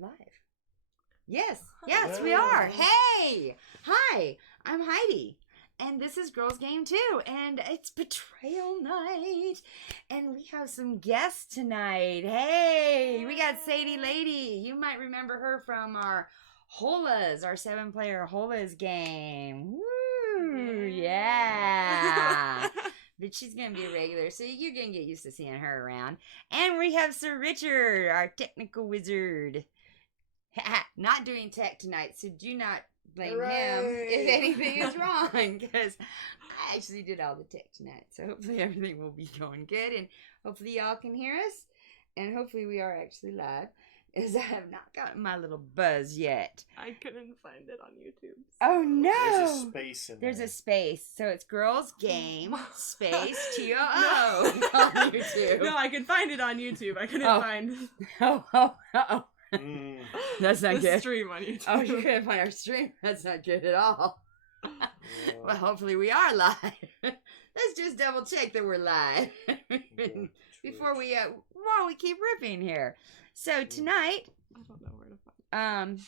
live. Yes, we are. Hey, hi, I'm Heidi, and this is Girls Game 2, and it's Betrayal Night, and we have some guests tonight. Hey, we got Sadie Lady. You might remember her from our Holas, our 7-player Holas game. Woo, yeah. But she's going to be a regular, so you're going to get used to seeing her around. And we have Sir Richard, our technical wizard. Not doing tech tonight, so do not blame him if anything is wrong, because I actually did all the tech tonight. So hopefully everything will be going good, and hopefully y'all can hear us, and hopefully we are actually live, as I have not gotten my little buzz yet. I couldn't find it on YouTube. Oh no! There's a space in there. There's a space, so it's Girls Game space TOO on YouTube. No, I could find it on YouTube. I couldn't find. Oh. That's not the good. Stream on YouTube. Oh, you couldn't find our stream? That's not good at all. Well, hopefully we are live. Let's just double check that we're live before we keep ripping here. So tonight, I don't know where to find.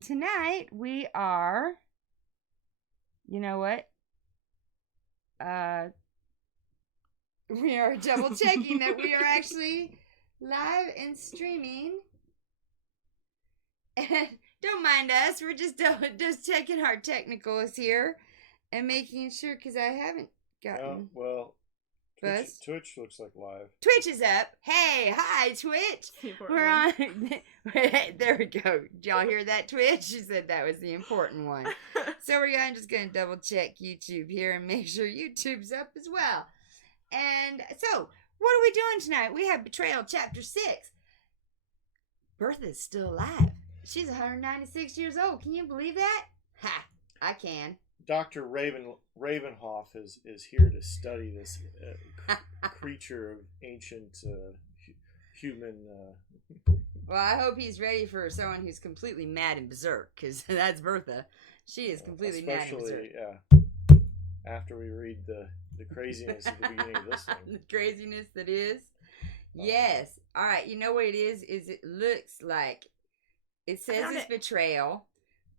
Tonight we are. You know what? We are double checking that we are actually live and streaming. And don't mind us. We're just checking our technicals here and making sure, because I haven't gotten. Well, buzz. Twitch looks like live. Twitch is up. Hey, hi, Twitch. We're on. There we go. Did y'all hear that, Twitch? She said that was the important one. So I'm just going to double check YouTube here and make sure YouTube's up as well. And so, what are we doing tonight? We have Betrayal Chapter 6. Bertha's still alive. She's 196 years old. Can you believe that? Ha! I can. Dr. Ravenhoff is here to study this creature of ancient human. Well, I hope he's ready for someone who's completely mad and berserk, because that's Bertha. She is completely mad and berserk. Yeah. After we read the craziness at the beginning of this thing. The craziness that is. Yes. All right. You know what it is? It looks like. It says it's betrayal.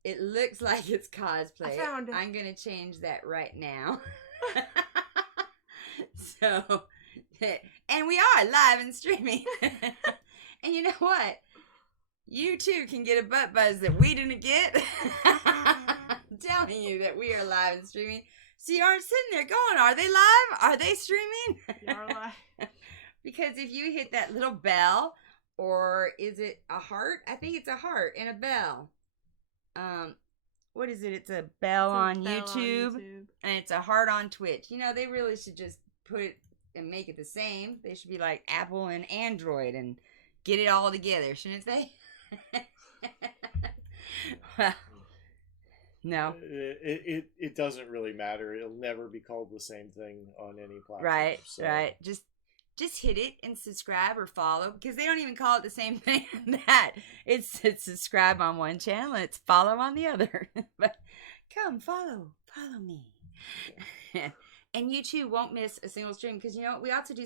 It looks like it's cosplay. I found it. I'm going to change that right now. So, and we are live and streaming. And you know what? You too can get a butt buzz that we didn't get. I'm telling you that we are live and streaming. So you aren't sitting there going, are they live? Are they streaming? You are live. Because if you hit that little bell, or is it a heart? I think it's a heart and a bell. What is it? It's a bell, on, YouTube, and it's a heart on Twitch. You know, they really should just put it and make it the same. They should be like Apple and Android and get it all together, shouldn't they? Well, no. It doesn't really matter. It'll never be called the same thing on any platform. Right, so. right. Just hit it and subscribe or follow, because they don't even call it the same thing. That it's subscribe on one channel, it's follow on the other. But come follow me. And you too won't miss a single stream, because you know what? We also do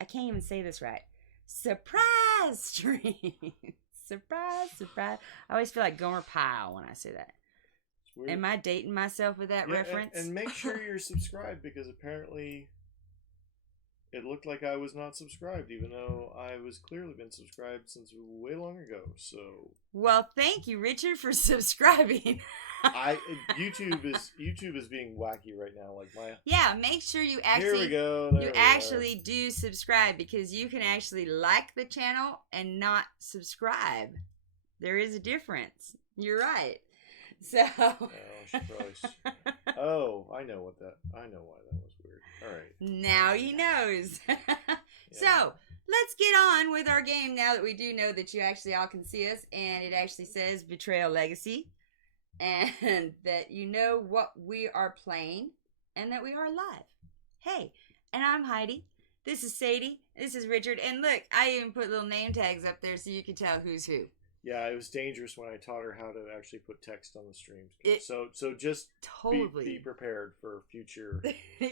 I can't even say this right. Surprise stream. Surprise. I always feel like Gomer Pyle when I say that. Am I dating myself with that reference? And make sure you're subscribed, because apparently it looked like I was not subscribed, even though I was clearly been subscribed since way long ago. So, well, thank you, Richard, for subscribing. YouTube is being wacky right now. Make sure you actually do subscribe, because you can actually like the channel and not subscribe. There is a difference. You're right. So. I know why that was weird. All right. Now he knows. So, let's get on with our game now that we do know that you actually all can see us, and it actually says Betrayal Legacy, and that you know what we are playing, and that we are live. Hey, and I'm Heidi. This is Sadie. This is Richard. And look, I even put little name tags up there so you can tell who's who. Yeah, it was dangerous when I taught her how to actually put text on the streams. So just totally be prepared for future.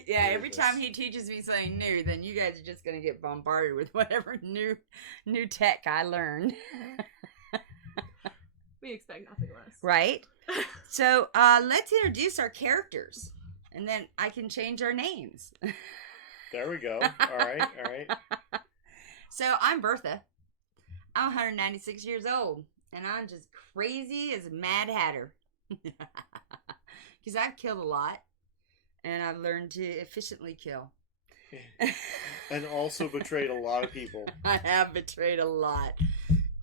Yeah, every time he teaches me something new, then you guys are just going to get bombarded with whatever new tech I learned. We expect nothing less. Right? So let's introduce our characters. And then I can change our names. There we go. All right. So I'm Bertha. I'm 196 years old. And I'm just crazy as a Mad Hatter. Because I've killed a lot. And I've learned to efficiently kill. And also betrayed a lot of people. I have betrayed a lot.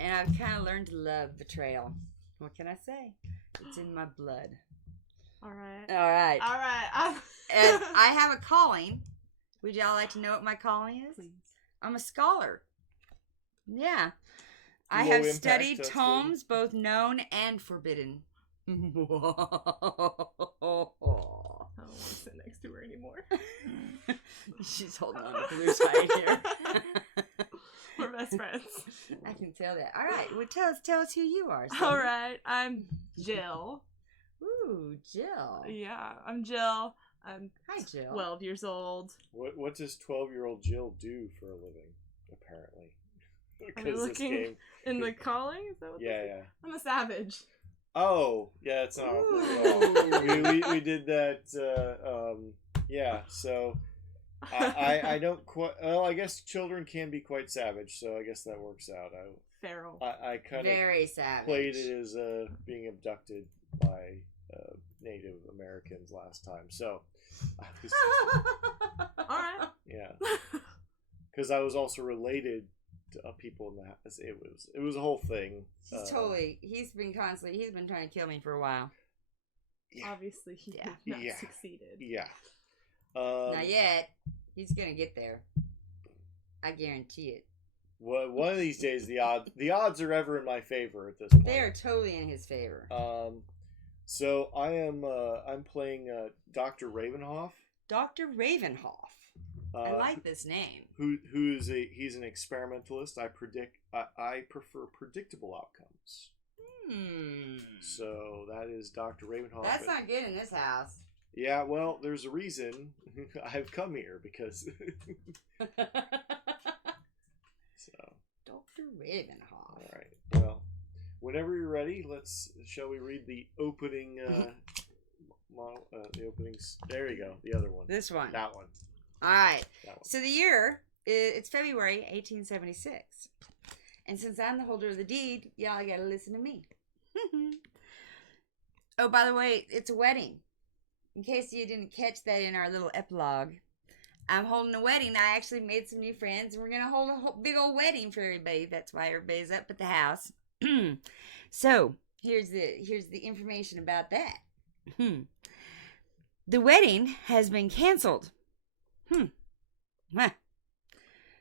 And I've kind of learned to love betrayal. What can I say? It's in my blood. All right. And I have a calling. Would y'all like to know what my calling is? Please. I'm a scholar. Yeah. I Low have impact, studied that's tomes, both known and forbidden. I don't want to sit next to her anymore. She's holding on to blue side here. We're best friends. I can tell that. All right. Well, tell us who you are. All right. I'm Jill. Ooh, Jill. Yeah, I'm Jill. I'm Hi, Jill. 12 years old. What does 12-year-old Jill do for a living? Apparently, Are we looking in the calling? Is that what this is? Yeah. I'm a savage. Oh, yeah, it's not awkward at all. We did that. Yeah. So I don't quite. Well, I guess children can be quite savage, so I guess that works out. Feral. I kind of very savage. played it as being abducted by Native Americans last time, so I was, All right. yeah, because I was also related to people in the house. It was a whole thing. He's been trying to kill me for a while. Yeah. Obviously, he has not succeeded. Yeah. Not yet. He's gonna get there. I guarantee it. One of these days, the odds are ever in my favor at this point. They are totally in his favor. So I'm playing Dr. Ravenhoff. Dr. Ravenhoff. I like this name. He's an experimentalist. I prefer predictable outcomes. So that is Dr. Ravenhoff. That's not good in this house. Yeah, well, there's a reason I've come here because. So. Dr. Ravenhoff. All right. Well, whenever you're ready, shall we read the opening? The openings. There you go. The other one. This one. That one. All right. That one. So the year it's February 1876, and since I'm the holder of the deed, y'all gotta listen to me. Oh, by the way, it's a wedding. In case you didn't catch that in our little epilogue, I'm holding a wedding. I actually made some new friends, and we're gonna hold a big old wedding for everybody. That's why everybody's up at the house. So here's the information about that. The wedding has been canceled.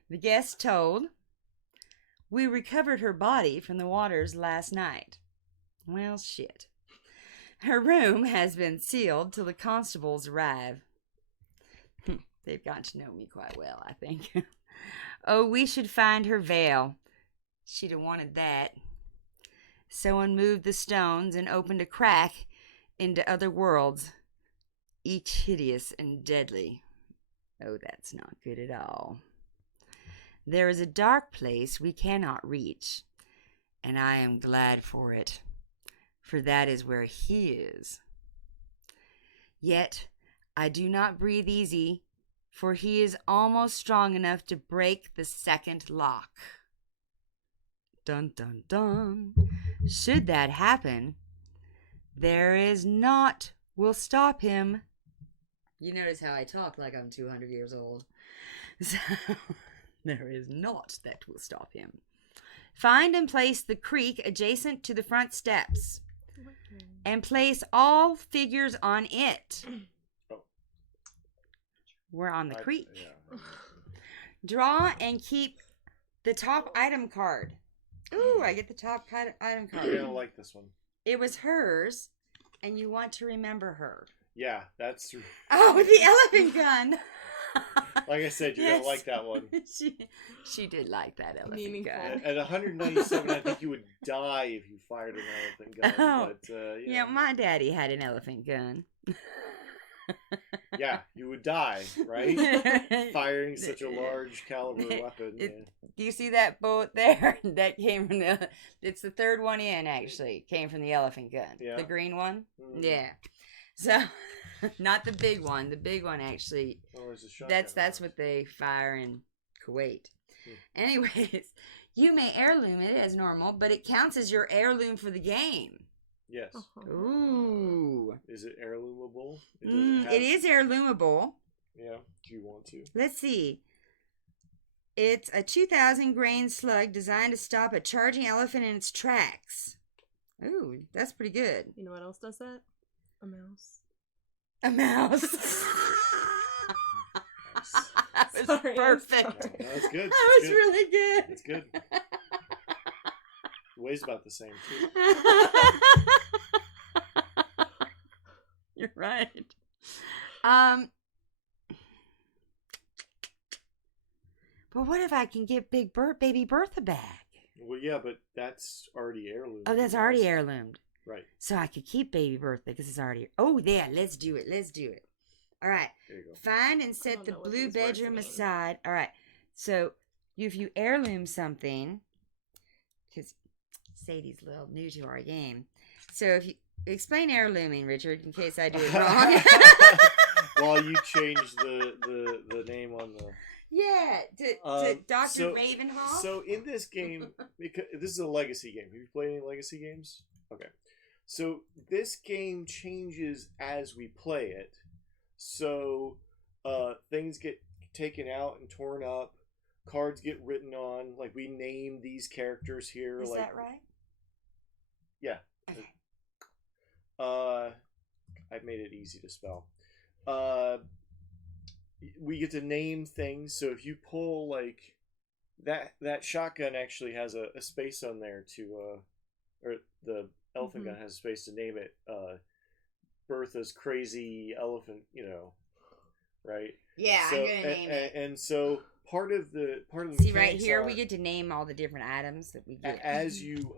The guest told, "We recovered her body from the waters last night." Well, shit. Her room has been sealed till the constables arrive. They've gotten to know me quite well, I think. Oh, we should find her veil. She'd have wanted that. Someone moved the stones and opened a crack into other worlds, each hideous and deadly. Oh, that's not good at all. There is a dark place we cannot reach, and I am glad for it, for that is where he is. Yet I do not breathe easy, for he is almost strong enough to break the second lock. Dun, dun, dun. Should that happen, there is naught will stop him. You notice how I talk like I'm 200 years old. So, there is naught that will stop him. Find and place the creek adjacent to the front steps, and place all figures on it. We're on the creek. Yeah. Draw and keep the top item card. Ooh, I get the top item card. I don't like this one. It was hers, and you want to remember her. Yeah, that's. Oh, the elephant gun. Like I said, you're gonna like that one. She did like that elephant Meaningful. gun. At 197, I think you would die if you fired an elephant gun. Oh, But yeah, my daddy had an elephant gun. Yeah, you would die, right? Firing such a large caliber weapon. Do you see that bullet there? That came from the. It's the third one in, actually. Came from the elephant gun. Yeah. The green one? Mm. Yeah. So, not the big one. The big one, actually. Oh, there's a shotgun. That's what they fire in Kuwait. Hmm. Anyways, you may heirloom it as normal, but it counts as your heirloom for the game. Yes. Ooh. Is it heirloomable? It is heirloomable. Yeah. Do you want to? Let's see. It's a 2,000 grain slug designed to stop a charging elephant in its tracks. Ooh, that's pretty good. You know what else does that? A mouse. A mouse. That was Sorry, perfect. sorry. No, that's good. That was really good. It's good. Weighs about the same too. You're right. But what if I can get baby Bertha back? Well, yeah, but that's already heirloom. Oh, that's already heirloomed. Right. So I could keep baby Bertha because it's already. Oh, yeah. Let's do it. All right. There you go. Find and set the know what blue these words bedroom mean. aside. All right. So if you heirloom something, because Sadie's a little new to our game. So if you explain heirlooming, Richard, in case I do it wrong. While you change the name on the. Yeah, to Dr. So- Ravenhall. So in this game, because this is a legacy game. Have you played any legacy games? Okay. So this game changes as we play it. So things get taken out and torn up. Cards get written on. Like we name these characters here. Is like, that right? Yeah. Okay. I've made it easy to spell. We get to name things. So if you pull like that shotgun actually has a space on there to or the elephant gun has a space to name it Bertha's crazy elephant, right? Yeah, So, I'm gonna name it. And so part of the See right mechanics here, are, we get to name all the different items that we get. as you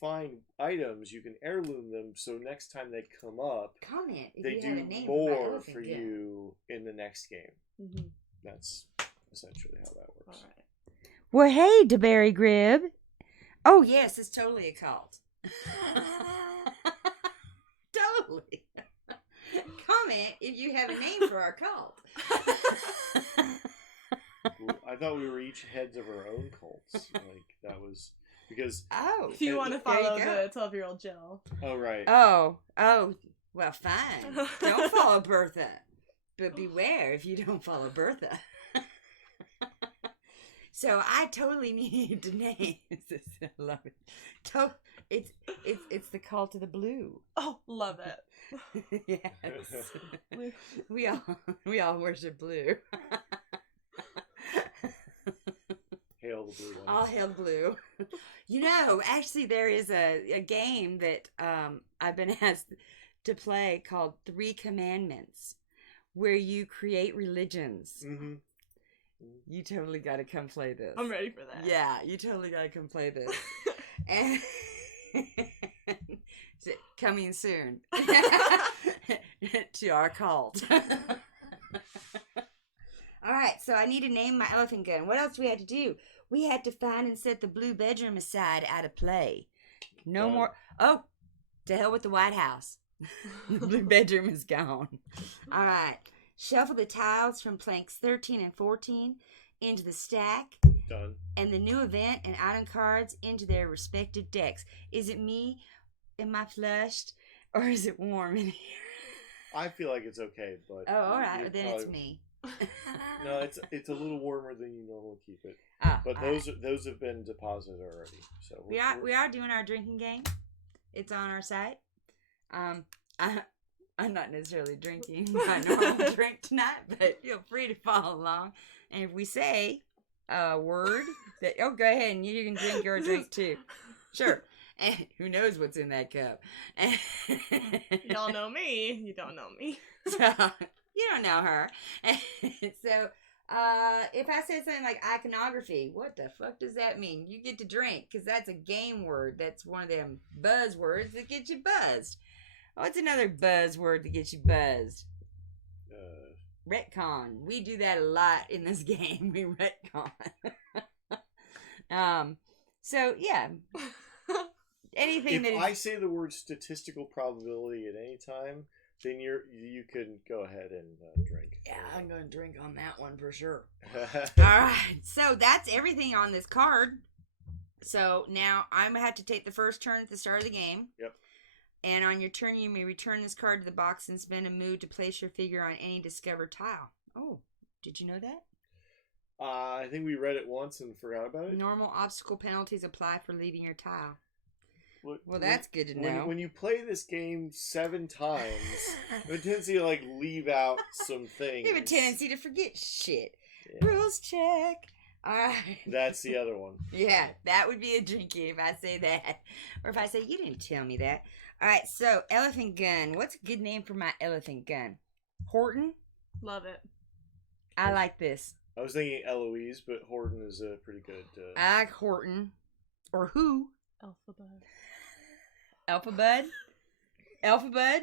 find items, you can heirloom them. So next time they come up, Comment if they you have a do name more elephant for gun. you in the next game. Mm-hmm. That's essentially how that works. All right. Well, hey, DeBerry Grib. Oh yes, it's totally a cult. Totally. Comment if you have a name for our cult. I thought we were each heads of our own cults. Like that was because. Oh. If you want to there you follow go. the 12-year-old Jill. Oh right. Oh. Well, fine. Don't follow Bertha, but beware if you don't follow Bertha. So I totally need to name this. I love it. It's the cult of the blue. Oh, love it. Yes. we all worship blue. Hail the blue ones. All hail blue. Actually there is a game that I've been asked to play called 3 Commandments, where you create religions. Mm-hmm. You totally got to come play this. I'm ready for that. Yeah, you totally got to come play this. And coming soon to our cult. All right, so I need to name my elephant gun. What else do we have to do? We had to find and set the blue bedroom aside out of play. No more. Oh, to hell with the White House. The blue bedroom is gone. All right. Shuffle the tiles from planks 13 and 14 into the stack. Done. And the new event and item cards into their respective decks. Is it me? Am I flushed? Or is it warm in here? I feel like it's okay, but. Oh, all right. you Well, then probably- it's me. No, it's a little warmer than you normally keep it. But all those have been deposited already. So We are doing our drinking game. It's on our site. I'm not necessarily drinking my normal drink tonight, but feel free to follow along. And if we say a word that go ahead and you can drink your drink too. Sure. And who knows what's in that cup? Y'all know me. You don't know me. So you don't know her. So if I said something like iconography, what the fuck does that mean? You get to drink because that's a game word. That's one of them buzzwords that get you buzzed. What's another buzzword to get you buzzed? Retcon. We do that a lot in this game. We retcon. So yeah. Anything if I say the word statistical probability at any time, then you can go ahead and drink. Yeah, I'm gonna drink on that one for sure. Alright, so that's everything on this card. So now I'm gonna have to take the first turn at the start of the game. Yep. And on your turn, you may return this card to the box and spend a mood to place your figure on any discovered tile. Oh, did you know that? I think we read it once and forgot about it. Normal obstacle penalties apply for leaving your tile. Well, that's good to know. When you play this game 7 times, you have a tendency to leave out some things. You have a tendency to forget shit. Yeah. Rules check. All right. That's the other one. Yeah, that would be a drinking if I say that. Or if I say, you didn't tell me that. All right, so elephant gun. What's a good name for my elephant gun? Horton? Love it. I like this. I was thinking Eloise, but Horton is a pretty good... I like Horton. Or who? Elphaba. Elphaba?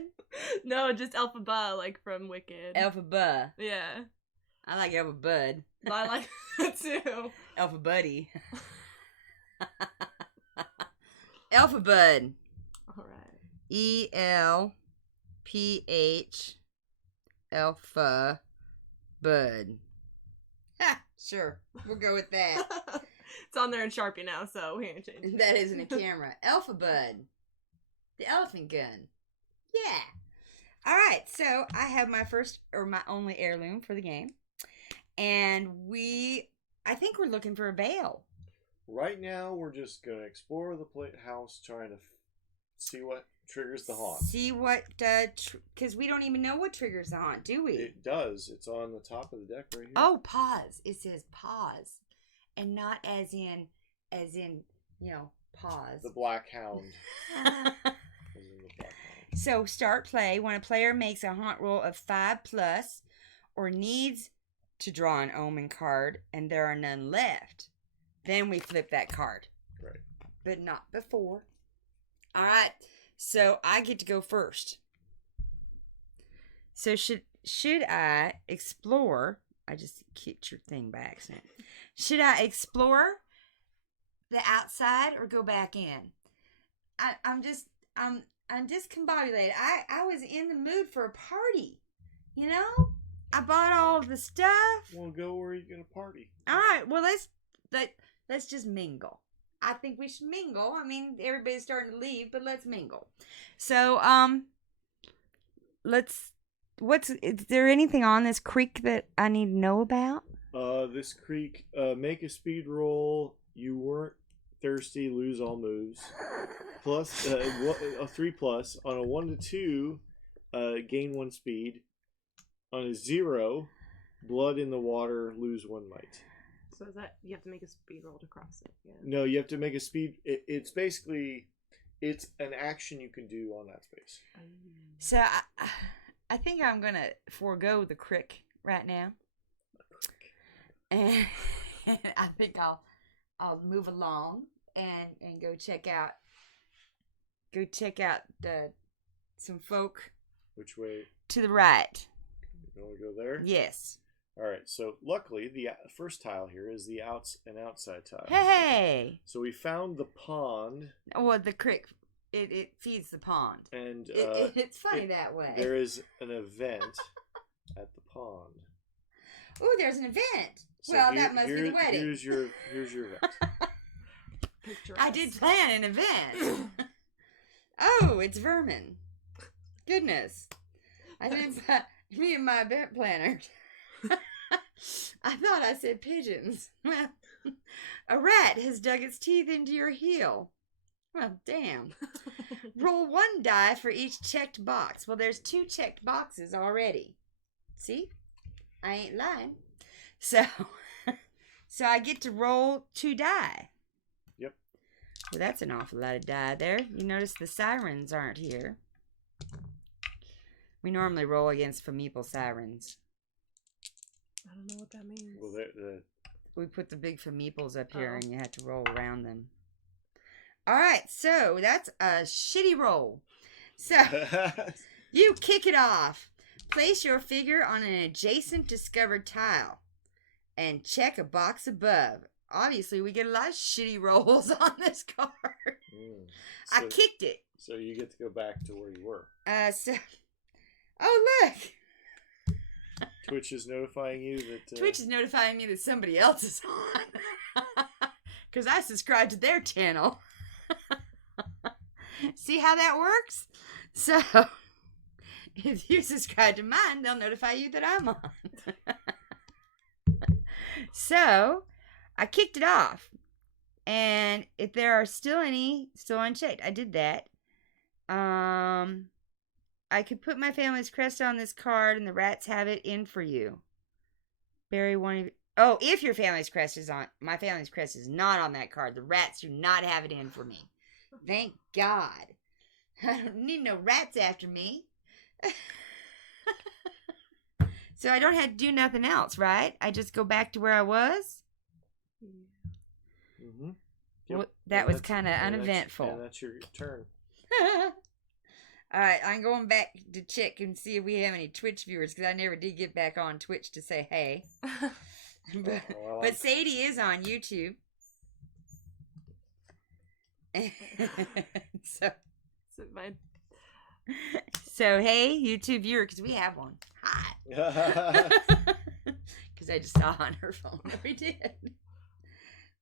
No, just Elphaba, like from Wicked. Elphaba. Yeah. I like Elphaba. I like that too. Elphaba. Elphaba. All right. ELPH. Alpha Bud. Ha! Sure. We'll go with that. It's on there in Sharpie now, so we ain't changing. That isn't a camera. Alpha Bud. The elephant gun. Yeah. Alright, so I have my first, or my only heirloom for the game. And I think we're looking for a veil. Right now, we're just going to explore the house, trying to see what triggers the haunt. See what, because we don't even know what triggers the haunt, do we? It does. It's on the top of the deck right here. Oh, pause. It says pause. And not as in, pause. The Black Hound. So, start play. When a player makes a haunt roll of 5+ or needs to draw an omen card and there are none left, then we flip that card. Right. But not before. All right. So, I get to go first. So, should I explore... I just kicked your thing by accident. Should I explore the outside or go back in? I'm just discombobulated. I was in the mood for a party, I bought all the stuff. Well, go where you're gonna party. All right. Well, let's just mingle. I think we should mingle. I mean, everybody's starting to leave, but let's mingle. So, is there anything on this creek that I need to know about? This creek, make a speed roll. You weren't thirsty, lose all moves. Plus, a 3+. On a 1 to 2, gain 1 speed. On a 0, blood in the water, lose 1 might. So is that, you have to make a speed roll to cross it? Yeah. No, you have to make a speed, it's basically, it's an action you can do on that space. So, I think I'm going to forego the crick right now. And I think I'll move along and go check out some folk. Which way? To the right. You want to go there? Yes. All right. So luckily, the first tile here is an outside tile. Hey. So we found the pond. Well, the creek. It feeds the pond. And it's funny that way. There is an event at the pond. Oh, there's an event. So well, that must be the wedding. Here's your event. I did plan an event. Oh, it's vermin. Goodness. I didn't. Me and my event planner. I thought I said pigeons. Well, a rat has dug its teeth into your heel. Well, damn. Roll 1 die for each checked box. Well, there's 2 checked boxes already. See? I ain't lying. So I get to roll 2 die. Yep. Well, that's an awful lot of die there. You notice the sirens aren't here. We normally roll against Fameeple sirens. I don't know what that means. Well, we put the big Fameeples up here and you have to roll around them. Alright, so that's a shitty roll. So, you kick it off. Place your figure on an adjacent discovered tile and check a box above. Obviously, we get a lot of shitty rolls on this card. I kicked it. So you get to go back to where you were. Oh, look. Twitch is notifying you that... Twitch is notifying me that somebody else is on. Because I subscribe to their channel. See how that works? So, if you subscribe to mine, they'll notify you that I'm on. So, I kicked it off. And if there are still any still unchecked, I did that. I could put my family's crest on this card and the rats have it in for you. Bury one of... Oh, if your family's crest is on... My family's crest is not on that card. The rats do not have it in for me. Thank God. I don't need no rats after me. So I don't have to do nothing else, right? I just go back to where I was? Mm-hmm. Yep. Well, that was kind of uneventful. That's your turn. Alright, I'm going back to check and see if we have any Twitch viewers, because I never did get back on Twitch to say hey. But Sadie is on YouTube. So hey, YouTube viewer, because we have one. Hi. Because I just saw on her phone that we did.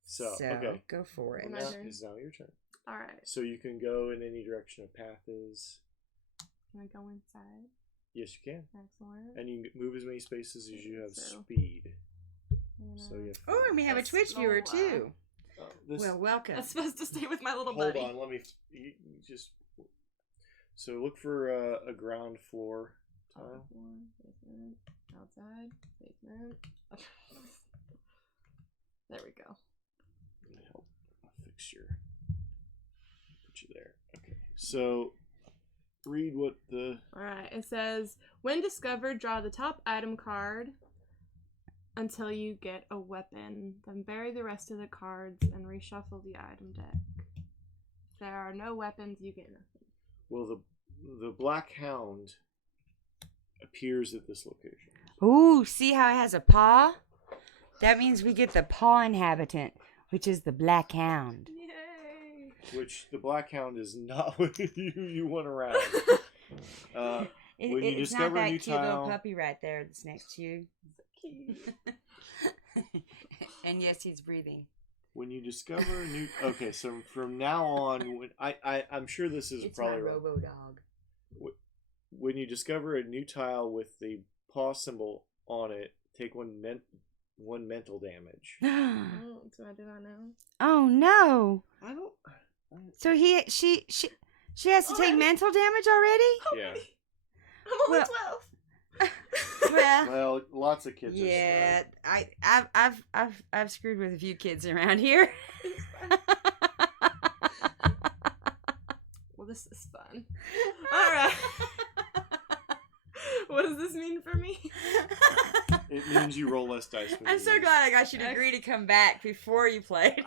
So okay. Go for it. It's now your turn. All right. So you can go in any direction a path is. Can I go inside? Yes, you can. Excellent. And you can move as many spaces as you have speed. So you have. Oh, and we have a Twitch viewer too. Well, welcome. I'm supposed to stay with my little Hold buddy. on, let me just. So look for a ground floor tile. Basement, outside, basement. There we go. Help fix your. Put you there. Okay. So, read what the. All right. It says, when discovered, draw the top item card until you get a weapon. Then bury the rest of the cards and reshuffle the item deck. If there are no weapons, you get nothing. Well, the Black Hound appears at this location. Ooh, see how it has a paw? That means we get the paw inhabitant, which is the Black Hound. Yay! Which the Black Hound is not what you want around. When you it's discover not that a new cute tile, little puppy right there that's next to you. And yes, he's breathing. When you discover a new... Okay, so from now on, I'm sure this is probably my wrong. robo-dog. When you discover a new tile with the paw symbol on it, take one mental damage. So I do not know. Oh no! I don't... So she has to take mental damage already? Yeah. I'm only 12. Well, lots of kids. Yeah, I've screwed with a few kids around here. Well, this is fun. All right. What does this mean for me? It means you roll less dice. I'm so glad I got you to agree to come back before you played.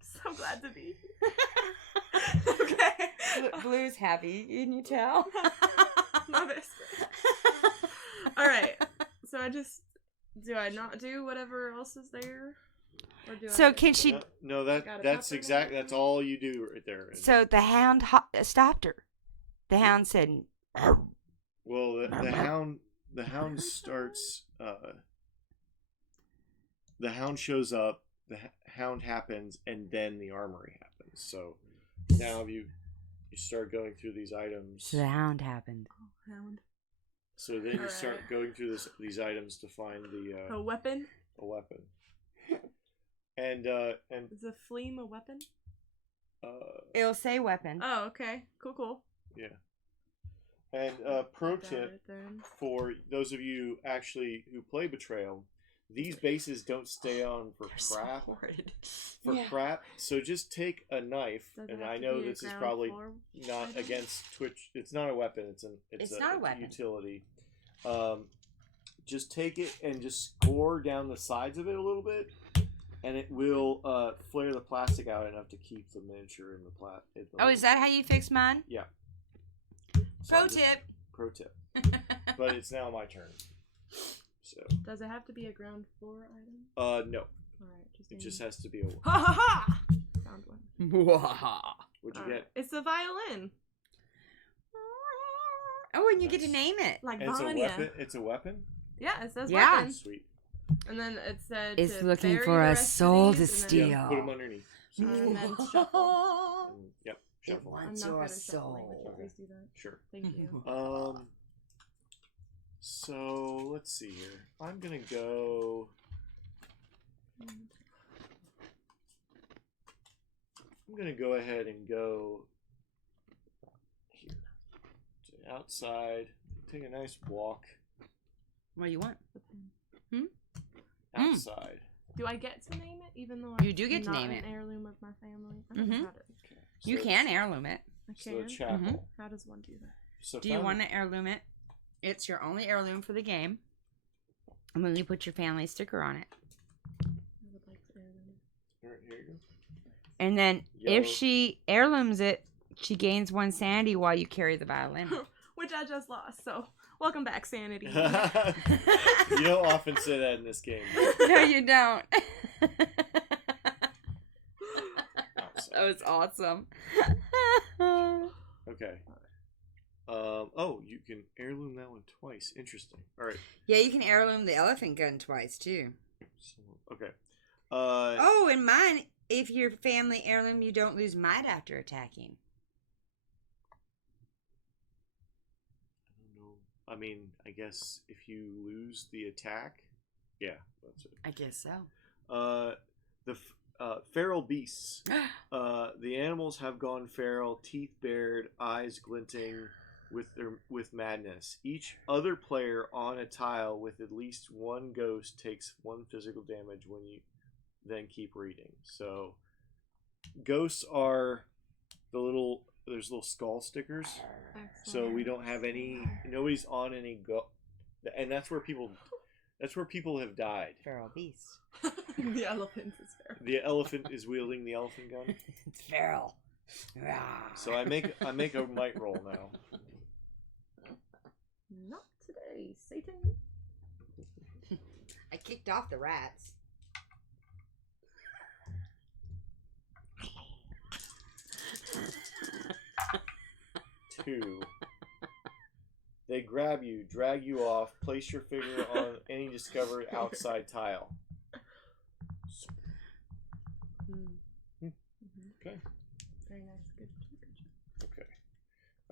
So glad to be here. Okay. Blue's happy. Can you tell? My best friend. All right. So do I not do whatever else is there? Or do so I can she? No, that's all you do right there. So the hound stopped her. The hound said. Well, the hound starts. The hound shows up. The hound happens, and then the armory happens. So now you start going through these items. So the hound happened. Oh, hound. So then you start going through these items to find a weapon. A weapon. And is a fleam a weapon? It'll say weapon. Oh, okay. Cool. Yeah. And pro tip for those of you actually who play Betrayal, these bases don't stay on for crap. So crap. So just take a knife, and I know this is probably not against Twitch. It's not a weapon. It's not a weapon. Utility. Just take it and just score down the sides of it a little bit, and it will flare the plastic out enough to keep the miniature in the Oh, is that how you fix mine? Yeah. Pro tip. Pro tip. But it's now my turn. So. Does it have to be a ground floor item? No. Alright, It just has to be a. Ha ha ha! Found one. What'd you get? It's a violin. Oh, and you get to name it. Like And Vanya. It's a weapon? Yeah, it says Yeah. weapon. Sweet. And then it said It's to looking bury for the a rest of soul these to and then- steal. Yeah, put them underneath. And then shuffle. And, yep, It shuffle. I'm wants not your good at shuffling. Would you soul. please do that? Sure. Thank you. So let's see here. I'm gonna go. I'm gonna go ahead and go here to the outside. Take a nice walk What do you want? outside. Do I get to name it, even though I'm You do get to not name an it. heirloom of my family? I Mhm. never had it. Okay. You can heirloom it. I So can. the chapel. How does one do that? So Do you want to heirloom it? It's your only heirloom for the game. And then you put your family sticker on it. I would like to heirloom it. All right, here you go. And then Yellow. if she heirlooms it, she gains 1 sanity while you carry the violin. Which I just lost, so welcome back, Sanity. You don't often say that in this game. No, you don't. Outside. That was awesome. Okay. Oh, you can heirloom that one twice. Interesting. All right. Yeah, you can heirloom the elephant gun twice, too. So, okay. Oh, and mine, if your family heirloom, you don't lose might after attacking. I don't know. I mean, I guess if you lose the attack, yeah, that's it. I guess so. The feral beasts. The animals have gone feral, teeth bared, eyes glinting with madness. Each other player on a tile with at least one ghost takes 1 physical damage when you then keep reading. So ghosts are there's little skull stickers. So we don't have nobody's on any and that's where people have died. Feral beast. The elephant is feral. The elephant is wielding the elephant gun. It's feral. So I make a might roll now. Not today, Satan. I kicked off the rats. 2. They grab you, drag you off, place your finger on any discovered outside tile. Okay. Very nice. Good job. Okay.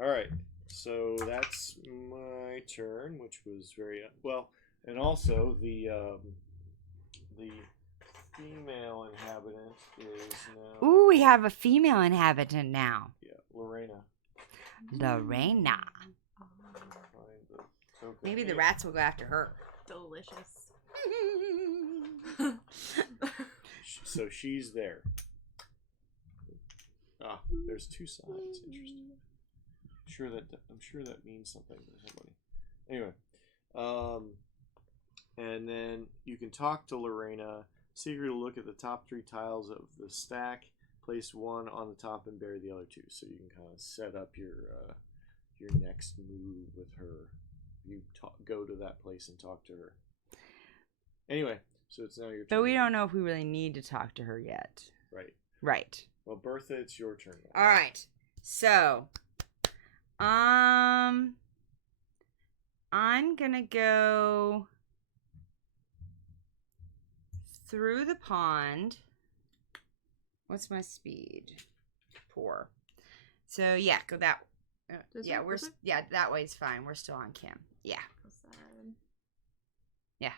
Alright. So that's my turn, which was very well, and also the female inhabitant is now. Ooh, we have a female inhabitant now. Yeah, Lorena. Lorena. Find the token. Maybe the rats will go after her. Delicious. So she's there. Ah, there's 2 sides. Interesting. I'm sure that means something to somebody. Anyway, and then you can talk to Lorena. Secretly look at the top 3 tiles of the stack. Place 1 on the top and bury the other 2, so you can kind of set up your next move with her. You go to that place and talk to her. Anyway, so it's now your turn. But we don't know if we really need to talk to her yet. Right. Right. Well, Bertha, it's your turn now. All right. So, I'm gonna go through the pond. What's my speed? 4. So yeah, go that. That way's fine. We're still on Kim. Yeah. Yeah.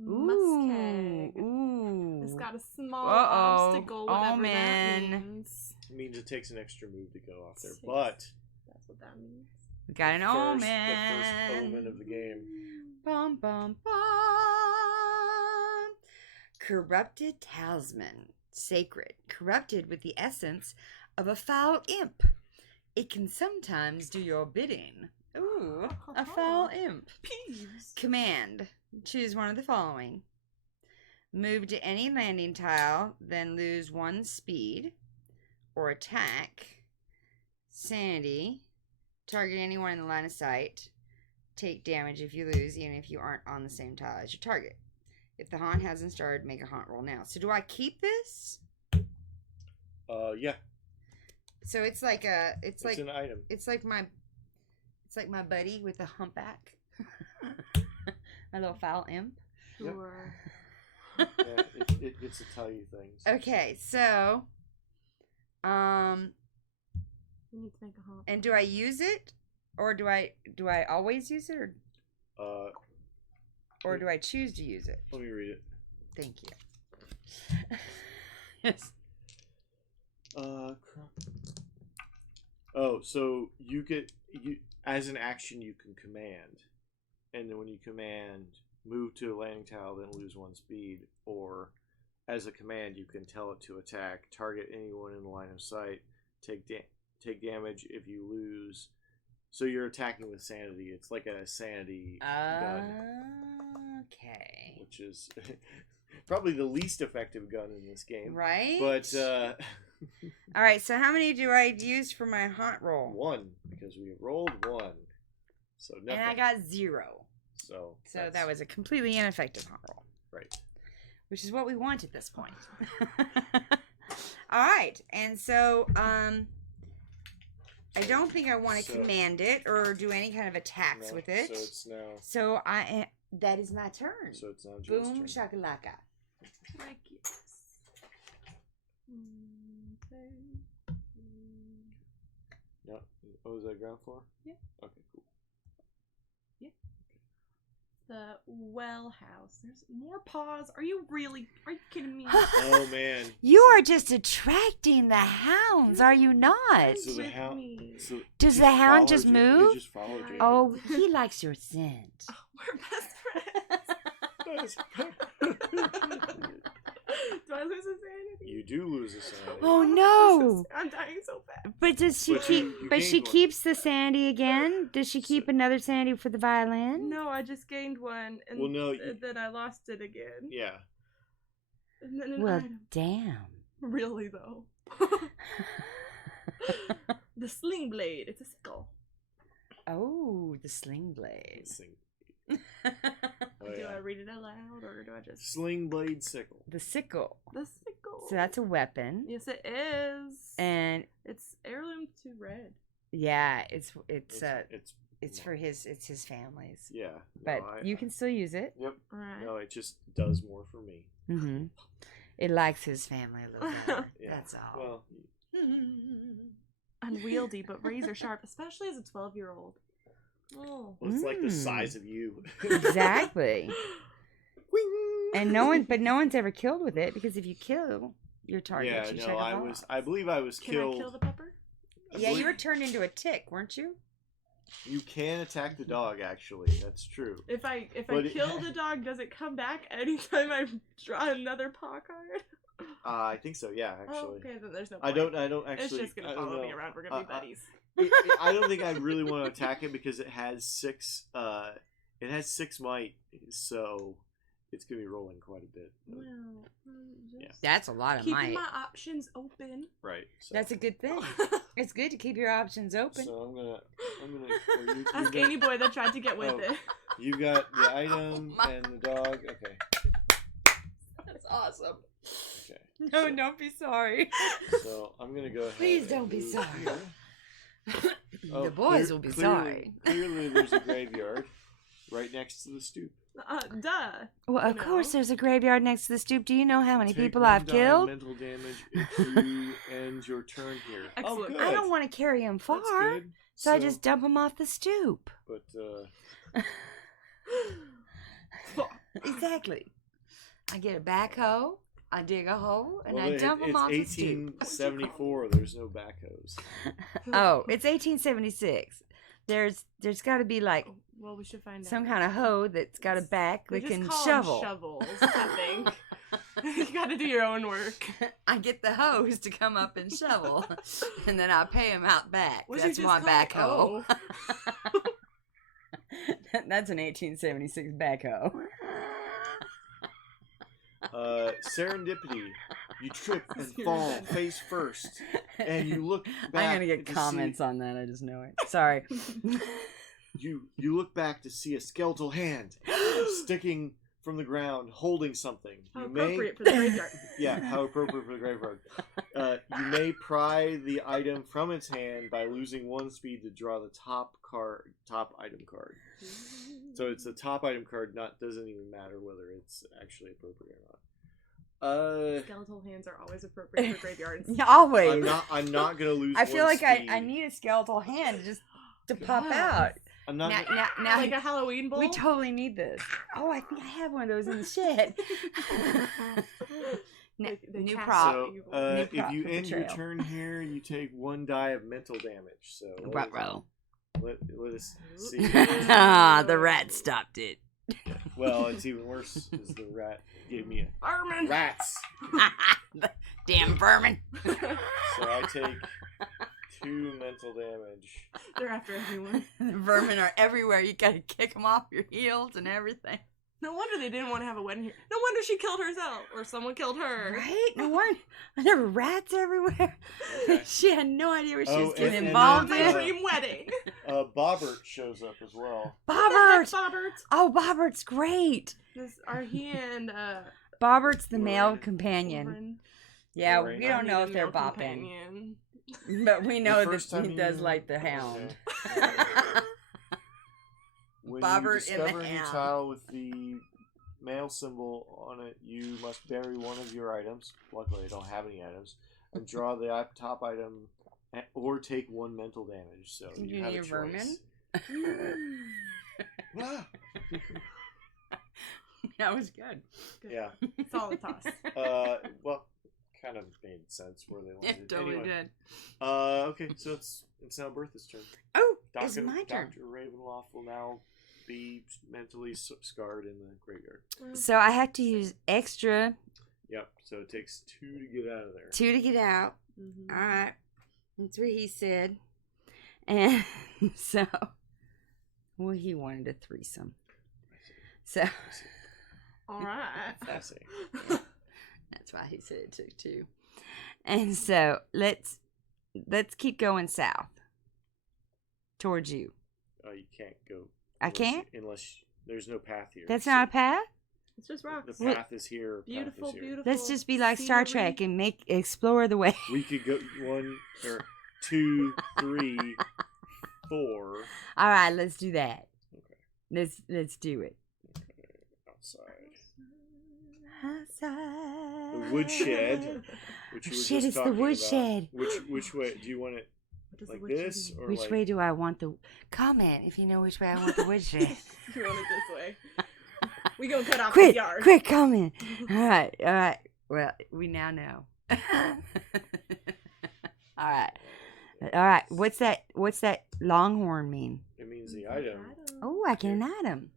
Muskeg. Ooh. It's got a small Uh-oh. obstacle, whatever man. that means. It means it takes an extra move to go off there, 6. but That's what that means. We got an the omen. first omen of the game. Bum bum bum. Corrupted talisman. Sacred. Corrupted with the essence of a foul imp. It can sometimes do your bidding. Ooh, a foul imp. Peeves. Command. Choose one of the following. Move to any landing tile, then lose 1 speed. Or attack. Sanity. Target anyone in the line of sight. Take damage if you lose, even if you aren't on the same tile as your target. If the haunt hasn't started, make a haunt roll now. So do I keep this? Yeah. So it's like a, it's like an item. It's like my buddy with the humpback. My little foul imp. Sure. Yeah, it gets to tell you things. Okay, so, We need to make a haunt. and do I use it, or do I always use it, or do I choose to use it? Let me read it. Thank you. Yes. Oh, so you as an action you can command, and then when you command, move to a landing tile, then lose 1 speed, or as a command you can tell it to attack, target anyone in the line of sight, take damage if you lose. So you're attacking with sanity. It's like a sanity gun, Okay. which is probably the least effective gun in this game. Right. But all right. So how many do I use for my haunt roll? 1, because we rolled 1, so nothing. And I got 0. So that was a completely ineffective haunt roll. right. Which is what we want at this point. All right. And so I don't think I want to command it or do any kind of attacks with it. So it's now. So that is my turn. So it's now Joe's Boom turn. shakalaka. Yeah. Oh, is that ground floor? Yeah. Okay, cool. The well house. There's more paws. Are you kidding me? Oh man. You are just attracting the hounds, are you not? So the With hound. me. So Does he the hound followed just you. move? He just followed you. Oh, he likes your scent. We're best friends. Do I lose a sanity? You do lose a sanity. Oh no! I'm dying so bad. But does she But keep? you But she gained one. keeps the sandy again. Does she keep another sandy for the violin? No, I just gained one, and Well, no, then I lost it again. Yeah. And then an Well, item. damn. Really though. The sling blade. It's a sickle. Oh, the sling blade. Oh, Do yeah. I read it aloud or do I just Sling blade sickle. The sickle. the sickle? So that's a weapon. Yes, it is. And it's heirloom to red. yeah, it's for his family's. Yeah. But you can still use it. Yep. Right. No, it just does more for me. Mm-hmm. It likes his family a little better. Yeah. That's all. Well, Unwieldy but razor sharp, especially as a 12-year-old. Oh. it's like the size of you. Exactly. Wing! And no one's ever killed with it, because if you kill your target, Yeah, you no, shut it off. I believe I was Can killed. I kill the pepper? Yeah, you were turned into a tick, weren't you? You can attack the dog. Actually, that's true. If I But kill the dog, does it come back anytime I draw another paw card? I think so. Yeah, actually. Oh, okay, then there's no I point. don't actually. It's just gonna I don't follow me know. around. We're gonna be buddies. I don't think I really want to attack it because it has 6. It has 6 might, so it's gonna be rolling quite a bit. Well, Yeah. That's a lot of keeping might. my options open. Right. So. That's a good thing. It's good to keep your options open. So I'm gonna. Ask any boy that tried to get with Oh. it. You got the item and the dog. Okay. That's awesome. Okay. No, don't be sorry. So I'm gonna go ahead. Please and don't be move sorry. here. Oh, The boys will be sorry. Clearly, there's a graveyard right next to the stoop. Duh. Well, of You know. course, there's a graveyard next to the stoop. Do you know how many Take people 1 I've die killed? Mental damage if you end your turn here. Excellent. Oh, good. I don't want to carry them far, That's good. so I just dump them off the stoop. But Exactly. I get a backhoe, I dig a hole, and well, I dump them off the it's stoop. 1874. There's no backhoes. Oh, it's 1876. There's got to be like Well, we should find some out. kind of hoe that's got a back We that just can call shovel. them shovels, I think. You gotta do your own work. I get the hose to come up and shovel, and then I pay him out back. What's That's it my just called? backhoe. Oh. That's an 1876 backhoe. Serendipity. You trip and fall face first, and you look back. I'm gonna get comments on that. I just know it. Sorry. You look back to see a skeletal hand sticking from the ground, holding something. How appropriate for the graveyard. Yeah, how appropriate for the graveyard. You may pry the item from its hand by losing 1 speed to draw the top item card. So it's the top item card. Doesn't even matter whether it's actually appropriate or not. Skeletal hands are always appropriate for graveyards. Always. I'm not gonna lose. I feel like speed. I need a skeletal hand just to pop out. I'm not. Now, like a Halloween bowl. We totally need this. Oh, I think I have one of those in the shed. New prop. So, New prop if you for end your Betrayal. turn here, you take 1 die of mental damage. So let us see. The rat stopped it. Well, it's even worse because the rat gave me a vermin. Rats. Damn vermin. So I take 2 mental damage. They're after everyone. The vermin are everywhere. You gotta kick them off your heels and everything. No wonder they didn't want to have a wedding here. No wonder she killed herself, or someone killed her. Right? No wonder. There were rats everywhere. Okay. She had no idea what she was getting and involved My in. dream wedding. Bobbert shows up as well. Bobbert! Bobbert. Oh, Bobbert's great. Are he and Bobbert's the male Lauren. companion. Lauren? Yeah, Lauren. we don't I know need if a they're male bopping. companion. But we know that first time he does you- like the hound. Okay. When Bobbert you and the discover a new hound. tile with the male symbol on it, you must bury one of your items. Luckily, I don't have any items. And draw the top item, or take 1 mental damage. So you have a need a choice. vermin? Ah! That was good. Yeah. Solid toss. Well, kind of made sense where they wanted It totally anyway. did. Okay, so it's now Bertha's turn. Oh, it's Dr. my turn. Dr. Ravenloft will now be mentally scarred in the graveyard. So I have to use extra Yep, so it takes 2 to get out of there. 2 to get out. Mm-hmm. All right. That's what he said. And so, well, he wanted a threesome. So, All right. I see. that's why he said it took 2. And so, let's keep going south towards you. You can't go. I can't? Unless there's no path here. That's not a path? It's just rocks. The path is here. Beautiful, path is here. beautiful. Let's just be like Star scenery. Trek and explore the way. We could go 1 or 2, 3, 4. All right, let's do that. Okay. Let's do it. Outside. Outside. The woodshed, which we were Shit, just it's the talking about. woodshed. Which way do you want it? What does the Like witch this, do? or Which like way do I want the... Comment if you know which way I want the woodshed. You want it this way. We gonna cut off the Quick, yard. quick, comment. All right. Well, we now know. All right. What's that longhorn mean? it means the item. Oh, I get an item.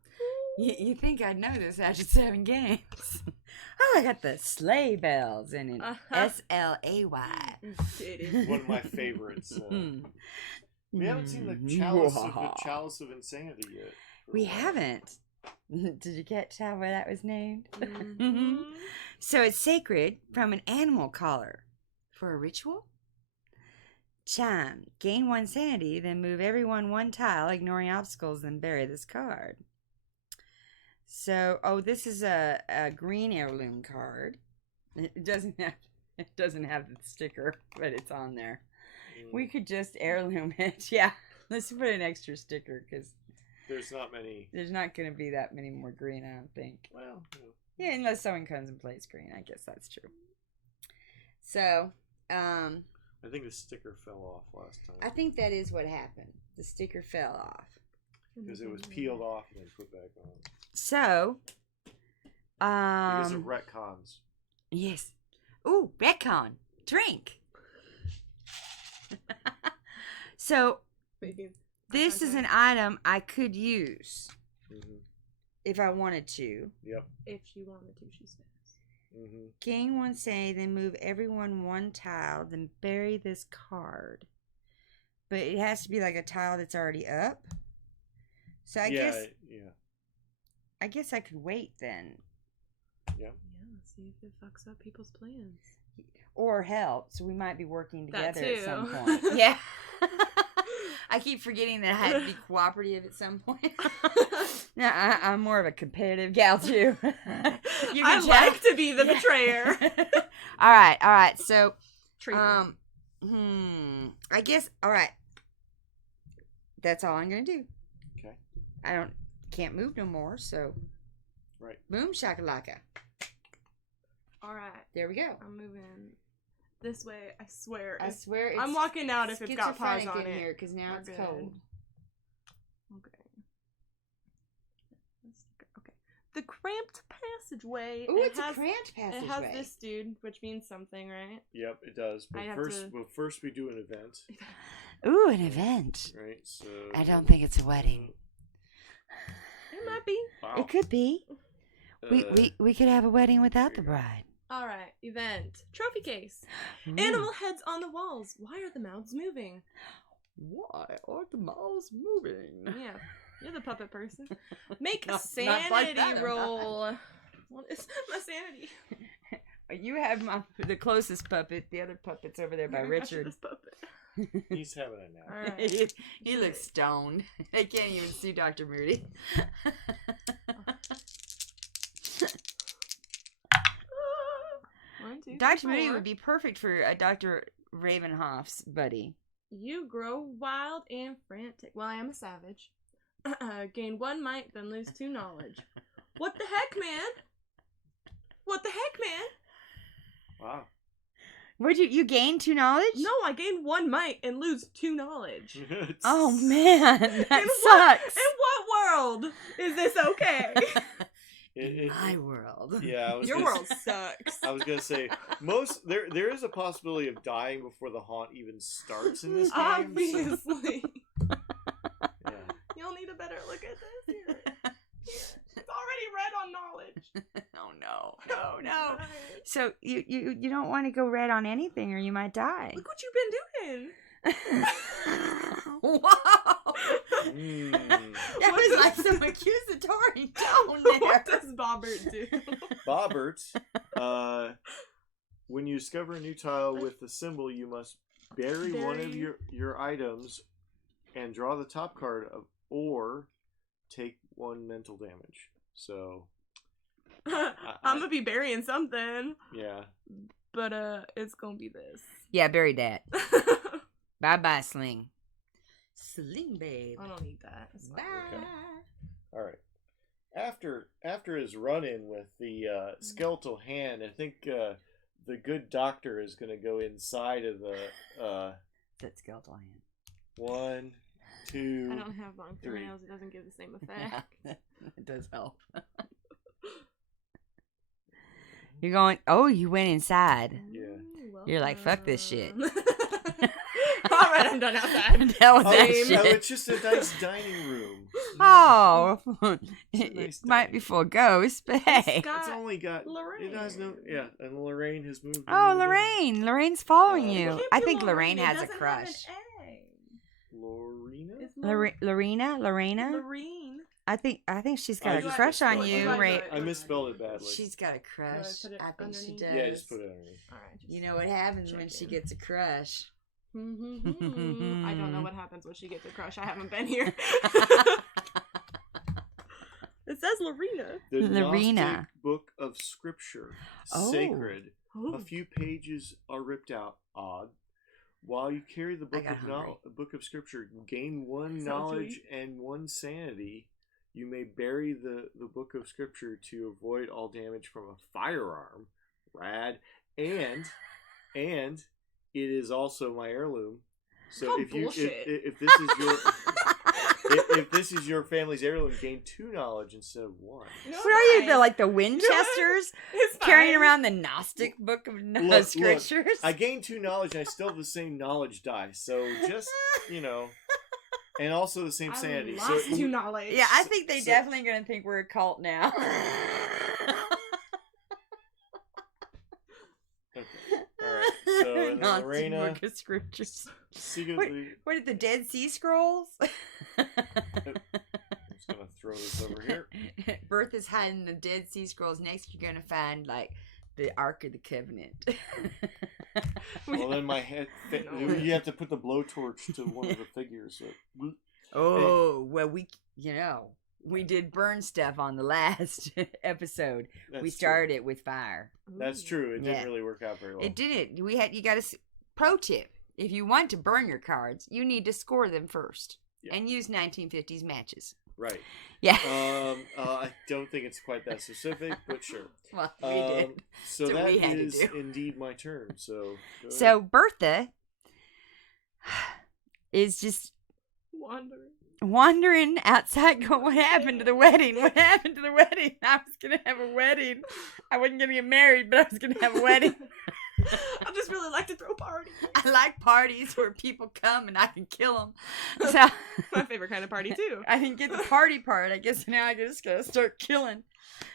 You think I'd know this after 7 games? Oh, I got the sleigh bells in it. Uh-huh. SLAY. One of my favorites. Hmm. We haven't seen the chalice of insanity yet. We haven't. Did you catch how that was named? Mhm. So it's sacred from an animal collar. For a ritual? Chime. Gain 1 sanity, then move everyone 1 tile, ignoring obstacles, then bury this card. So, this is a green heirloom card. It doesn't have the sticker, but it's on there. We could just heirloom it. Yeah, let's put an extra sticker because There's not many. there's not going to be that many more green, I don't think. Well, Yeah, unless someone comes and plays green. I guess that's true. So, I think the sticker fell off last time. I think that is what happened. The sticker fell off. Because it was peeled off and then put back on. So, Because of retcons. yes. Ooh, retcon. Drink. So, this is an item I could use Mm-hmm. if I wanted to. Yep. If she wanted to, she says. Mm-hmm. Gain 1 sanity, then move everyone 1 tile, then bury this card. But it has to be like a tile that's already up. So I guess I could wait then. Yeah. Yes. See if it fucks up people's plans. Or help. So we might be working That together at some too. point. Yeah. I keep forgetting that I had to be cooperative at some point. No, I'm more of a competitive gal too. I like to be the betrayer. All right. So, Traitor. I guess. All right. That's all I'm gonna do. Okay. I can't move no more. So, Right. Boom shakalaka. All right. There we go. I'm moving this way. I swear. I swear it's I'm walking out if it's got paws schizophrenic on in it. here because now We're it's good. cold. Okay. The cramped passageway. Ooh, it's a has, cramped passageway. It has this dude, which means something, right? Yep, it does. But I have first, to- well, first we do an event, Ooh, an event. right? So I don't think it's a wedding. It might be. Wow. It could be. We could have a wedding without the bride. All right. Event. Trophy case. Ooh. Animal heads on the walls. Why are the mouths moving? Why are the mouths moving? Yeah. You're the puppet person. Make a Not sanity like that, I'm roll. What is my sanity? You have the closest puppet. The other puppet's over there by I got you Richard. this puppet. He's having a nap. All right. he looks stoned. They can't even see Dr. Moody. One, two, Dr. three, Moody four. would be perfect for Dr. Ravenhoff's buddy. You grow wild and frantic. Well, I am a savage. Gain 1 might, then lose 2 knowledge. What the heck, man? What the heck, man? Wow. Would you gain 2 knowledge? No, I gain 1 might and lose 2 knowledge. Oh man, that In sucks. what world is this okay? My world. Yeah, I was Your gonna world sucks. I was gonna say there is a possibility of dying before the haunt even starts in this game. Obviously. Yeah. You'll need a better look at this. Here. It's already red on knowledge. Oh no. So you don't want to go red on anything or you might die. Look what you've been doing. Whoa. Mm. That What was does- like some accusatory tone there. What does Bobbert do? Bobbert, when you discover a new tile with the symbol, you must bury one of your items and draw the top card of, or take 1 mental damage. So I'm gonna be burying something, yeah. but it's gonna be this. Yeah, bury that. Bye, Sling. Sling, babe. I don't need that. It's Bye. fine. Okay. All right. After his run-in with the skeletal hand, I think the good doctor is going to go inside of the That skeletal hand. 1, 2. I don't have long 3. fingernails. It doesn't give the same effect. It does help. You're going, oh, you went inside. Yeah. You're like, fuck this shit. All right, I'm done outside. That was Oh, that it's, shit. it's just a nice dining room. Oh, It's a it nice might be full of ghosts, but hey. It's only got Lorraine. It has no, yeah, and Lorraine has moved. Oh, into the- Lorraine. Lorraine's following Oh, you. Can't I think Lorraine has a crush. Lorena. Lorena? Lorraine. I think she's got I a just crush on misspelled it. you, Right, Ray. right. I misspelled it badly. She's got a crush. put it I think she underneath? does. Yeah, just put it underneath. All right. You know what happens when she Checking. gets a crush? I don't know what happens when she gets a crush. I haven't been here. It says Lorena. The Lorena. Gnostic Book of Scripture, Oh. sacred. Oh. A few pages are ripped out. Odd. While you carry the got hungry. book of Scripture, gain 1 So knowledge and 1 sanity. You may bury the book of Scripture to avoid all damage from a firearm. Rad. And it is also my heirloom. So Oh, if you bullshit. if this is your if this is your family's heirloom, gain 2 knowledge instead of 1. What are you, the Winchesters? It's Carrying fine. around the Gnostic book of Look, scriptures? I gained 2 knowledge and I still have the same knowledge die. So just, and also the same sanity. I So lost 2 knowledge. Yeah, I think they So- definitely going to think we're a cult now. okay. All right. So and then Gnostic Lorena book of scriptures. secretly. What are the Dead Sea Scrolls? I'm just gonna throw this over here. Bertha's hiding the Dead Sea Scrolls. Next, you're gonna find the Ark of the Covenant. Well, then my head. You have to put the blowtorch to one of the figures. So. Oh, well, we did burn stuff on the last episode. We started it with fire. That's true. It didn't really work out very well. It didn't. You got to. Pro tip: if you want to burn your cards, you need to score them first and use 1950s matches. Right. Yeah. I don't think it's quite that specific, but sure. Well, we did. So that is indeed my turn. So Bertha is just wandering outside going, what happened to the wedding? What happened to the wedding? I was going to have a wedding. I wasn't going to get married, but I was going to have a wedding. I just really like to throw parties. I like parties where people come and I can kill them. So my favorite kind of party too. I didn't get the party part. I guess now I just gotta start killing.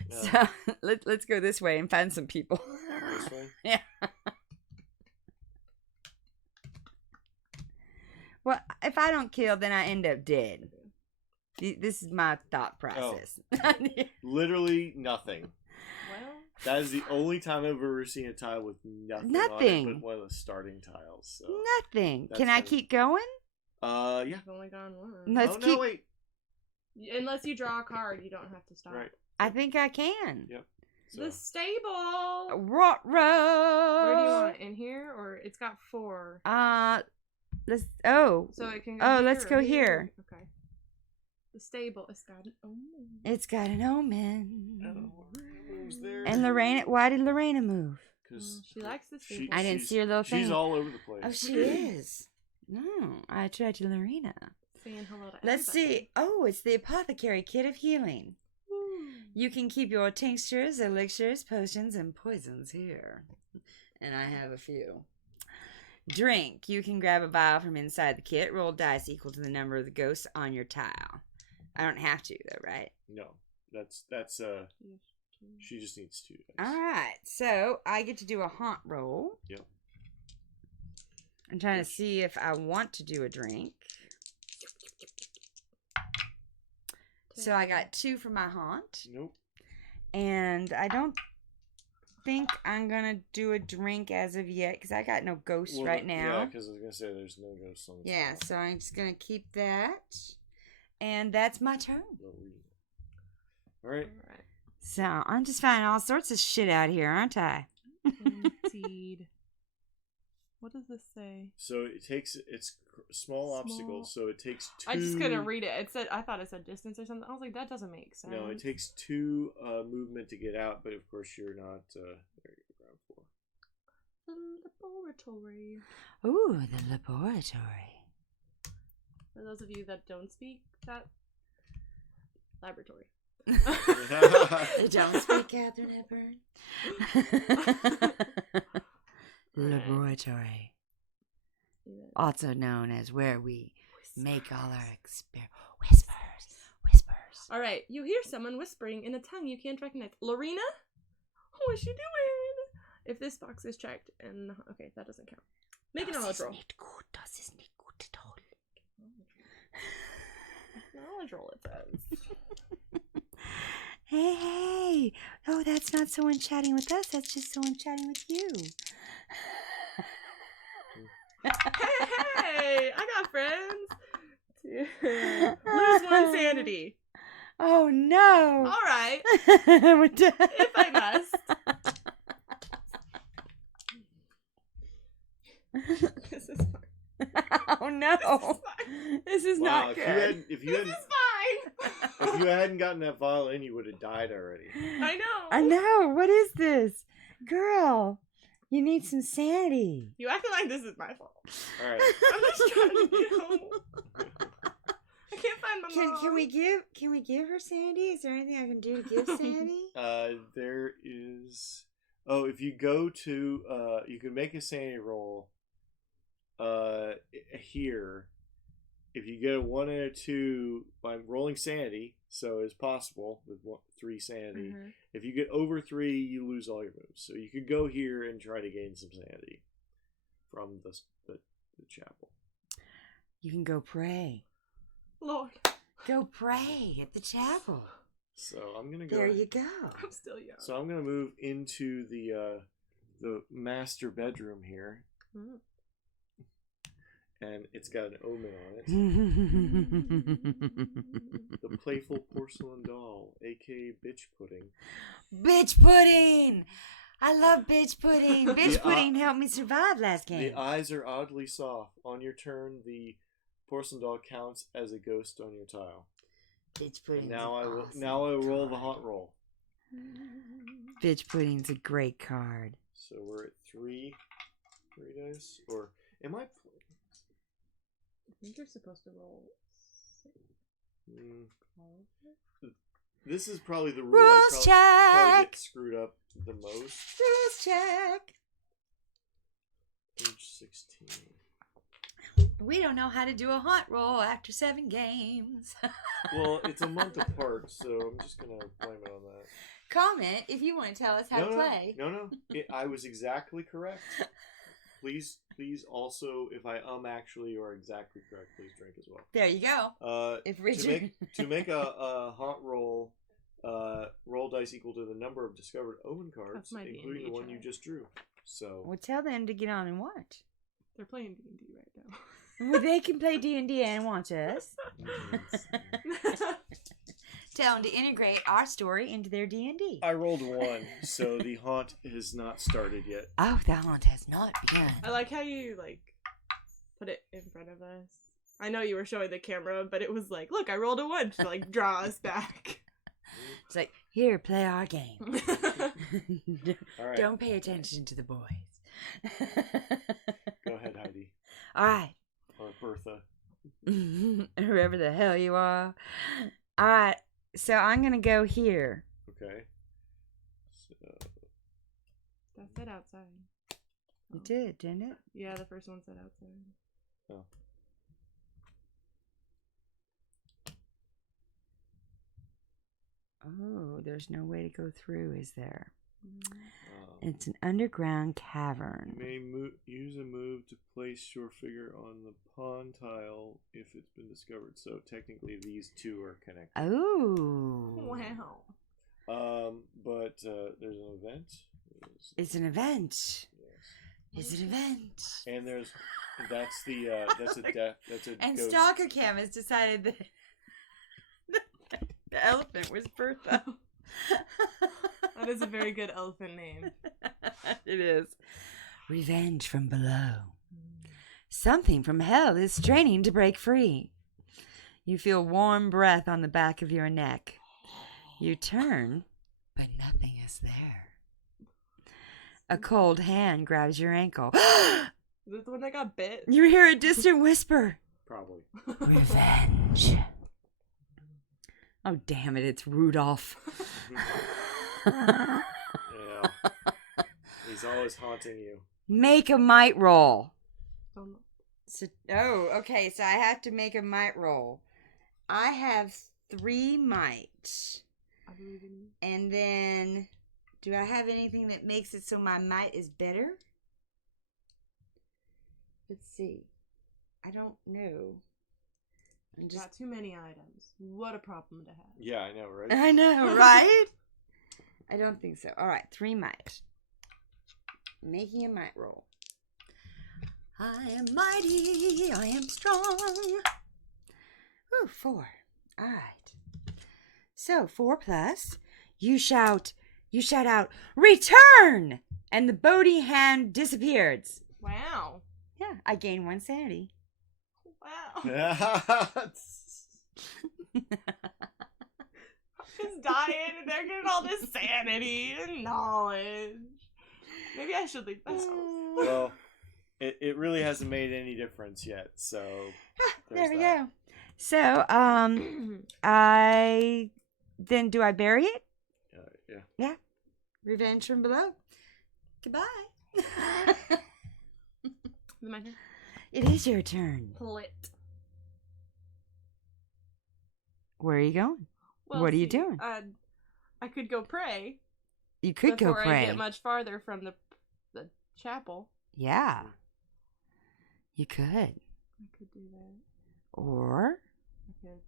So let's go this way and find some people. This way? Yeah. Well, if I don't kill, then I end up dead. This is my thought process. Oh. Literally nothing. Well, that is the only time I've ever seen a tile with nothing. Nothing. On it but one of the starting tiles. So. Nothing. Can I keep going? Yeah. I've only gone one. No, wait. Unless you draw a card, you don't have to stop. Right. I think I can. Yep. So. The stable. Rot row. Where do you want it? In here, or it's got 4. Let's. Oh. So it can go. Oh, let's go here. Okay. The stable. It's got an omen. It's got an omen. Oh, who's there? And Lorena. Why did Lorena move? Because she likes the stable. I didn't see her little thing. She's all over the place. Oh, she is. No, I attracted Lorena. Saying hello to Let's see. Oh, it's the apothecary kit of healing. You can keep your tinctures, elixirs, potions, and poisons here. And I have a few. Drink. You can grab a vial from inside the kit. Roll dice equal to the number of the ghosts on your tile. I don't have to, though, right? No. That's she just needs 2 dice. Alright, so I get to do a haunt roll. Yep. I'm trying to see if I want to do a drink. So I got 2 for my haunt. Nope. And I don't think I'm going to do a drink as of yet because I got no ghosts right now. Yeah, because I was going to say there's no ghosts on the Yeah, so I'm just going to keep that. And that's my turn. All right. So I'm just finding all sorts of shit out here, aren't I? Indeed. What does this say? So it's small obstacles. So it takes 2. I just couldn't read it. I thought it said distance or something. I was like, that doesn't make sense. No, it takes 2 movement to get out, but of course you're not. There you go, ground floor. The laboratory. Ooh, the laboratory. For those of you that don't speak that, laboratory. Don't speak, Catherine Hepburn. Laboratory. Also known as where we make all our whispers. Alright, you hear someone whispering in a tongue you can't recognize. Lorena? What's she doing? If this box is checked, and okay, that doesn't count. Make a knowledge roll. Das ist nicht gut at all. Knowledge roll, it says. Hey! Oh, that's not someone chatting with us. That's just someone chatting with you. Hey! I got friends. Lose 1 sanity. Oh no! All right. If If I must. This is fine. Oh no! This is not good. If you This is fine. if you hadn't gotten that vial in, you would have died already. I know. I know. What is this, girl? You need some sanity. You acting like this is my fault. All right. I'm just trying to get home. I can't find my mom. Can we give her sanity? Is there anything I can do to give sanity? There is. Oh, if you go to you can make a sanity roll. Here, if you get a 1 and a 2 by rolling sanity, so it's possible with 3 sanity. Mm-hmm. If you get over 3, you lose all your moves. So you could go here and try to gain some sanity from the chapel. You can go pray. Lord. Go pray at the chapel. So I'm gonna go. There you go. I'm still young. So I'm gonna move into the master bedroom here, and it's got an omen on it. The playful porcelain doll, aka bitch pudding. Bitch pudding! I love bitch pudding. Bitch pudding helped me survive last game. The eyes are oddly soft. On your turn, the porcelain doll counts as a ghost on your tile. Bitch pudding. Now I will roll the haunt roll. Bitch pudding's a great card. So we're at three dice, or am I? I think you're supposed to roll 6. This is probably the rule Rules I probably check. get screwed up the most. Rules check. Page 16. We don't know how to do a haunt roll after 7 games. Well, it's a month apart, so I'm just gonna blame it on that. Comment if you want to tell us how to play. No. I was exactly correct. Please also, if I actually or exactly correct, please drink as well. There you go. If Richard to make a haunt roll, roll dice equal to the number of discovered omen cards, including the one you just drew. So well, tell them to get on and watch. They're playing D&D right now. Well, they can play D&D and watch us. Tell them to integrate our story into their D&D. I rolled 1, so the haunt has not started yet. Oh, the haunt has not begun. I like how you put it in front of us. I know you were showing the camera, but it was like, look, I rolled a 1 to draw us back. It's like, here, play our game. All right. Don't pay attention to the boys. Go ahead, Heidi. All right. Or Bertha. Whoever the hell you are. All right. So I'm going to go here. Okay. So That said outside. It did, didn't it? Yeah, the first one said outside. Oh. Oh, there's no way to go through, is there? Mm. It's an underground cavern. You may use a move to place your figure on the pawn tile if it's been discovered. So technically, these two are connected. Oh. Wow. But there's an event. It's an event. Yes. It's an event. And that's a And ghost. Stalker Cam has decided that the elephant was Bertha. That is a very good elephant name. It is. Revenge from below. Something from hell is straining to break free. You feel warm breath on the back of your neck. You turn, but nothing is there. A cold hand grabs your ankle. Is this the one that got bit? You hear a distant whisper. Probably. Revenge. Oh, damn it, it's Rudolph. Yeah. He's always haunting you. Make a might roll. Oh, no. Okay, so I have to make a might roll. I have 3 might. I believe in you. And then, do I have anything that makes it so my might is better? Let's see. I don't know. Got too many items. What a problem to have. Yeah, I know, right? I know, right? I don't think so. All right, 3 might. Making a might roll. I am mighty. I am strong. Ooh, 4. All right. So 4 plus. You shout out, return! And the Bodhi hand disappears. Wow. Yeah, I gain 1 sanity. Wow. Just dying and they're getting all this sanity and knowledge. Maybe I should leave this house. Well, it really hasn't made any difference yet, so there we go. So, do I bury it? Yeah. Yeah. Revenge from below. Goodbye. Is it my turn? It is your turn. Plit. Where are you going? Well, What are you doing? I could go pray. You could go before pray. I get much farther from the chapel. Yeah. You could. I could do that. Or I could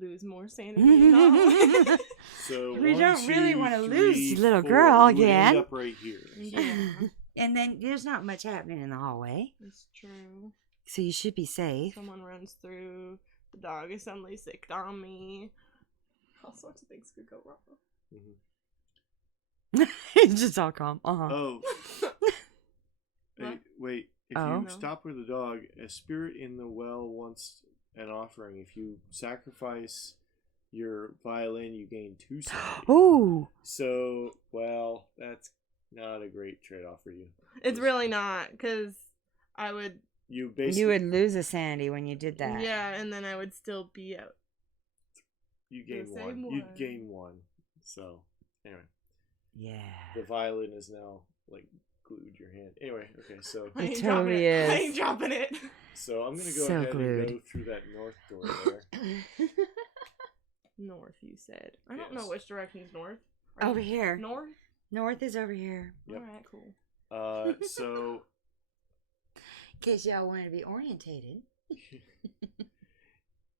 lose more sanity. No. So We 1, don't really 2, want to 3, lose little 4. girl You would again. end up right here. Yeah, And then there's not much happening in the hallway, it's true. so you should be safe. Someone runs through. The dog is suddenly sick on me. All sorts of things could go wrong. Mhm. It's just all calm. Oh. Hey, What? wait. If Oh. you No. stop with a dog, a spirit in the well wants an offering. If you sacrifice your violin, you gain 2 sanity. Ooh. So, well, that's not a great trade-off for you. It's really not, because I would. You basically You would lose a sanity when you did that. Yeah, and then I would still be out. you gain the 1. same You'd one. gain 1. So, anyway, Yeah. the violin is now like glued to your hand. Anyway, okay, so I ain't It dropping totally it. I is. ain't dropping it. so I'm gonna go So ahead glued. and go through that north door there. North, you said. I don't know Yes. which direction's north. Right? Over here. North? North is over here. Yep. Alright, cool. So In case y'all wanted to be orientated.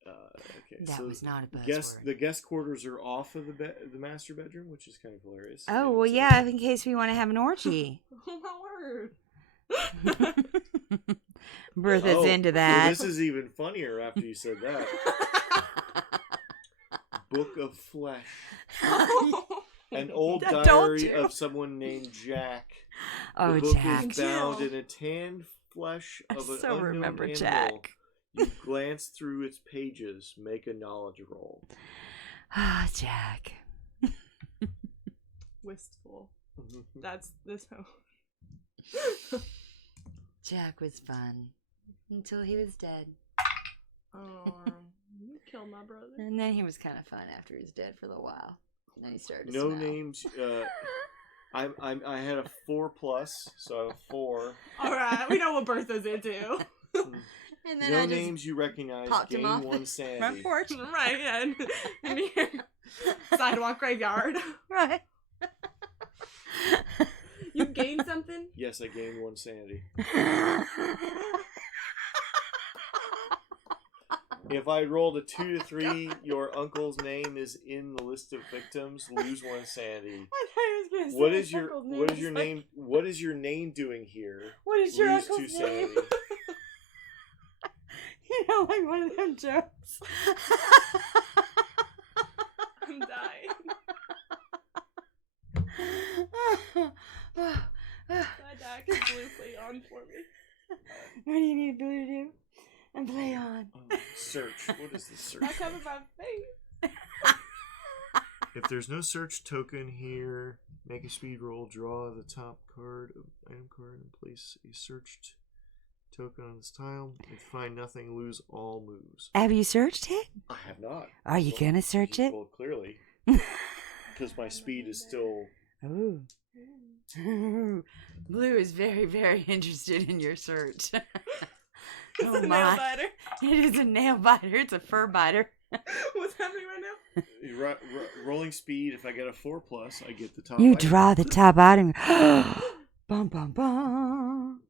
okay, That so was not a buzzword. the guest quarters are off of the master bedroom, which is kind of hilarious. Oh, And well, so- yeah, in case we want to have an orgy. Oh my word. Bertha's Oh, into well, that. this is even funnier after you said that. Book of Flesh. An old I told diary you. of someone named Jack. Oh, the book Jack. is bound in a tanned flesh I of an so unknown remember animal. Jack. You glance through its pages. Make a knowledge roll. Ah, Jack. Wistful. That's this hoe. Jack was fun. Until he was dead. Oh, you killed my brother. And then he was kind of fun after he was dead for a little while. And then he started to No smell. names. I had a 4+, so I have a 4. Alright, we know what Bertha's into. And then No I just names you recognize. popped him Gain off 1 the sanity. front porch. Right, and near sidewalk graveyard. Right. You gained something? Yes, I gained 1 sanity. If I rolled a 2 to 3, your uncle's name is in the list of victims. Lose 1 sanity. I thought he was gonna say What his is your uncle's what is was your like, name? What is your name doing here? What is your Lose 2 uncle's name? sanity. You know, like one of them jokes. I'm dying. That is blue on for me. What do you need Blue to do? And play on. Search. What is the search? I covered my face. If there's no search token here, make a speed roll. Draw the top card of item card and place a searched token on this tile. If you find nothing, lose all moves. Have you searched it? I have not. Are you gonna search it? Well, clearly, because my speed is still. Ooh. Blue is very, very interested in your search. It's a nail biter. It is a nail biter. It's a fur biter. What's happening right now? Rolling speed. If I get a 4+, I get the top. You item. draw the top item. Bum, bum, bum.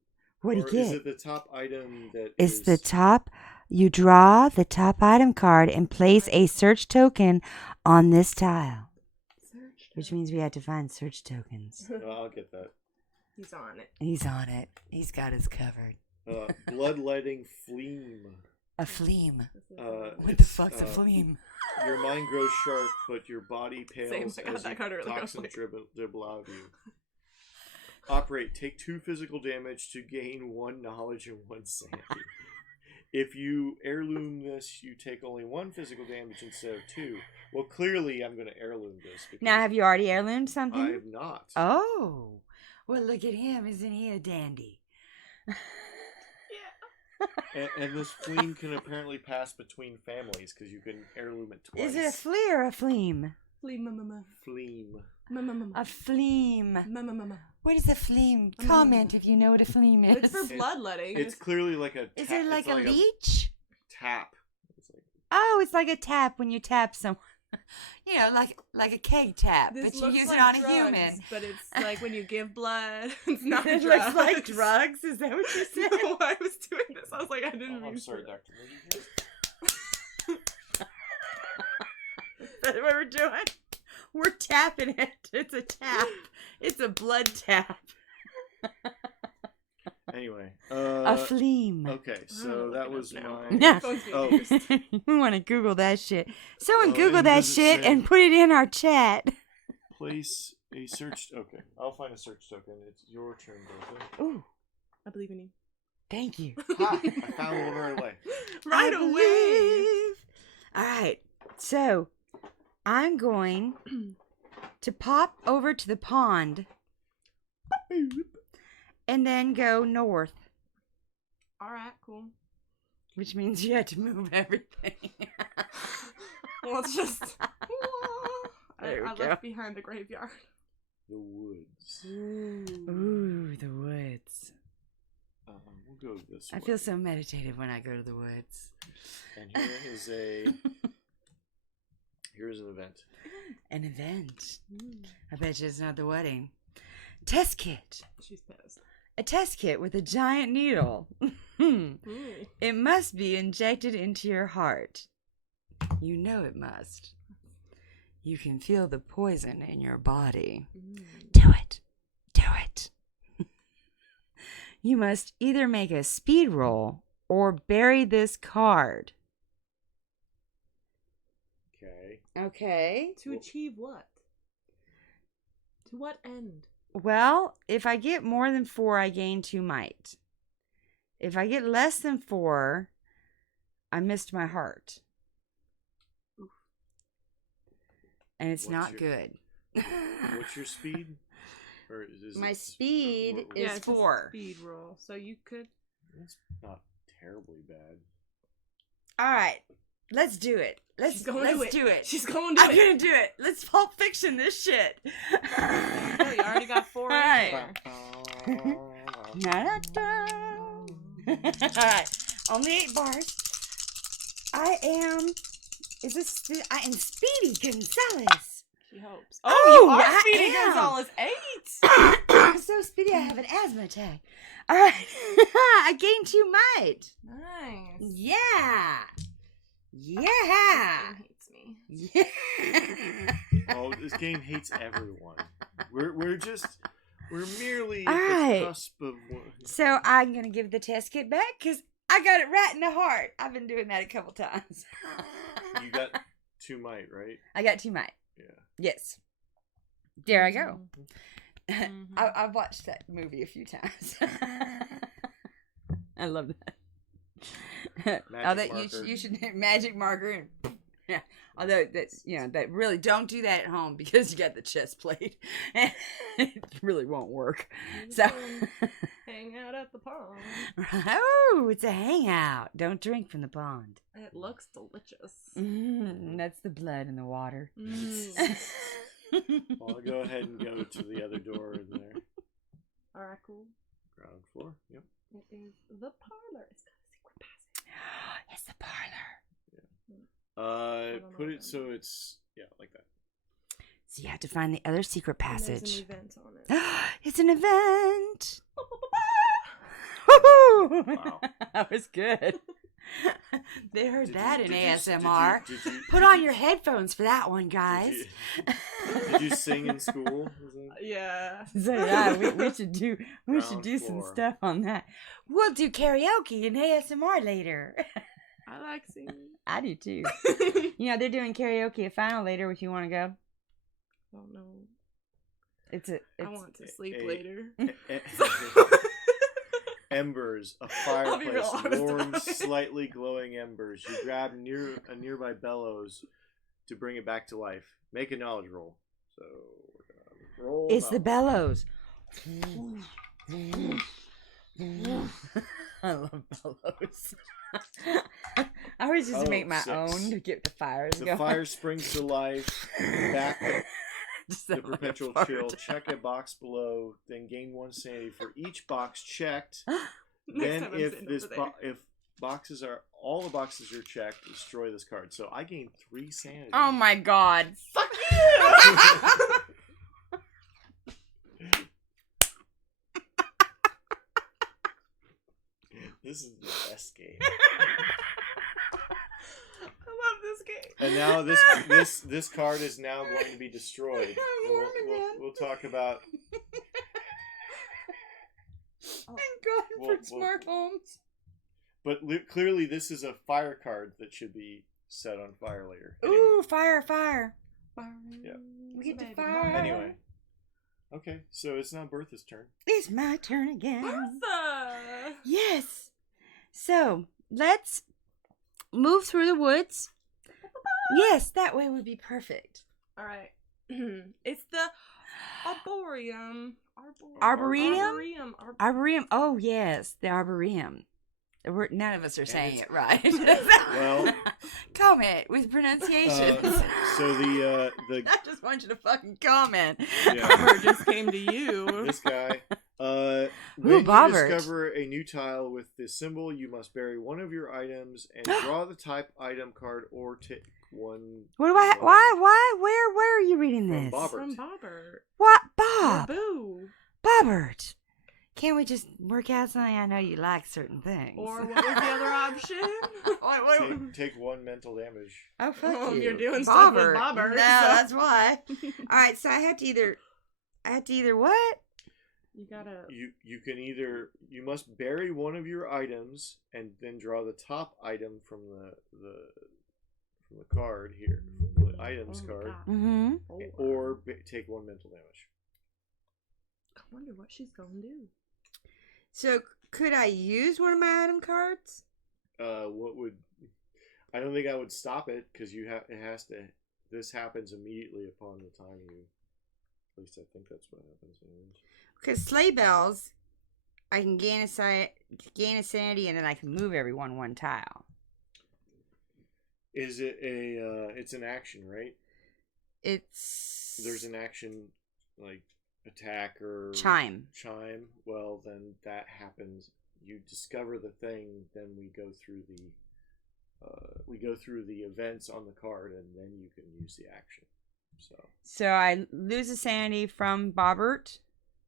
What do you Or get? Is it the top item that It's is the top. You draw the top item card and place a search token on this tile. Which means we had to find search tokens. No, I'll get that. He's on it. He's on it. He's got us covered. Bloodletting phlegm. A phlegm. What the It's, fuck's a phlegm? Your mind grows sharp, but your body Same, pales I got as that your card earlier. toxins dribble out of you. Operate. Take 2 physical damage to gain 1 knowledge and 1 sanity. If you heirloom this, you take only 1 physical damage instead of 2. Well, clearly I'm going to heirloom this. Because Now, have you already heirloomed something? I have not. Oh. Well, look at him. Isn't he a dandy? And this phlegm can apparently pass between families because you can heirloom it twice. Is it a flea or a phlegm? Phlegm. A phlegm. What is a phlegm? Comment if you know what a phlegm is. It's for bloodletting. It's clearly like a. Is ta- it like it's a leech? tap. It's like, Oh, it's like a tap when you tap someone. You know, like a keg tap, This but you looks use like it on drugs, a human. But it's like when you give blood. It's not It drugs. looks like drugs. Is that what you said? No, I was doing this. I was like, I didn't oh, I'm mean sorry, to. Dr. that what we're doing? We're tapping it. It's a tap. It's a blood tap. Anyway. A phlegm. Okay, so that was my... Yeah. Oh. We want to Google that shit. Someone Google and that does it shit say- and put it in our chat. Place a search... Okay, I'll find a search token. It's your turn, Bertha. Ooh, I believe in you. thank you. Ha! I found one right away. Right I away. believe. All right, so I'm going to pop over to the pond and then go north, All right, cool. which means you have to move everything. Well, it's just. There we I go. left behind the graveyard. The woods. Ooh, the woods. We'll go this way. I feel so meditative when I go to the woods. And here is a... Here's an event. An event. I bet you it's not the wedding. Test kit. She's pissed. A test kit with a giant needle. Ooh. It must be injected into your heart. You know it must. You can feel the poison in your body. Do it. Do it. You must either make a speed roll or bury this card. Okay. Okay. To achieve what? To what end? Well, if I get more than 4, I gain 2 might. If I get less than 4, I missed my heart. Oof. And it's What's not your- good. What's your speed? Or is My it- speed what- is it's a 4. speed roll, so you could. That's not terribly bad. All right. Let's do it. She's gonna Do it. She's going to I'm do it. going to do it. Let's Pulp Fiction this shit. No, you already got 4 in Alright. there. Na-da-da. All right. Only 8 bars. I am Speedy Gonzalez. She hopes. Oh, Oh, you are I Speedy am. Gonzalez 8. I'm so speedy I have an asthma attack. All right. I gained 2 might. Nice. Yeah. Yeah. This game hates me. Yeah. Oh, this game hates everyone. We're merely All at right. the cusp of one. So I'm going to give the test kit back because I got it right in the heart. I've been doing that a couple times. You got 2 might, right? I got 2 might. Yeah. Yes. There I go. Mhm. I've watched that movie a few times. I love that. Magic Although marker. you should magic marker and yeah. Although that's that really don't do that at home because you got the chest plate. It really won't work. So Hang out at the pond. oh, it's a hangout. Don't drink from the pond. It looks delicious. That's the blood in the water. Mm. Well, I'll go ahead and go to the other door in there. All right, cool. Ground floor. Yep. It is the parlor. It's got a secret passage. It's the parlor. don't know Put what it that so it's like that. So you have to find the other secret And there's passage. an event on it. It's an event. Wow. That was good. They heard Did that you- in did you- ASMR. did you- Put did on you- your headphones for that one, guys. Did you sing in school? Was it- Yeah. So yeah, we should do Ground some floor. stuff on that. We'll do karaoke and ASMR later. I like singing. I do too. They're doing karaoke at Final later. If you want to go, Oh no. I I want to sleep a- later. Embers, a I'll be real fireplace, honest warm, about it. slightly glowing embers. You grab a nearby bellows to bring it back to life. Make a knowledge roll. So we're gonna roll. It's the knowledge. bellows. I love bellows. I always just Oh, make my 6. own to get the fires The going. fire springs to life. Back Just the sound like a perpetual fart. chill. Check a box below, then gain 1 sanity for each box checked. Next Then time I'm if sitting this over there. if boxes are all the boxes are checked, destroy this card. So I gained 3 sanity. Oh my god. Fuck you! This is the best game. I love this game. And now this card is now going to be destroyed. I'm And warm again. we'll talk about. Thank God for smart homes. But clearly, this is a fire card that should be set on fire later. Anyway. Ooh, fire. Yeah. We get to fire. Anyway. Okay, so it's now Bertha's turn. It's my turn again. Bertha! Yes. So, let's move through the woods. Yes, that way would be perfect. All right. It's the arboreum. Arboretum? Arboreum. Oh, yes, the arboreum. None of us are saying it right. Well, comment with pronunciations. So the I just want you to fucking comment. Bobber just came to you. This guy. When you Bobbert. discover a new tile with this symbol, you must bury one of your items and draw the type item card or take one. What do I? Why? Where are you reading From this? Bobbert. From Bobbert. What, Bob? Boo. Bobbert. Can't we just work out something? I know you like certain things. Or what was the other option? Take one mental damage. Oh, fuck Well, you. you're doing stuff with Bobbert. No, so- that's why. All right, so I have to either what? You gotta. You must bury one of your items and then draw the top item from the card here, from the items card, Mm-hmm. or take one mental damage. I wonder what she's gonna do. So could I use one of my item cards? What would? I don't think I would stop it because it has to. This happens immediately upon the time you. At least I think that's what happens. Because sleigh bells, I can gain a sanity, and then I can move everyone one tile. Is it it's an action, right? There's an action like attack or chime. Well, then that happens. You discover the thing, then we go through the events on the card, and then you can use the action. So I lose a sanity from Bobbert.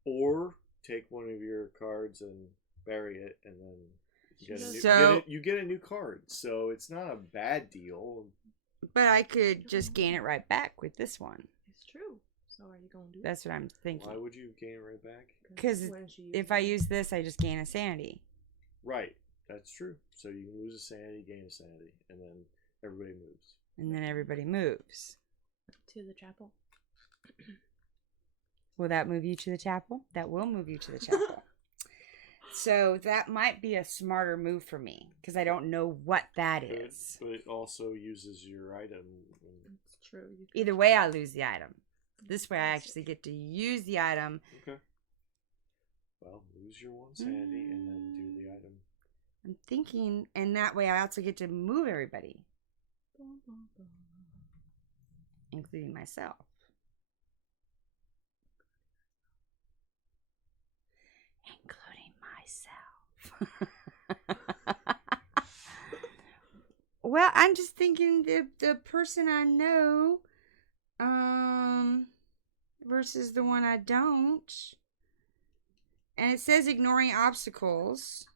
Or take one of your cards and bury it, and then you get a new card. So it's not a bad deal. But I could just gain it right back with this one. It's true. So are you gonna do? That's what I'm thinking. Why would you gain it right back? Because if I use this, I just gain a sanity. Right. That's true. So you can lose a sanity, gain a sanity, and then everybody moves. And then everybody moves. To the chapel. Will that move you to the chapel? That will move you to the chapel. So that might be a smarter move for me because I don't know what that is. But it also uses your item. It's true. Either way, I lose the item. This way, I actually get to use the item. Okay. Well, lose your one sanity and then do the item. I'm thinking, and that way I also get to move everybody. Including myself. Well, I'm just thinking the person I know versus the one I don't. And it says ignoring obstacles.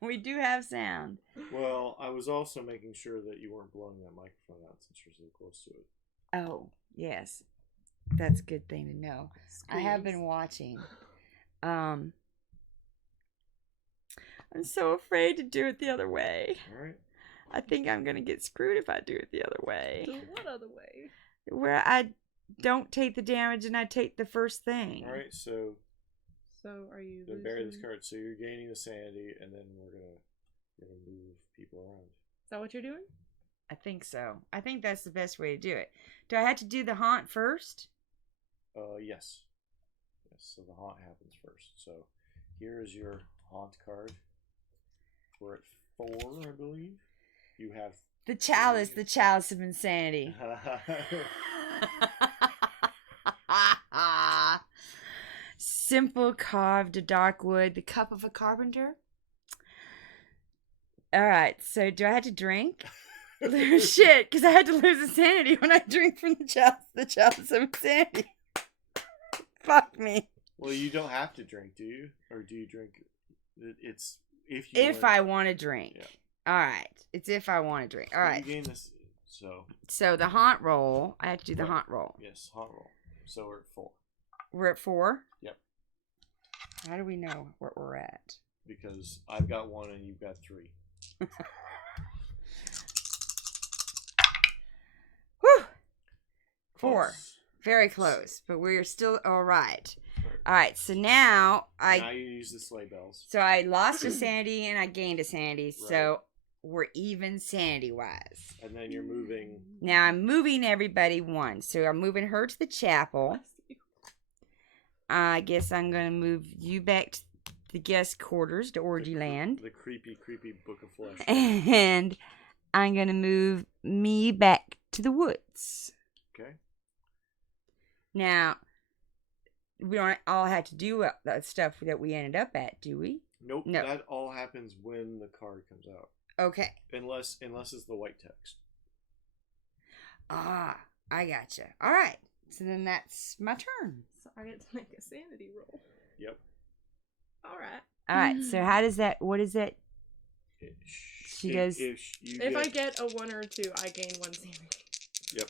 We do have sound. Well, I was also making sure that you weren't blowing that microphone out since you're so close to it. Oh, yes. That's a good thing to know. I have been watching. I'm so afraid to do it the other way. All right. I think I'm going to get screwed if I do it the other way. So what other way? Where I don't take the damage and I take the first thing. All right, so are you then bury this card. So you're gaining the sanity, and then we're gonna move people around. Is that what you're doing? I think so. I think that's the best way to do it. Do I have to do the haunt first? Yes. So the haunt happens first. So here is your haunt card. We're at 4, I believe. You have the chalice of insanity. Simple carved dark wood, the cup of a carpenter. All right, so do I have to drink? Shit, because I had to lose insanity when I drink from the chalice of insanity. Fuck me. Well, you don't have to drink, do you? Or do you drink? if I want to drink. Yeah. All right. It's if I want to drink. All right. You gain this. So the haunt roll. I have to do the haunt roll. Yes, haunt roll. So we're at 4. We're at 4? Yep. How do we know what we're at? Because I've got 1 and you've got 3. Whew. 4. Close. Very close, but we're still all right. All right, so now Now you use the sleigh bells. So I lost a sanity and I gained a sanity, Right. so we're even sanity-wise. And then you're moving. Now I'm moving everybody 1, so I'm moving her to the chapel. I guess I'm going to move you back to the guest quarters to Orgy Land. The creepy book of flesh. And I'm going to move me back to the woods. Okay. Now, we don't all have to do that stuff that we ended up at, do we? Nope. No. That all happens when the card comes out. Okay. Unless it's the white text. Ah, I gotcha. All right. So then that's my turn. So I get to make a sanity roll. Yep. All right. All right. So how does that? What is it? She goes. If I get a 1 or a 2, I gain 1 sanity. Yep.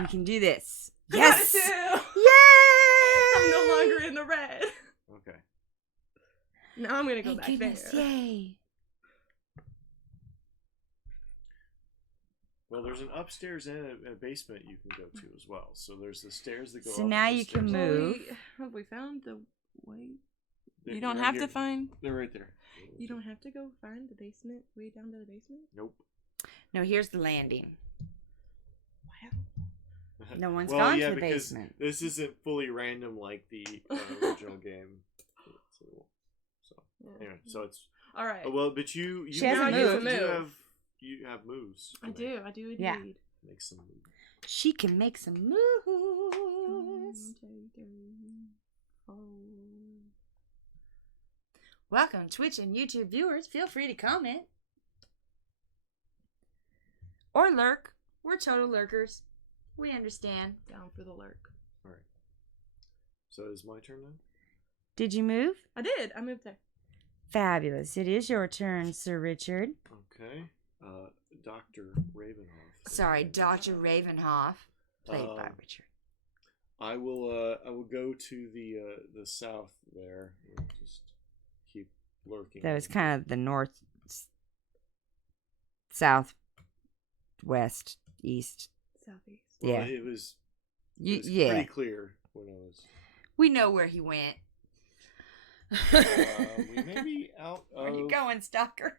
You can do this. I got Yes. it too. Yay! I'm no longer in the red. Okay. Now I'm gonna go Thank back goodness. there. Yay. Well, there's an upstairs and a basement you can go to as well. So there's the stairs that go So up. now and the you can stairs. move. Have we found the way? They're You don't right have here. to find. They're right there. You don't have to go find the basement. Way down to the basement. Nope. No, here's the landing. Wow. No one's well, gone yeah, to the because basement. this isn't fully random like the original game. So anyway, so it's All right. well, but you She hasn't have, moved. you have moves. I do indeed. Yeah. Make some moves. She can make some moves. 1, 2, 3, 4. Welcome, Twitch and YouTube viewers. Feel free to comment. Or lurk. We're total lurkers. We understand. Down for the lurk. All right. So is my turn now? Did you move? I did. I moved there. Fabulous. It is your turn, Sir Richard. Okay. Dr. Ravenhoff. Sorry, Dr. Ravenhoff. Played by Um, Richard. I will go to the south there. We'll just keep lurking. That was kind of the north, south, west, east. Southeast. Well, Yeah. It was Yeah. pretty clear when I was. We know where he went. We may be out of. Where you going, stalker?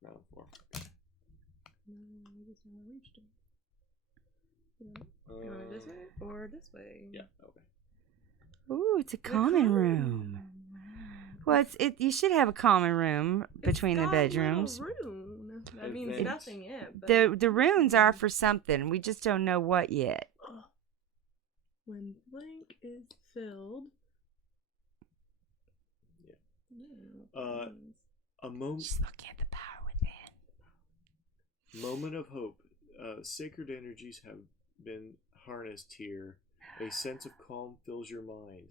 Ground floor. I just want to reach them. Going this way or this way? Yeah. Okay. Ooh, it's a The common room. Well, you should have a common room between the It's got a bedrooms. little rune. That means Event. nothing yet. But The runes are for something. We just don't know what yet. when blank is filled. Yeah. A moment. Just looking at the power within. Moment of hope. Sacred energies have been harnessed here. A sense of calm fills your mind.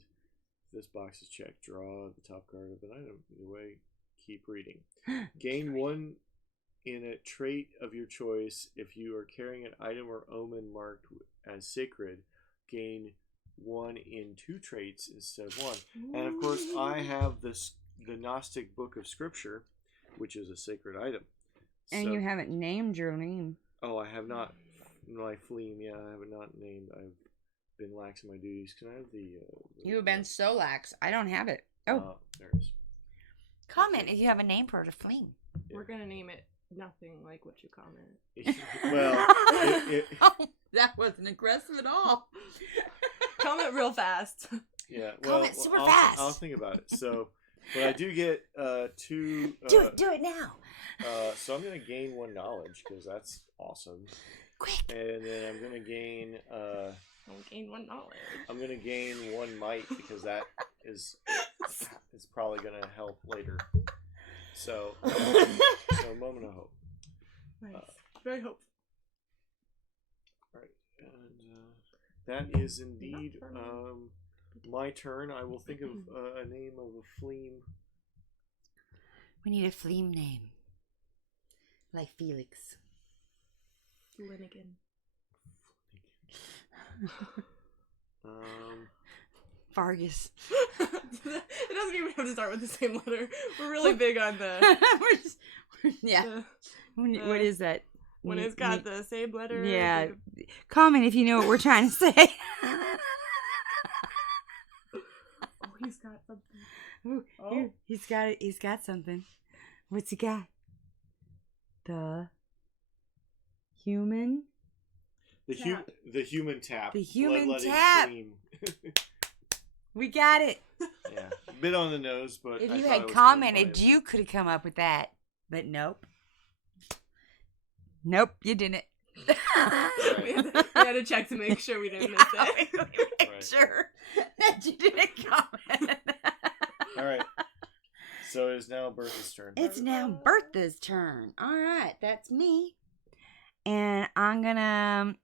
This box is checked. Draw the top card of an item. Either way, keep reading. Gain 1 in a trait of your choice. If you are carrying an item or omen marked as sacred, gain 1 in 2 traits instead of 1. And of course, I have the Gnostic Book of Scripture, which is a sacred item. And So- you haven't named your name. Oh, I have not. My fleam, yeah, I have it not named. I've been lax in my duties. Can I have the You have been so lax. I don't have it. Oh, there it is. comment if you have a name for it, a fling. We're gonna name it nothing like what you comment. Well, Oh, that wasn't aggressive at all. Comment real fast. yeah. Comment super I'll, fast. I'll think about it. So, but I do get 2. Do it now. So I'm gonna gain 1 knowledge because that's awesome. Quick. And then I'm gonna gain. Don't gain 1 knowledge. I'm gonna gain 1 might because that is probably gonna help later. So, moment of hope. Nice. Very hopeful. All right, and that is indeed my turn. I will think of a name of a fleam We need a flea name. Like Felix. Flanagan. Vargas. It doesn't even have to start with the same letter. We're really big on the... Yeah. What is that? When it's got the same letter. Yeah. Comment if you know what we're trying to say. Oh, he's got something. Ooh, here, he's got it. He's got something. What's he got? The human. The human tap. The human Bloodletting tap. Cream. We got it. Yeah, bit on the nose, but If I you thought had it was commented, funny. you could have come up with that. But nope. Nope, you didn't. We had to check to make sure we didn't miss it. Make Right. sure that you didn't comment. All right. So it is now Bertha's turn. It's now Bertha's turn. All right, that's me. And I'm gonna...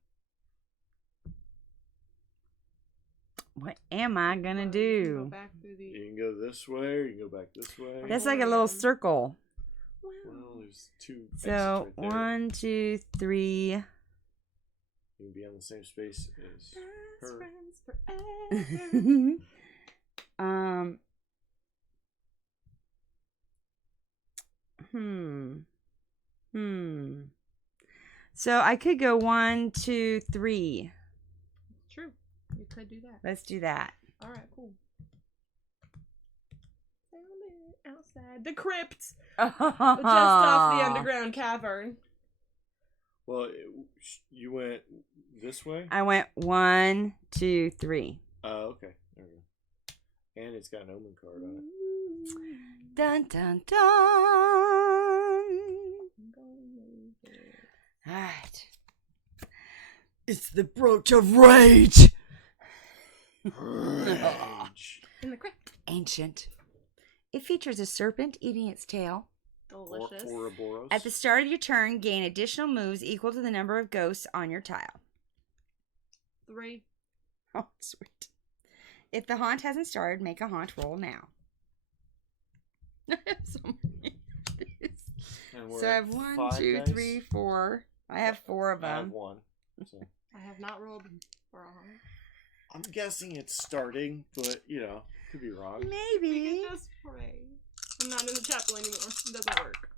What am I gonna Go do? back through the... You can go this way, or you can go back this way. That's like a little circle. Well, there's two exits So, right there. 1, 2, 3. You can be on the same space as Best her. friends forever. So I could go 1, 2, 3. True. You could do that. Let's do that. All right, cool. Outside the crypt, just off the underground cavern. Well, you went this way? I went 1, 2, 3. Okay. There we go. And it's got an omen card on it. Dun dun dun. Alright. It's the brooch of rage. Rage. In the crypt. Ancient. It features a serpent eating its tail. Delicious. Ouroboros. At the start of your turn, gain additional moves equal to the number of ghosts on your tile. 3. Oh, sweet. If the haunt hasn't started, make a haunt roll now. I have so many of these. And we're So I at have 1, 5 2, dice. 3, 4. I have 4 of I have them. 1. So. I have not rolled for a haunt. I'm guessing it's starting, but, could be wrong. We Maybe. can just pray. I'm not in the chapel anymore. It doesn't work.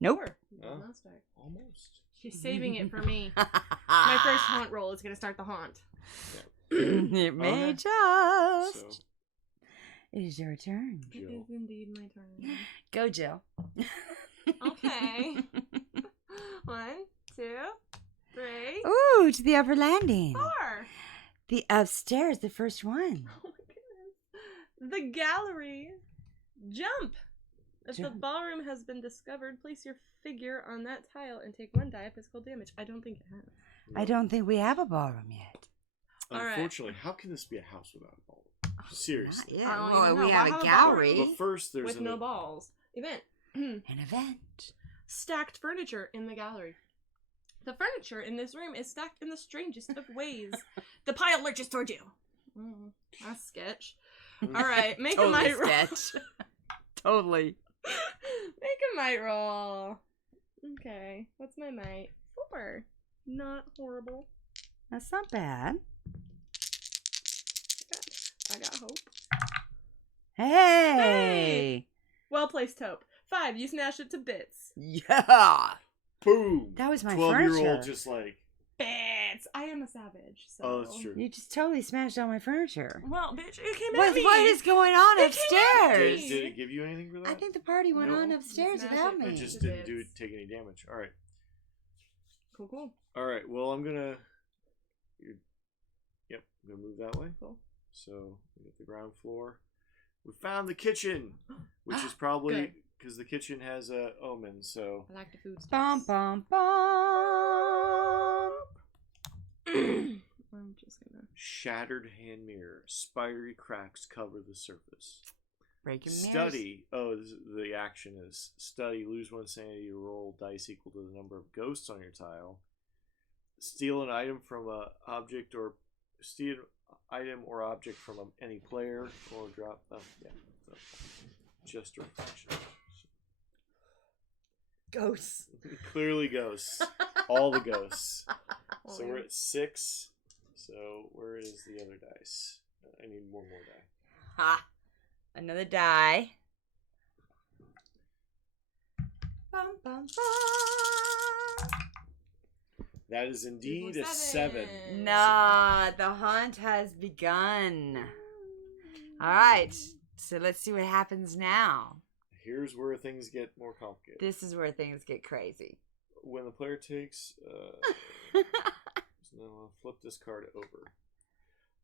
Nope. Or, it Oh. will not start. Almost. She's saving it for me. My first haunt roll is going to start the haunt. It may Okay. just. So, It is your turn. It is indeed my turn. Go, Jill. Okay. 1, 2, 3, Ooh, to the upper landing. 4. The upstairs, the first one. Oh my goodness. The gallery. Jump. If the Jump. ballroom has been discovered, place your figure on that tile and take 1 die of physical damage. I don't think it has. I don't think we have a ballroom yet. All right. Unfortunately, how can this be a house without a ball? Seriously. Yeah, I don't well, even know. we Why have have a a gallery. But first, there's With no balls. Event. An event. Stacked furniture in the gallery. The furniture in this room is stacked in the strangest of ways. The pile lurches toward you. That's sketch. All right, make a might roll. sketch. Totally. Make a might roll. Okay, what's my might? 4. Not horrible. That's not bad. I got hope. Hey! Well placed hope. 5. You smash it to bits. Yeah! Boom! That was my 12-year-old furniture. just like... Bits. I am a savage. So. Oh, that's true. You just totally smashed all my furniture. Well, bitch, it came What, at me. what is going on It came at upstairs? me. Did it give you anything for that? I think the party went No. on upstairs Smash without it. me. It just The didn't bits. take any damage. All right. Cool. All right. Well, I'm gonna. Yep. I'm gonna move that way. Cool. So we get the ground floor. We found the kitchen, which is probably Good. because the kitchen has a omen. So I like the food stuff. Bum, bum, bum. I'm just gonna... shattered hand mirror, spiry cracks cover the surface. Breaking mirrors. Study. Oh, the action is study. Lose 1 sanity to roll dice equal to the number of ghosts on your tile. Steal an item from a object or steal an item or object from any player or drop. Oh, yeah. So, just a reflection. Ghosts. Clearly ghosts. All the ghosts. Oh, So we're at 6. So where is the other dice? I need one more die. Ha! Another die. Bum, bum, bum. That is indeed a 7. Nah, the hunt has begun. All right, so let's see what happens now. Here's where things get more complicated. This is where things get crazy. When the player takes... now I'll flip this card over.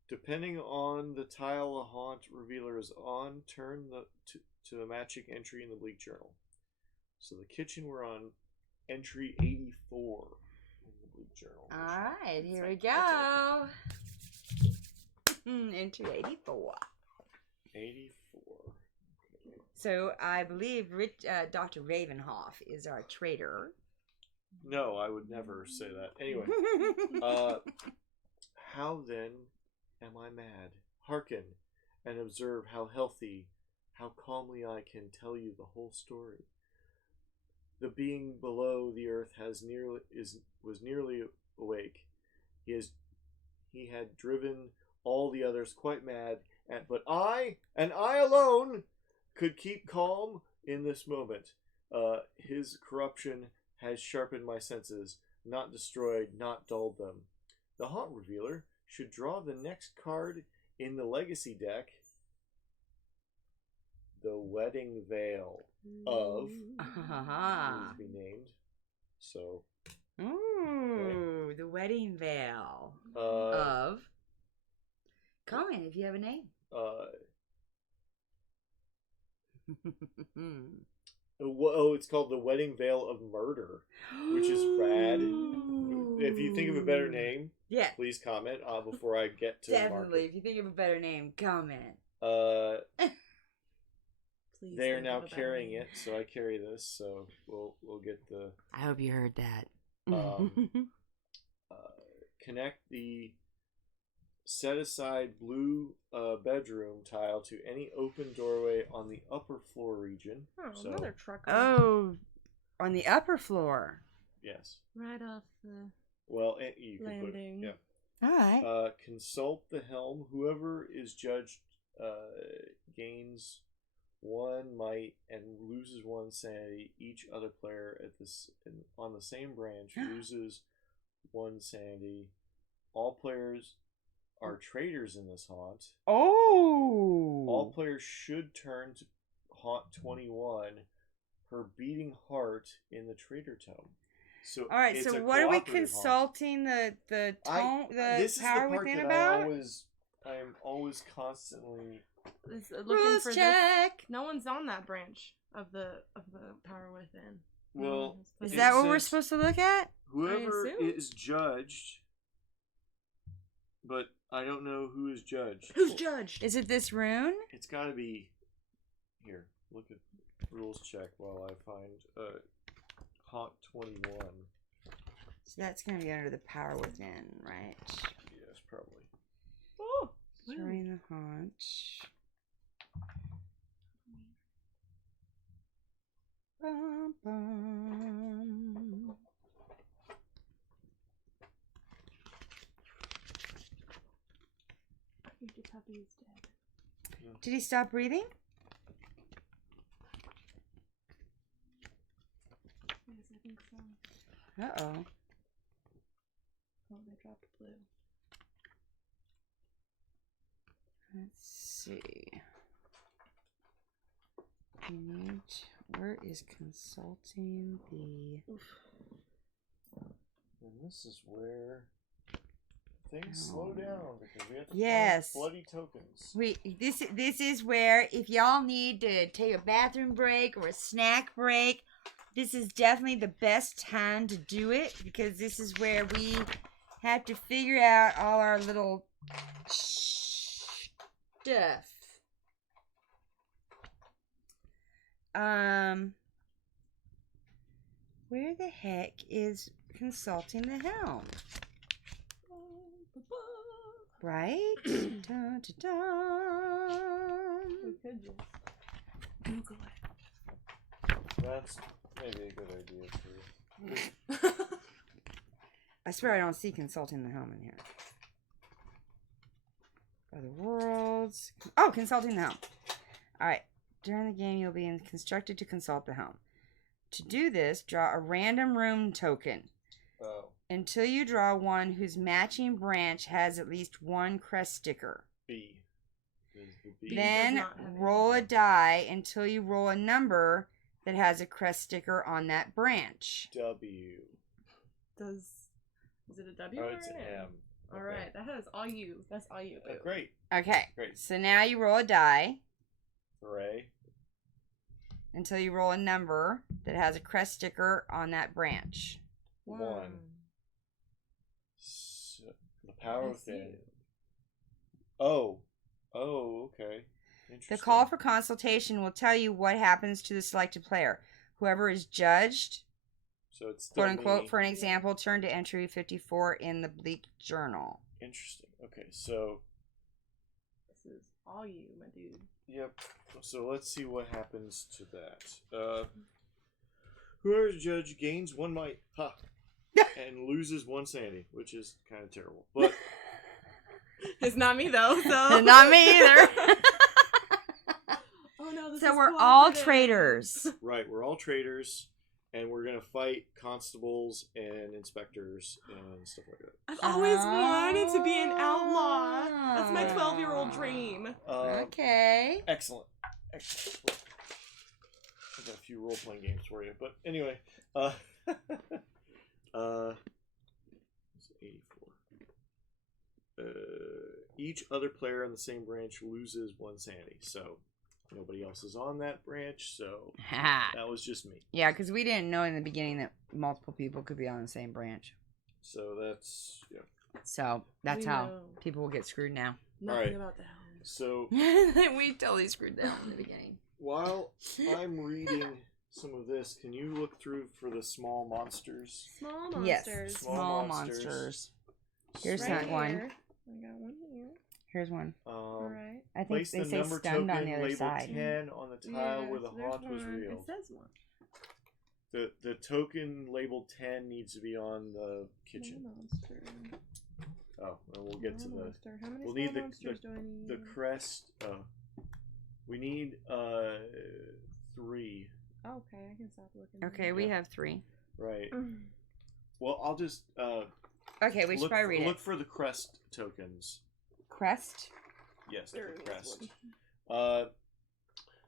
Depending on the tile the haunt revealer is on, turn to a matching entry in the bleak journal. So the kitchen, we're on entry 84 in the bleak journal. All right, here we go. Entry 84. 84. So I believe Dr. Ravenhoff is our traitor. No, I would never say that. Anyway, how then am I mad? Hearken and observe how healthy, how calmly I can tell you the whole story. The being below the earth was nearly awake. He had driven all the others quite mad, but I, and I alone, could keep calm in this moment. His corruption has sharpened my senses, not destroyed, not dulled them. The haunt revealer should draw the next card in the legacy deck, the wedding veil of, to be named. So, ooh, the wedding veil of. Comment if you have a name. It's called the wedding veil of murder, which is rad. If you think of a better name, yeah, please comment before I get to definitely. If you think of a better name, comment. Please they are think now of a better carrying name. it, so I carry this. So we'll get the. I hope you heard that. Connect the set aside blue bedroom tile to any open doorway on the upper floor region. Oh, So, another trucker. Oh, on the upper floor. yes. Right off the Well, you could landing. put, yeah. All right. Consult the helm. Whoever is judged gains 1 might and loses 1 sanity. Each other player on the same branch loses 1 sanity. All players are traitors in this haunt. Oh. All players should turn to haunt 21, her beating heart in the traitor tome. So all right. it's So a what are we cooperative consulting the tone this is power the part within that about? I am always constantly. Looking Rules for check. this. No one's on that branch of the power within. Well, Is it that what we're says supposed to look at? Whoever I assume. is judged, but I don't know who is judged. Who's judged? Is it this rune? It's got to be here. Look at rules check while I find haunt 21. So that's going to be under the power within, right? Yes, probably. Oh, During the haunt. Bum, bum. I think the puppy is dead. Did he stop breathing? Yes, I think so. Uh-oh. Oh, they dropped blue. Let's see. Where is consulting the... And this is where things slow down because we have to Yes. find bloody tokens. This is where if y'all need to take a bathroom break or a snack break, this is definitely the best time to do it because this is where we have to figure out all our little stuff. Where the heck is consulting the helm? Right? Dun, dun, dun. We could just Google it. That's maybe a good idea too. I swear I don't see consulting the helm in here. Other worlds. Oh, consulting the helm. Alright. During the game, you'll be instructed to consult the helm. To do this, draw a random room token. Oh. Until you draw one whose matching branch has at least one crest sticker. B. Then roll a die until you roll a number that has a crest sticker on that branch. W. Is it a W Oh, or it's an an M? M. All right, that has all you. That's all you. Oh, great. Okay. Great. So now you roll a die Hooray. until you roll a number that has a crest sticker on that branch. 1. So, the power within. Oh, okay. The call for consultation will tell you what happens to the selected player. Whoever is judged, so it's still quote unquote, me. for an example, turn to entry 54 in the Bleak Journal. Interesting. Okay, so This is all you, my dude. yep. So let's see what happens to that. Whoever judge gains 1 might, and loses 1 sanity, which is kind of terrible. But It's not me though. So Not me either. Oh no, this So is we're all cooperative. traitors. right, we're all traitors, and we're gonna fight constables and inspectors and stuff like that. I've always wanted to be an outlaw. That's my 12-year-old dream. Okay. Excellent. Excellent. I've got a few role-playing games for you, but anyway, it's 84. Each other player on the same branch loses 1 sanity, so nobody else is on that branch, so that was just me. Yeah, because we didn't know in the beginning that multiple people could be on the same branch. So that's, yeah. So that's We how know. people will get screwed now. Nothing Alright. about the helm. So We totally screwed them in the beginning. while I'm reading some of this, can you look through for the small monsters? Small monsters. Yes, Small small monsters. monsters. Here's Right one. here. I got one here. Here's one. Alright. I think Place they the say number stunned token on the other labeled side. 10 on the tile where the so there's haunt was one. revealed. It says one. The token labeled 10 needs to be on the kitchen. Small monster. Oh, and we'll get to Small the monster. How many we'll small need monsters do I need? the crest. We need 3. Okay, I can stop looking. Okay, we have 3. Right. Well, I'll just Okay, we should look, probably read look it. for the crest tokens. Crest? Yes, There the is crest. one.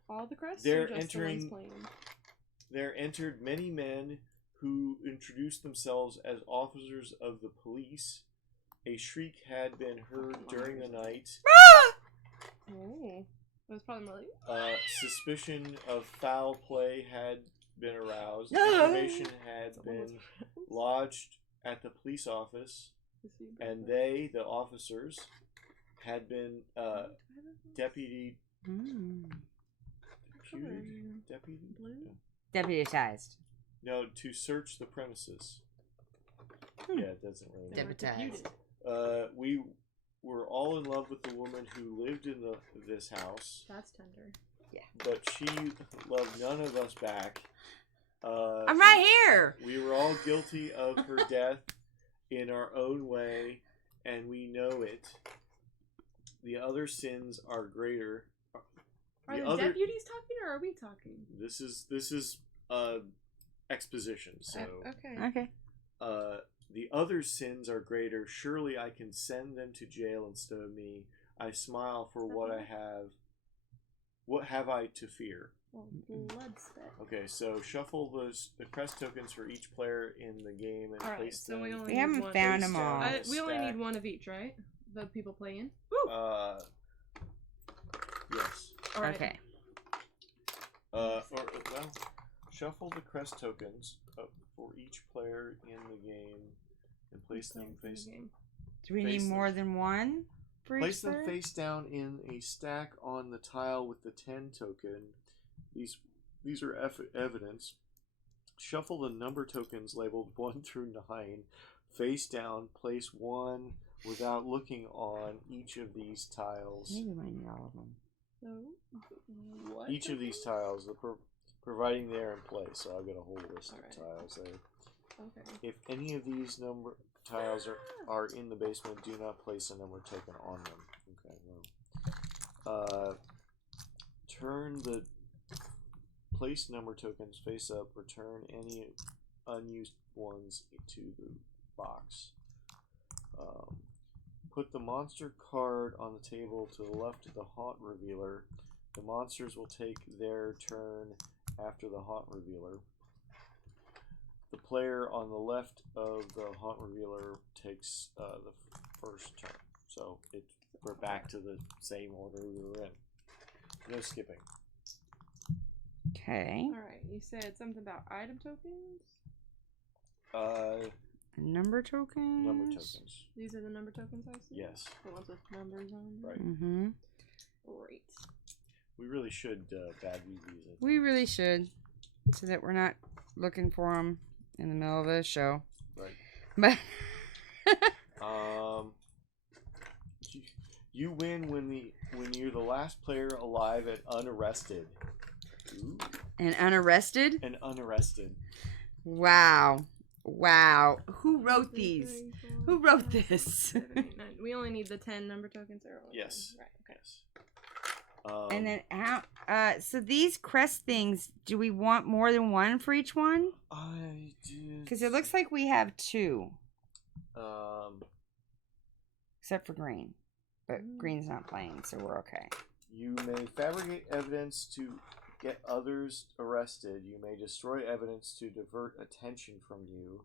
All the crests? they're or just the entering- ones plain? There entered many men who introduced themselves as officers of the police. A shriek had been heard during the night. Oh. It was probably more like... Suspicion of foul play had been aroused. Information had been lodged at the police office, and they, the officers, had been deputy. Deputy? Blue? Deputized. No, to search the premises. Yeah, it doesn't really. They were Deputized. deputed. We were all in love with the woman who lived in this house, That's tender. but she loved none of us back. I'm right here! We were all guilty of her death in our own way, and we know it. The other sins are greater. Are the deputies talking or are we talking? This is exposition. So Okay. the other sins are greater. Surely I can send them to jail instead of me. I smile for what I have. What have I to fear? Well, blood spit. Okay, so shuffle the crest tokens for each player in the game and Alright, place so them. we only We need haven't one. found face them all. down. We only Stack. need one of each, right? The people playing. Yes. Alright. Okay. Well, shuffle the crest tokens for each player in the game and place them face. Do we need Face them. more than one for each Place them player? face down in a stack on the tile with the 10 token. These are evidence. Shuffle the number tokens labeled 1 through 9 face down. Place 1 without looking on each of these tiles. Maybe we might need all of them. So, what? Each of these tiles. providing they are in play. So I've got a whole list of tiles there. Okay. If any of these number tiles are in the basement, do not place a number token on them. Okay, well. Turn the place number tokens face up. Return any unused ones to the box. Put the monster card on the table to the left of the haunt revealer. The monsters will take their turn after the haunt revealer. The player on the left of the haunt revealer takes the first turn. So we're back to the same order we were in. No skipping. Okay. Alright, you said something about item tokens? Number tokens? Number tokens. These are the number tokens I see? Yes. The ones with numbers on them? Right. Mm-hmm. Great. We really should bad these. We really should, so that we're not looking for them in the middle of a show. Right. But you win when you're the last player alive at unarrested. Ooh. And unarrested? And unarrested. Wow. Wow. Who wrote these? 3, 4, Who wrote 5, this? 6, 7, 8, 9. We only need the 10 number tokens. Or only Yes. 10. Right. Okay. Yes. And then how? So these crest things, do we want more than one for each one? I did. Because it looks like we have 2, except for green. But green's not playing, so we're okay. You may fabricate evidence to get others arrested. You may destroy evidence to divert attention from you.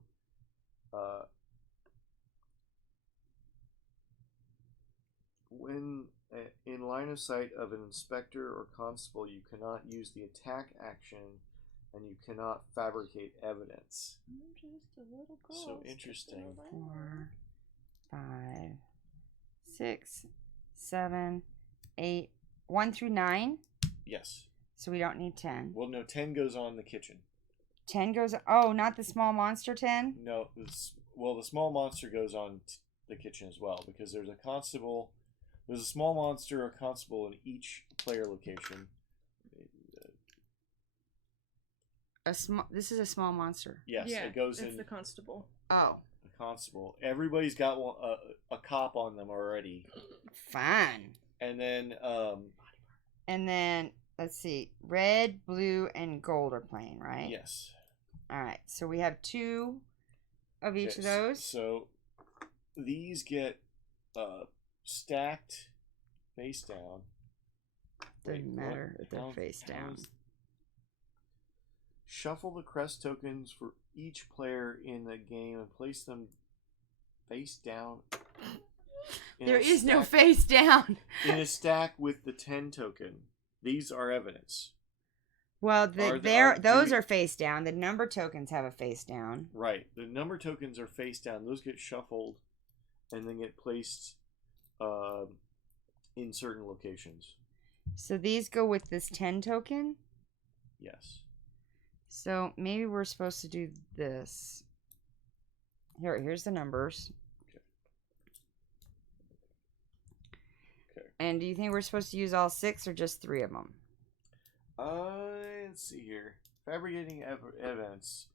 When in line of sight of an inspector or constable, you cannot use the attack action, and you cannot fabricate evidence. Just a little girl. So interesting. 4, 5, 6, 7, 8, 1 through 9. Yes. So we don't need 10. Well, no, 10 goes on the kitchen. 10 goes. Oh, not the small monster 10. No, the small monster goes on the kitchen as well, because there's a constable. There's a small monster or constable in each player location. This is a small monster. Yes, yeah, it goes it's in the constable. Oh, the constable. Everybody's got one, a cop on them already. fine. And then let's see, red, blue, and gold are playing, right? yes. All right. So we have 2 of each of those. So these get stacked face down. Doesn't matter if they're How- face down. how's- Shuffle the crest tokens for each player in the game and place them face down. There is no face down. In a stack with the 10 token. These are evidence. Well, do those we- are face down. The number tokens have a face down. Right. The number tokens are face down. Those get shuffled and then get placed in certain locations. So these go with this 10 token. Yes. So maybe we're supposed to do this. Here's the numbers. Okay. And do you think we're supposed to use all 6 or just 3 of them? Let's see here. Fabricating evidence.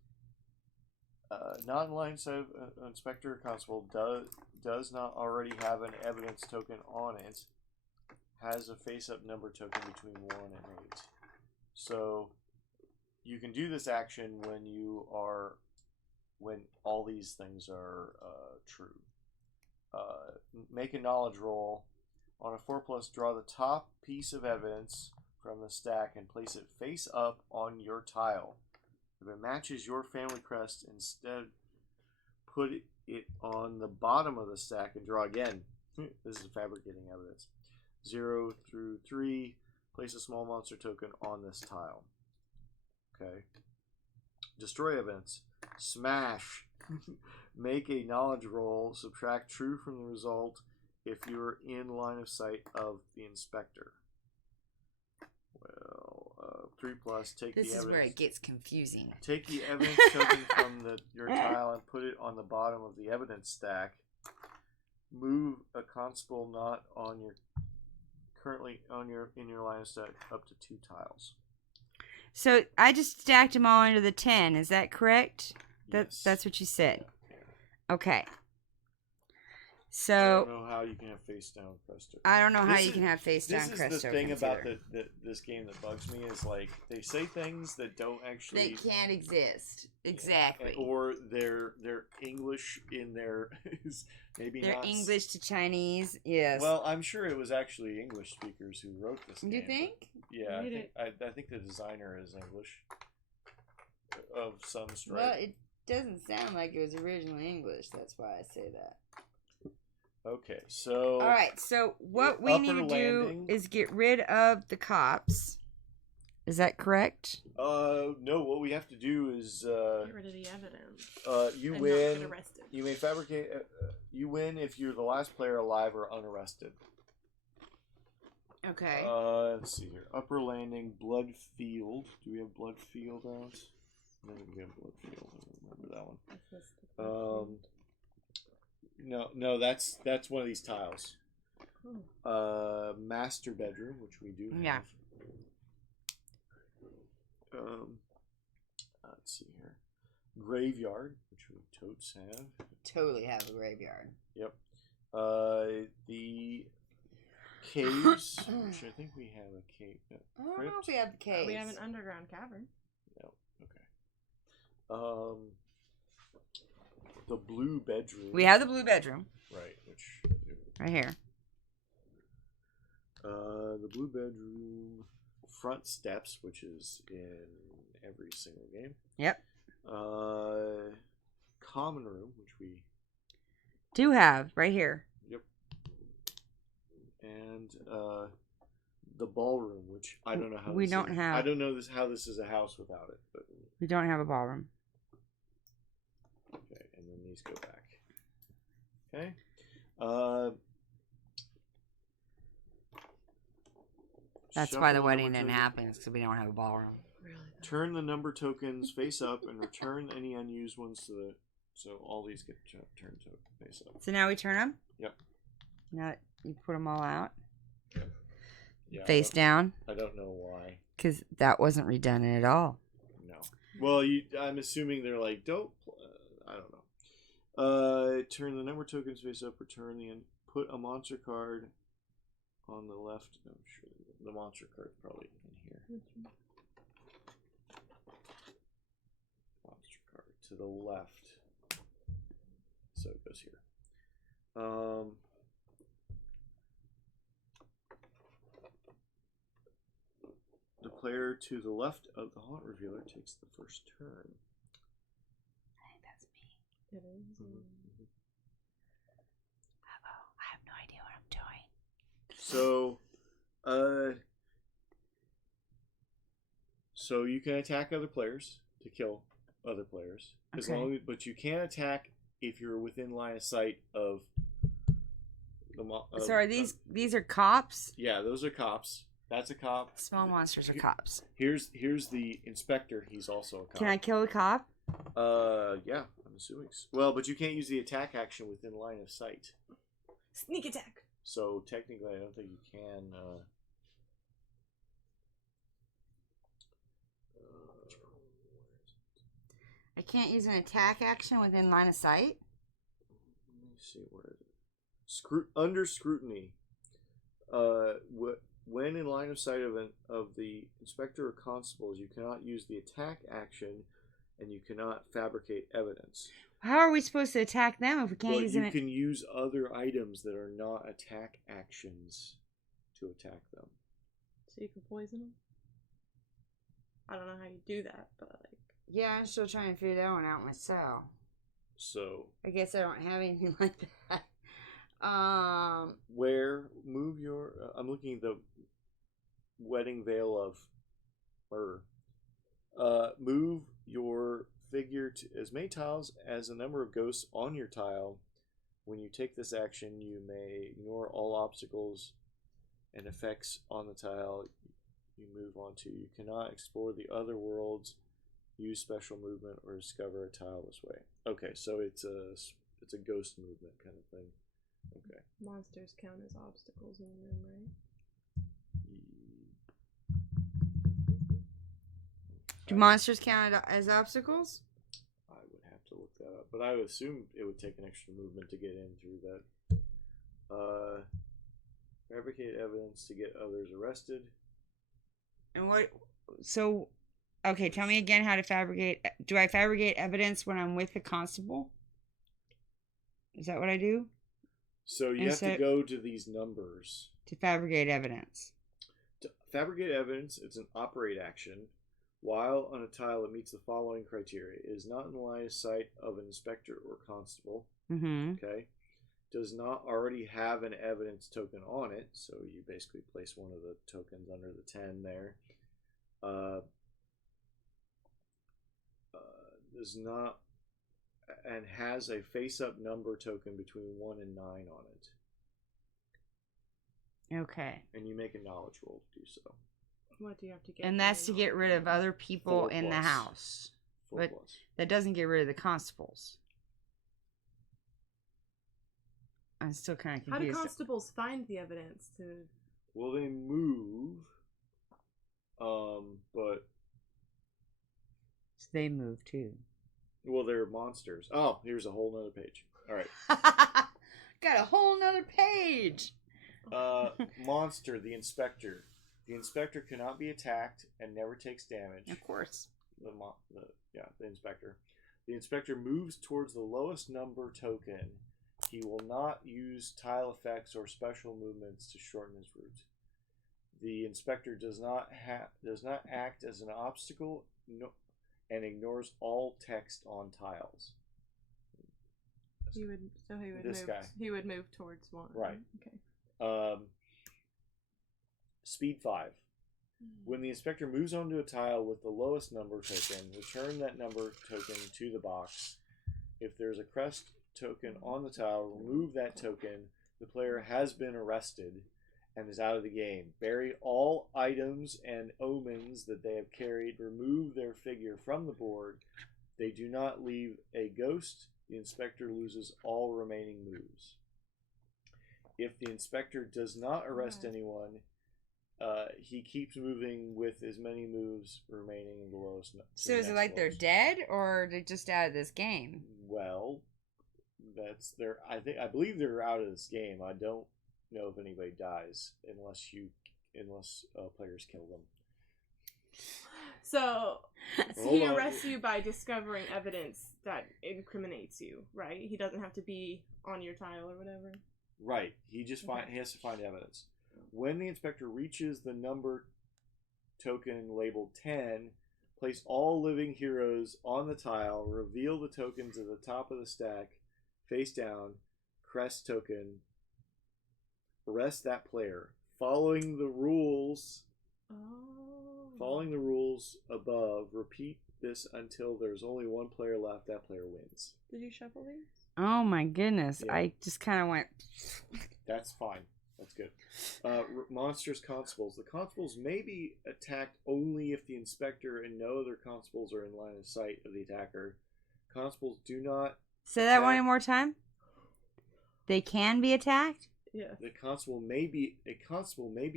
Not in line of inspector or constable does not already have an evidence token on it. Has a face-up number token between 1 and 8. So you can do this action when all these things are true. Make a knowledge roll. On a 4+, draw the top piece of evidence from the stack and place it face up on your tile. If it matches your family crest, instead put it on the bottom of the stack and draw again. This is fabricating evidence. 0 through 3, place a small monster token on this tile. Okay. Destroy evidence. Smash. Make a knowledge roll. Subtract true from the result if you're in line of sight of the inspector. Well, 3+. Take This the is evidence. where it gets confusing. Take the evidence token from your tile and put it on the bottom of the evidence stack. Move a constable not on your currently in your line of sight up to 2 tiles. So I just stacked them all under the 10. Is that correct? Yes. That's what you said. Yeah. Okay. I So don't know how you can have face down Cresto. I don't know how you can have face down This Cresto. is the thing consider. about this game that bugs me is like they say things that don't actually They can't exist. Exactly. or their English in their is maybe They're not English to Chinese. Yes. Well, I'm sure it was actually English speakers who wrote this game. You think? Yeah, Read I think the designer is English of some stripe. Well, it doesn't sound like it was originally English. That's why I say that. Okay, so All right. So what we need to do is get rid of the cops. Is that correct? no, what we have to do is Get rid of the evidence. you and win. Not get arrested. You may fabricate. You win if you're the last player alive or unarrested. Okay. Let's see here. Upper landing, blood field. Do we have blood field out? No, we have blood field. I don't remember that one. No, that's one of these tiles. Master bedroom, which we do have. Yeah. Let's see here. Graveyard, which we totes have. Totally have a graveyard. Yep. The caves, which I think we have a cave. I don't know if we have the caves. We have an underground cavern. No. Okay. The blue bedroom. We have the blue bedroom. Right, which right here. The blue bedroom, front steps, which is in every single game. Yep. Common room, which we do have right here. Yep. And the ballroom, which I don't know how we don't have. I don't know how this is a house without it, but we don't have a ballroom. Okay, and then these go back. Okay. That's why the wedding didn't happen. It's because we don't have a ballroom. Really? Turn the number tokens face up and return any unused ones to the. So all these get turned to face up. So now we turn them. Yep. Now you put them all out. Yep. Yeah, face down. I don't know why. Because that wasn't redone at all. No. Well, I'm assuming they're like, don't. I don't know. Turn the number tokens face up. Return put a monster card on the left. I'm sure the monster card's probably in here. Monster card to the left. So it goes here. The player to the left of the haunt revealer takes the first turn. I think that's me. It is. Mm-hmm. Uh-oh, I have no idea what I'm doing. So you can attack other players to kill other players, but you can't attack if you're within line of sight of the. So are these are cops? Yeah, those are cops. That's a cop. Small monsters are cops. Here's the inspector. He's also a cop. Can I kill the cop? Yeah, I'm assuming. Well, but you can't use the attack action within line of sight. Sneak attack. So technically, I don't think you can. I can't use an attack action within line of sight? Let me see, where is it? Under scrutiny. When in line of sight of the inspector or constables, you cannot use the attack action, and you cannot fabricate evidence. How are we supposed to attack them if we can't use you can use other items that are not attack actions to attack them. So you can poison them? I don't know how you do that, but like... Yeah, I'm still trying to figure that one out myself. So... I guess I don't have anything like that. Move your... I'm looking at the wedding veil of murder. Move your figure to as many tiles as the number of ghosts on your tile. When you take this action, you may ignore all obstacles and effects on the tile you move onto. You cannot explore the other worlds, use special movement, or discover a tile this way. Okay, so it's a ghost movement kind of thing. Okay. Monsters count as obstacles in the room, right? Do monsters count as obstacles? I would have to look that up, but I would assume it would take an extra movement to get in through that. Fabricate evidence to get others arrested. And what? So, okay, tell me again how to fabricate. Do I fabricate evidence when I'm with the constable? Is that what I do? So you have to go to these numbers. To fabricate evidence. To fabricate evidence, it's an operate action. While on a tile that meets the following criteria: is not in the line of sight of an inspector or constable. Mm-hmm. Okay. Does not already have an evidence token on it, so you basically place one of the tokens under the 10 there. Does not and has a face-up number token between 1 and 9 on it. Okay. And you make a knowledge roll to do so. What do you have to get? And that's to get rid of other people in the house. 4+. That doesn't get rid of the constables. I'm still kind of confused. How do constables find the evidence to? Well, they move, but So they move too. well, they're monsters. Oh, here's a whole nother page. All right. Got a whole nother page. Monster, the inspector. The inspector cannot be attacked and never takes damage. Of course. The inspector. The inspector moves towards the lowest number token. He will not use tile effects or special movements to shorten his route. The inspector does not act as an obstacle and ignores all text on tiles. He would This move. guy. He would move towards one. Right. Okay. Speed 5. When the inspector moves onto a tile with the lowest number token, return that number token to the box. If there's a crest token on the tile, remove that token. The player has been arrested and is out of the game. Bury all items and omens that they have carried. Remove their figure from the board. They do not leave a ghost. The inspector loses all remaining moves. If the inspector does not arrest anyone, he keeps moving with as many moves remaining in the lowest. So is it like they're dead or they're just out of this game? Well, that's their. I believe they're out of this game. I don't know if anybody dies unless players kill them. So Hold he on. arrests you by discovering evidence that incriminates you, right? He doesn't have to be on your tile or whatever. Right. He just he has to find evidence. When the inspector reaches the number token labeled 10, place all living heroes on the tile, reveal the tokens at the top of the stack, face down, crest token, arrest that player. Following the rules above, repeat this until there's only one player left. That player wins. Did you shuffle these? Oh my goodness. Yeah. I just kind of went... That's fine. That's good. Monsters, constables. The constables may be attacked only if the inspector and no other constables are in line of sight of the attacker. Constables do not... Say that one more time. They can be attacked? Yeah. A constable may be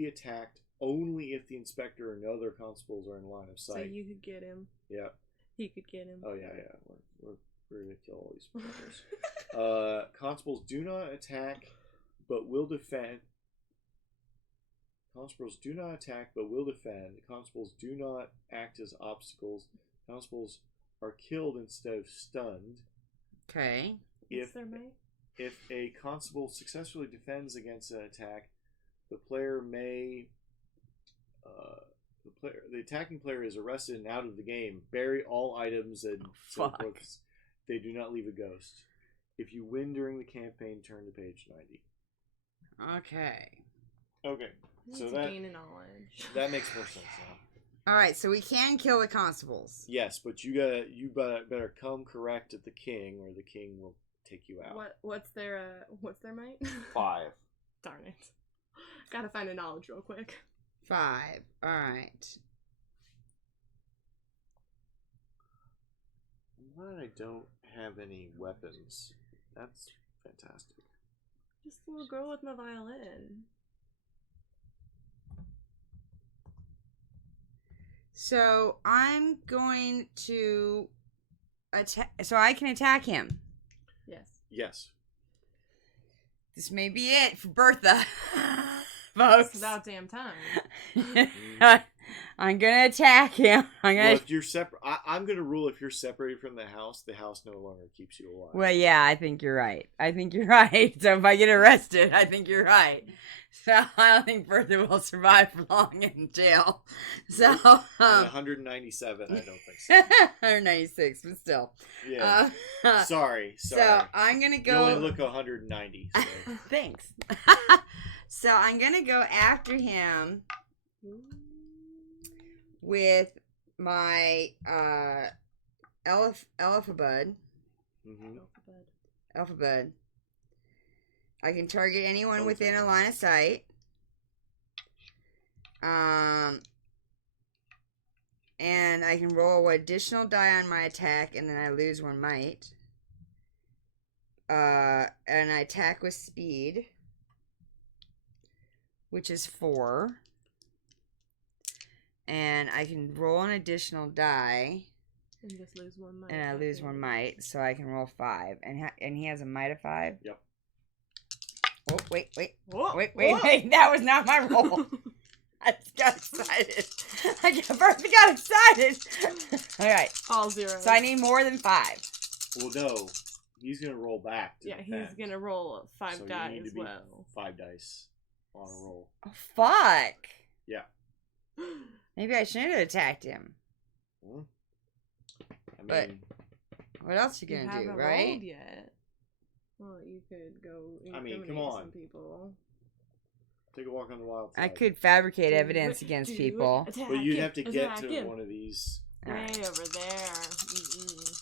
attacked only if the inspector and no other constables are in line of sight. So you could get him. Yeah. He could get him. Oh yeah. We're gonna kill all these players. Constables do not attack, but will defend. Constables do not attack, but will defend. Constables do not act as obstacles. Constables are killed instead of stunned. Okay. What's their might? If a constable successfully defends against an attack, the player may. The attacking player is arrested and out of the game. Bury all items and so forth. They do not leave a ghost. If you win during the campaign, turn to page 90. Okay. So that gain knowledge. That makes more sense now. All right, so we can kill the constables. Yes, but you better come correct at the king, or the king will take you out. What's their might? 5. Darn it. Gotta find a knowledge real quick. 5. All right. I'm glad I don't have any weapons. That's fantastic. Just a little girl with my violin. So I'm going to attack. So I can attack him. Yes. Yes. This may be it for Bertha, folks. It's about damn time. I'm gonna attack him. Well, if you're separate, I'm gonna rule if you're separated from the house no longer keeps you alive. Well, yeah, I think you're right. So if I get arrested, I think you're right. So I don't think Bertha will survive for long in jail. So And 197, I don't think so. 196, but still. Yeah. Sorry. So I'm gonna You go. only look 190. So. Thanks. So I'm gonna go after him with my Elephibud. Mm-hmm. Alphabud. I can target anyone within a line of sight. And I can roll an additional die on my attack, and then I lose one might. And I attack with speed, which is 4. And I can roll an additional die. And just lose one might. And I lose one might, so I can roll 5. And he has a might of 5? Yep. Oh, wait. Whoa. Wait. That was not my roll. I just got excited. Bertha got excited. All right. All zeros. So I need more than 5. Well, no. He's going to roll back. Yeah, he's going to roll 5 so die you need as to be well. 5 dice on a roll. Oh, fuck. Yeah. Maybe I shouldn't have attacked him. But what else you gonna do, right? Rolled yet. Well, you could go. I mean, come incriminate on. Some people. Take a walk on the wild side. I could fabricate evidence against people. But you'd have to get to one of these. Way over there. Mm-mm.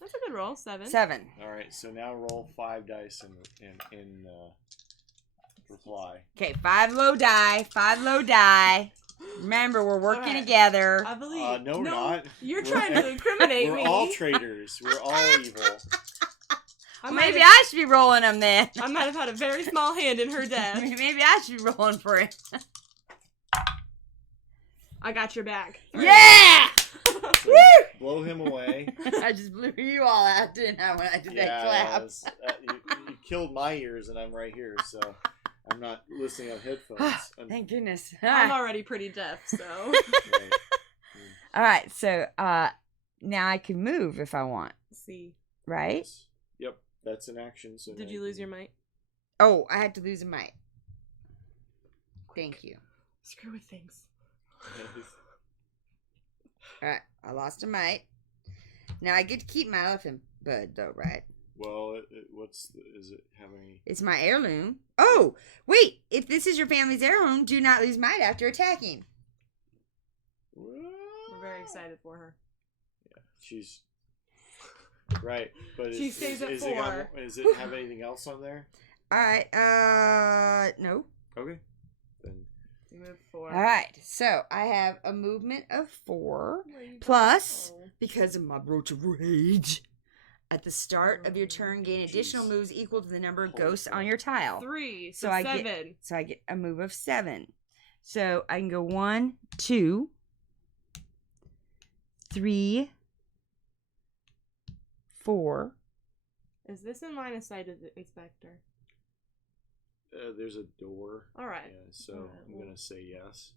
That's a good roll. 7. 7. All right, so now roll 5 dice in reply. Okay, 5 low die. Remember, we're working together. I believe. No, we're not. You're trying to incriminate me. We're all traitors. We're all evil. Maybe I should be rolling them then. I might have had a very small hand in her death. Maybe I should be rolling for it. I got your back. Yeah! So blow him away. I just blew you all out, didn't I, when I did that clap? You killed my ears, and I'm right here, so I'm not listening on headphones. Thank goodness. I'm already pretty deaf, so. Right. All right, so now I can move if I want. See. Right? Yep, that's an action. So did you lose your might? Oh, I had to lose a might. Thank you. Screw with things. Alright, I lost a might. Now I get to keep my elephant bud, though, right? Well, is it have any? It's my heirloom. Oh, wait! If this is your family's heirloom, do not lose might after attacking. We're very excited for her. Yeah, she's right, but she stays at 4. Does it have anything else on there? Alright, no. Okay, then. You move 4. Alright, so I have a movement of 4, plus, because of my brooch of rage, at the start of your turn, gain additional moves equal to the number of ghosts on your tile. 3, So 7. I get a move of 7. So I can go 1, 2, 3, 4. Is this in line of sight of the inspector? There's a door. All right. Yeah, so I'm gonna say yes.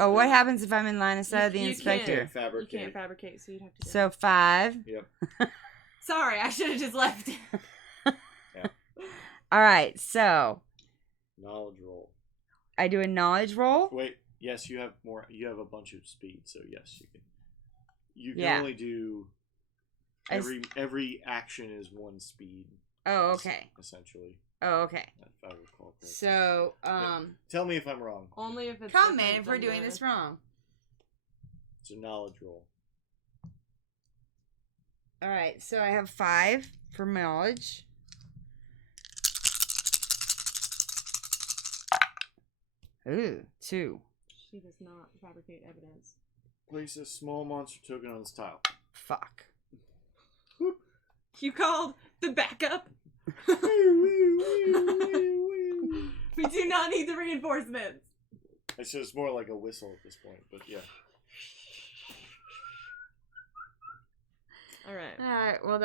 Oh, what happens if I'm in line of sight of the inspector? You can't fabricate, so you'd have to do So 5. Yep. Sorry, I should have just left it. Yeah. All right, so Knowledge roll. I do a knowledge roll. Wait, yes, you have more. You have a bunch of speed, so yes, you can. You can only do every action is 1 speed. Oh, okay. Essentially. Oh, okay. If I recall correctly. So, tell me if I'm wrong. Only if it's comment if we're doing this wrong. It's a knowledge roll. All right, so I have 5 for knowledge. Ooh, 2. She does not fabricate evidence. Place a small monster token on this tile. Fuck. You called the backup? We do not need the reinforcements. It's just more like a whistle at this point, but yeah. All right. Alright, well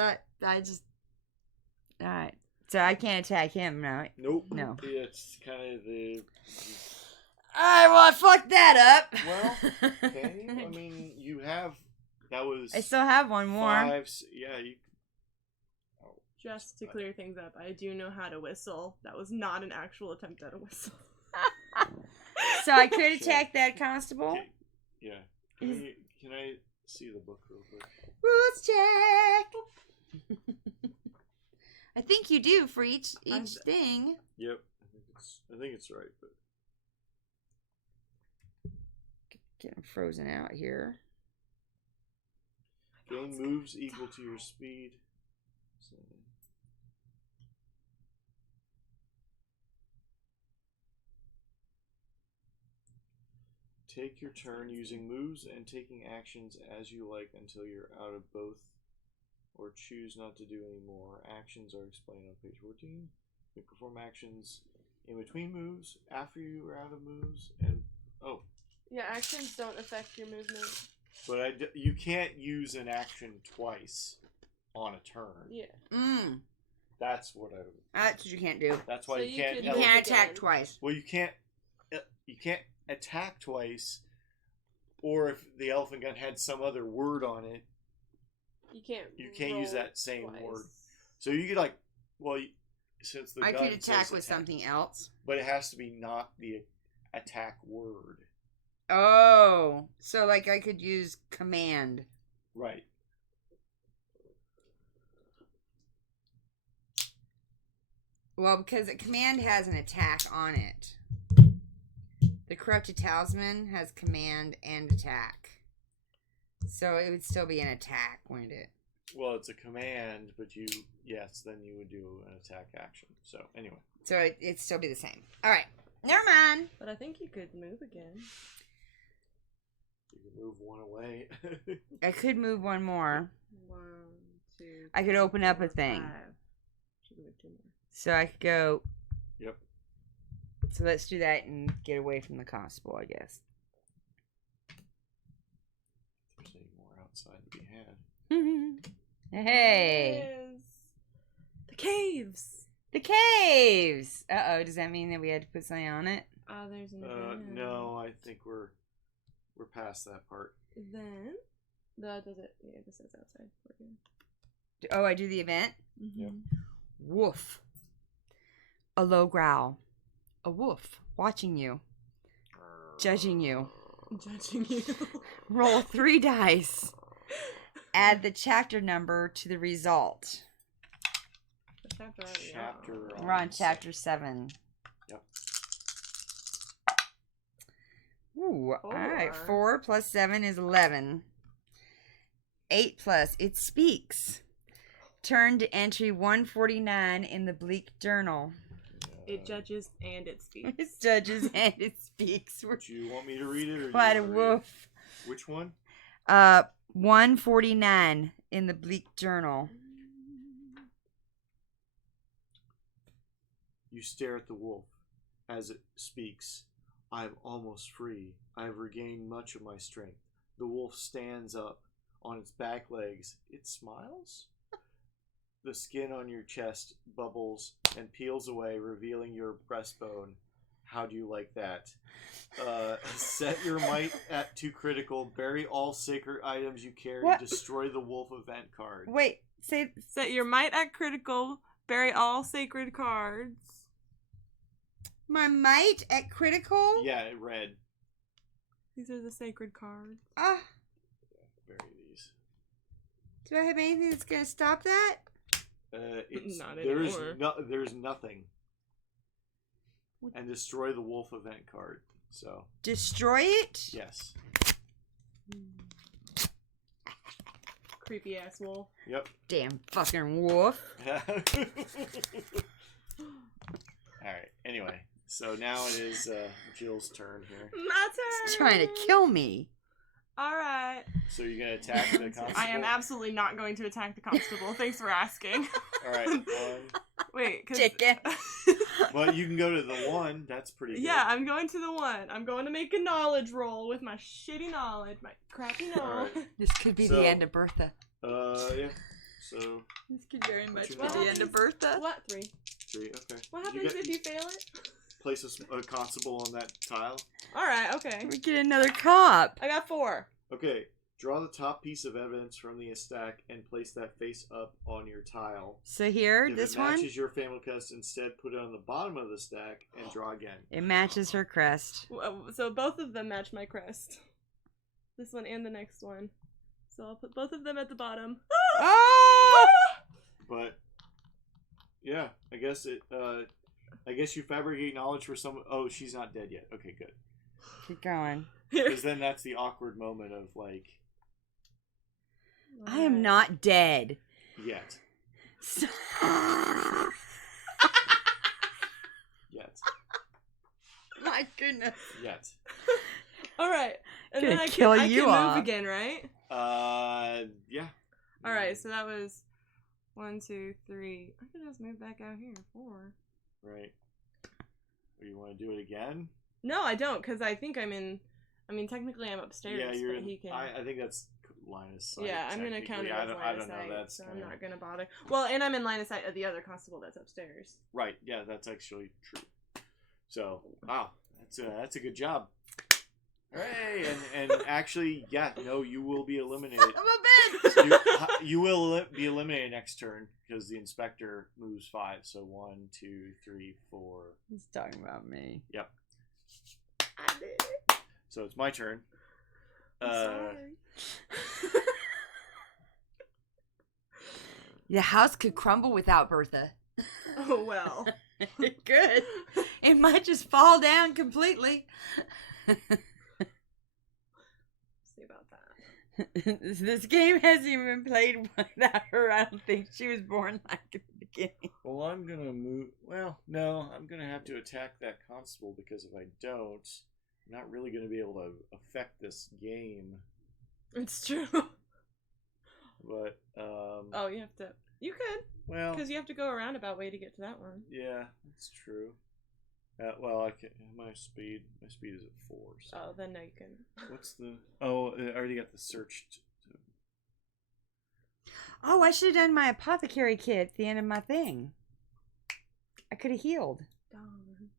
Alright. So I can't attack him, right? Nope. No. Yeah, it's kind of the... Alright, well I fucked that up. Well, okay. I mean, you have... That was... I still have one more. Yeah, you... Oh, Just to clear things up, I do know how to whistle. That was not an actual attempt at a whistle. So I could attack that constable? okay. Yeah. Can I see the book real quick? Rules check! I think you do for each thing. Yep. I think it's right, but... Getting frozen out here. Gain moves equal to your speed. So... Take your turn using moves and taking actions as you like until you're out of both, or choose not to do any more. Actions are explained on page 14. You perform actions in between moves, after you are out of moves, and... Oh. Yeah, actions don't affect your movement. But you can't use an action twice on a turn. Yeah. That's what That's what you can't do. That's why So you can't... You can't attack twice. Well, you can't attack twice, or if the elephant gun had some other word on it, you can't use that same twice. word. So you could since the I gun could attack says with something else. but it has to be not the attack word. Oh, so like I could use command. Right. Well, because a command has an attack on it. The corrupted talisman has command and attack. So it would still be an attack, wouldn't it? Well, it's a command, but then you would do an attack action. So anyway. So it'd still be the same. Alright. Never mind. But I think you could move again. You can move one away. I could move one more. 1, 2. I could open up a thing. 5. Should move 2 more. So I could go... Yep. So let's do that and get away from the constable, I guess. There's any more outside to be had. Hey! There it is. The caves! The caves! Uh-oh, does that mean that we had to put something on it? Oh, there's an event. No, I think we're past that part. Then? That does it. Yeah, this is outside. We're good. Oh, I do the event? Mm-hmm. Yep. Woof. A low growl. A wolf watching you. Judging you. Judging you. Roll 3 dice. Add the chapter number to the result. We're on chapter 7. Yep. Ooh, 4. alright. 4 plus 7 is 11. 8 plus, it speaks. Turn to entry 149 in the Bleak Journal. It judges and it speaks. It judges and it speaks. Do you want me to read it? Or Quite do a you wanna read woof. it? Which one? 149 in the Bleak Journal. You stare at the wolf as it speaks. I am almost free. I have regained much of my strength. The wolf stands up on its back legs. It smiles? The skin on your chest bubbles and peels away, revealing your breastbone. How do you like that? Set your might to critical. Bury all sacred items you carry. What? Destroy the wolf event card. Wait, say... Set your might at critical. Bury all sacred cards. My might at critical? Yeah, it read. These are the sacred cards. Ah, Bury these. do I have anything that's going to stop that? Not anymore. There's nothing. And destroy the wolf event card. So Destroy it? yes. Creepy ass wolf. Yep. Damn fucking wolf. Alright, anyway. So now it is Jill's turn here. My turn! He's trying to kill me. Alright. So you're gonna attack the constable? I am absolutely not going to attack the constable. Thanks for asking. Alright, 1. Wait, cause... Chicken. But you can go to the 1. That's pretty good. Yeah, I'm going to the 1. I'm going to make a knowledge roll with my shitty knowledge, my crappy knowledge. Alright. This could be the end of Bertha. Yeah. So. This could very much be your the end of Bertha. What? 3. 3. Okay. What happens if you fail it? Place a constable on that tile. Alright, okay. We get another cop. I got 4. Okay. Draw the top piece of evidence from the stack and place that face up on your tile. So here, If this it one? matches your family crest, instead put it on the bottom of the stack and draw again. It matches her crest. So both of them match my crest. This one and the next one. So I'll put both of them at the bottom. Oh! But yeah, I guess you fabricate knowledge for someone. Oh, she's not dead yet. Okay, good. Keep going. Because then that's the awkward moment of like. I am not dead. Yet. Yet. My goodness. Yet. Alright. And Gonna then I kill can you move off. again, right? Yeah. Alright, so that was 1, 2, 3. I could just move back out here. 4. Right. Or you want to do it again? No, I don't, because I think I'm in. I mean, technically I'm upstairs, Yeah, you're. but he can. I think that's line of sight. Yeah, I'm gonna count it as line I of don't sight, know. That's so kinda... I'm not gonna bother. Well, and I'm in line of sight of the other constable that's upstairs. Right. Yeah, that's actually true. So, wow, that's a good job. Hooray! And actually, yeah, no, you will be eliminated. I'm a bitch! You will be eliminated next turn because the inspector moves 5. So 1, 2, 3, 4. He's talking about me. Yep. I did it. So it's my turn. I'm sorry. The house could crumble without Bertha. Oh well. It could. It might just fall down completely. See about that. This game hasn't even been played without her. I don't think she was born like at the beginning. Well, I'm gonna move. Well, no, I'm gonna have to attack that constable because if I don't, I'm not really gonna be able to affect this game. It's true. But Oh, you have to. You could, well, because you have to go a roundabout way to get to that one. yeah, that's true. Well, I can. My speed is at 4. So. Oh, then no, you can. What's the? Oh, I already got the search. Oh, I should have done my apothecary kit at the end of my thing. I could have healed. Darn.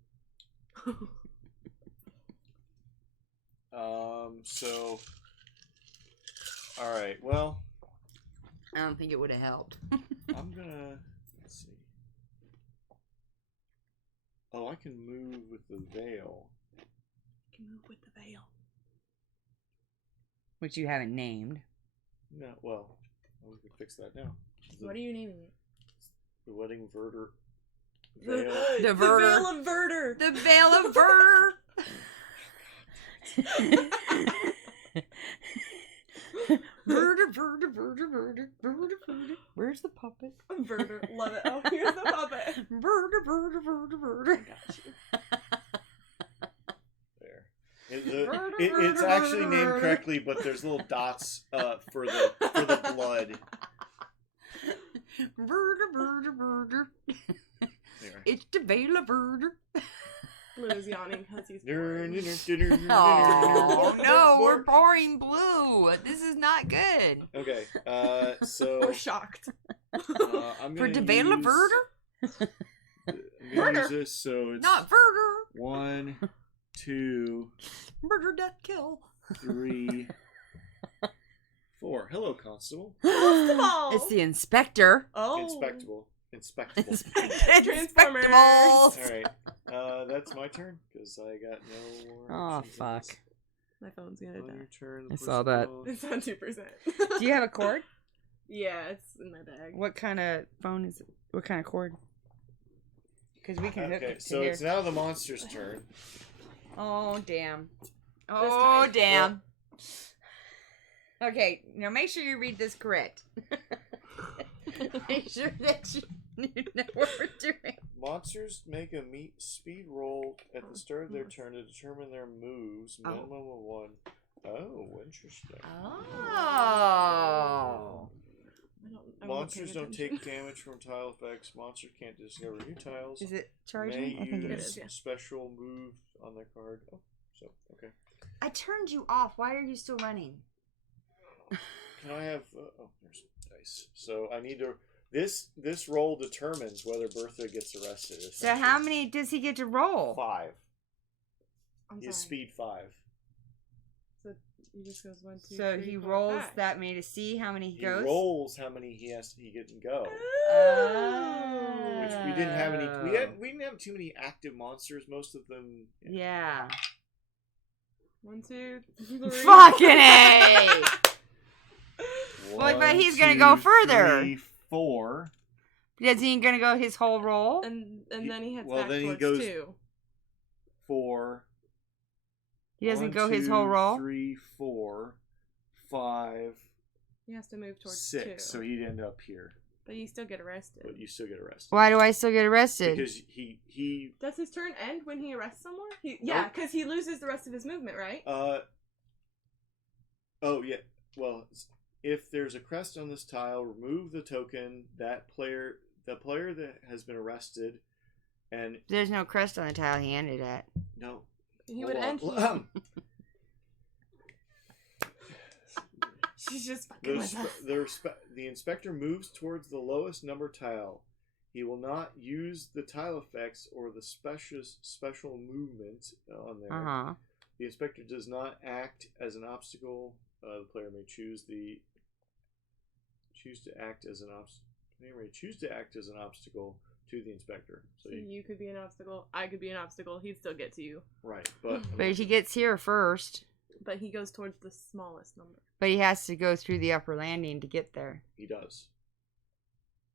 So. All right. Well, I don't think it would have helped. I'm gonna. Let's see. Oh, I can move with the veil. You can move with the veil. Which you haven't named. No, well, we can fix that now. What are you naming it? The wedding verter. Veil. The The verter. veil of verter. The veil of verter. Verter, verter, verter, verter, verter, verter. Where's the puppet? Verter. Love it. Oh, here's the puppet. Verter, verter, verter, verter. Got you. There. It's actually named correctly, but there's little dots for the blood. Verter, verter, verter. There. It's the veil of verter. Blue is yawning because he's Oh Oh no, we're pouring blue. This is not good. Okay, so We're shocked. I'm For gonna the veil of verter? I'm gonna use this, so it's Not verter. 1, 2, Murder, death, kill. 3, 4. Hello, constable. It's the inspector. Oh. Inspectable. Transformers. Inspectables. All right, that's my turn because I got no more. Oh, actions. fuck. My phone's gonna On die. your turn, I saw that. It's on 2%. Do you have a cord? Yeah, it's in my bag. What kind of phone is it? What kind of cord? Because we can hook Okay, it to so here. it's now the monster's turn. Oh, damn. This Oh, kind. damn. Okay, now make sure you read this correct. Make sure that you know what we're doing. Monsters make a speed roll at the start of their turn to determine their moves, minimum of 1. Oh, interesting. Oh. Monsters don't take damage from tile effects. Monsters can't discover new tiles. Is it charging? May I think it use is. Yeah. special move on their card. Oh, so okay. I turned you off. Why are you still running? Can I have? Oh, there's dice. So I need to. This roll determines whether Bertha gets arrested. So how many does he get to roll? 5. I'm He has sorry. speed 5. So he just goes 1, 2, So 3, he 4, rolls 5. that many to see how many he He goes. rolls how many he can go. Oh. Which we didn't have any. We didn't have too many active monsters. Most of them. Yeah. 1, 2, 3. Fucking A! Well, but 1, he's gonna 2, go further. 3, 4. Is he gonna go his whole roll? And then he heads Well, back then he towards goes- 2. 4. He doesn't 1, go his 2, whole roll? 3, 4, 5, He has to move towards 6. 2. So he'd end up here. But you still get arrested. But you still get arrested. Why do I still get arrested? Because he Does his turn end when he arrests someone? Yeah, because he loses the rest of his movement, right? Oh yeah. Well, if there's a crest on this tile, remove the token. The player that has been arrested, and There's no crest on the tile he ended at. no. He hold would on. end here. She's just fucking with us. The inspector moves towards the lowest number tile. He will not use the tile effects or the special movement on there. Uh-huh. The inspector does not act as an obstacle. The player may choose to act as an obstacle to the inspector. So You could be an obstacle. I could be an obstacle. He'd still get to you. right, but But he gets here first. But he goes towards the smallest number. But he has to go through the upper landing to get there. he does.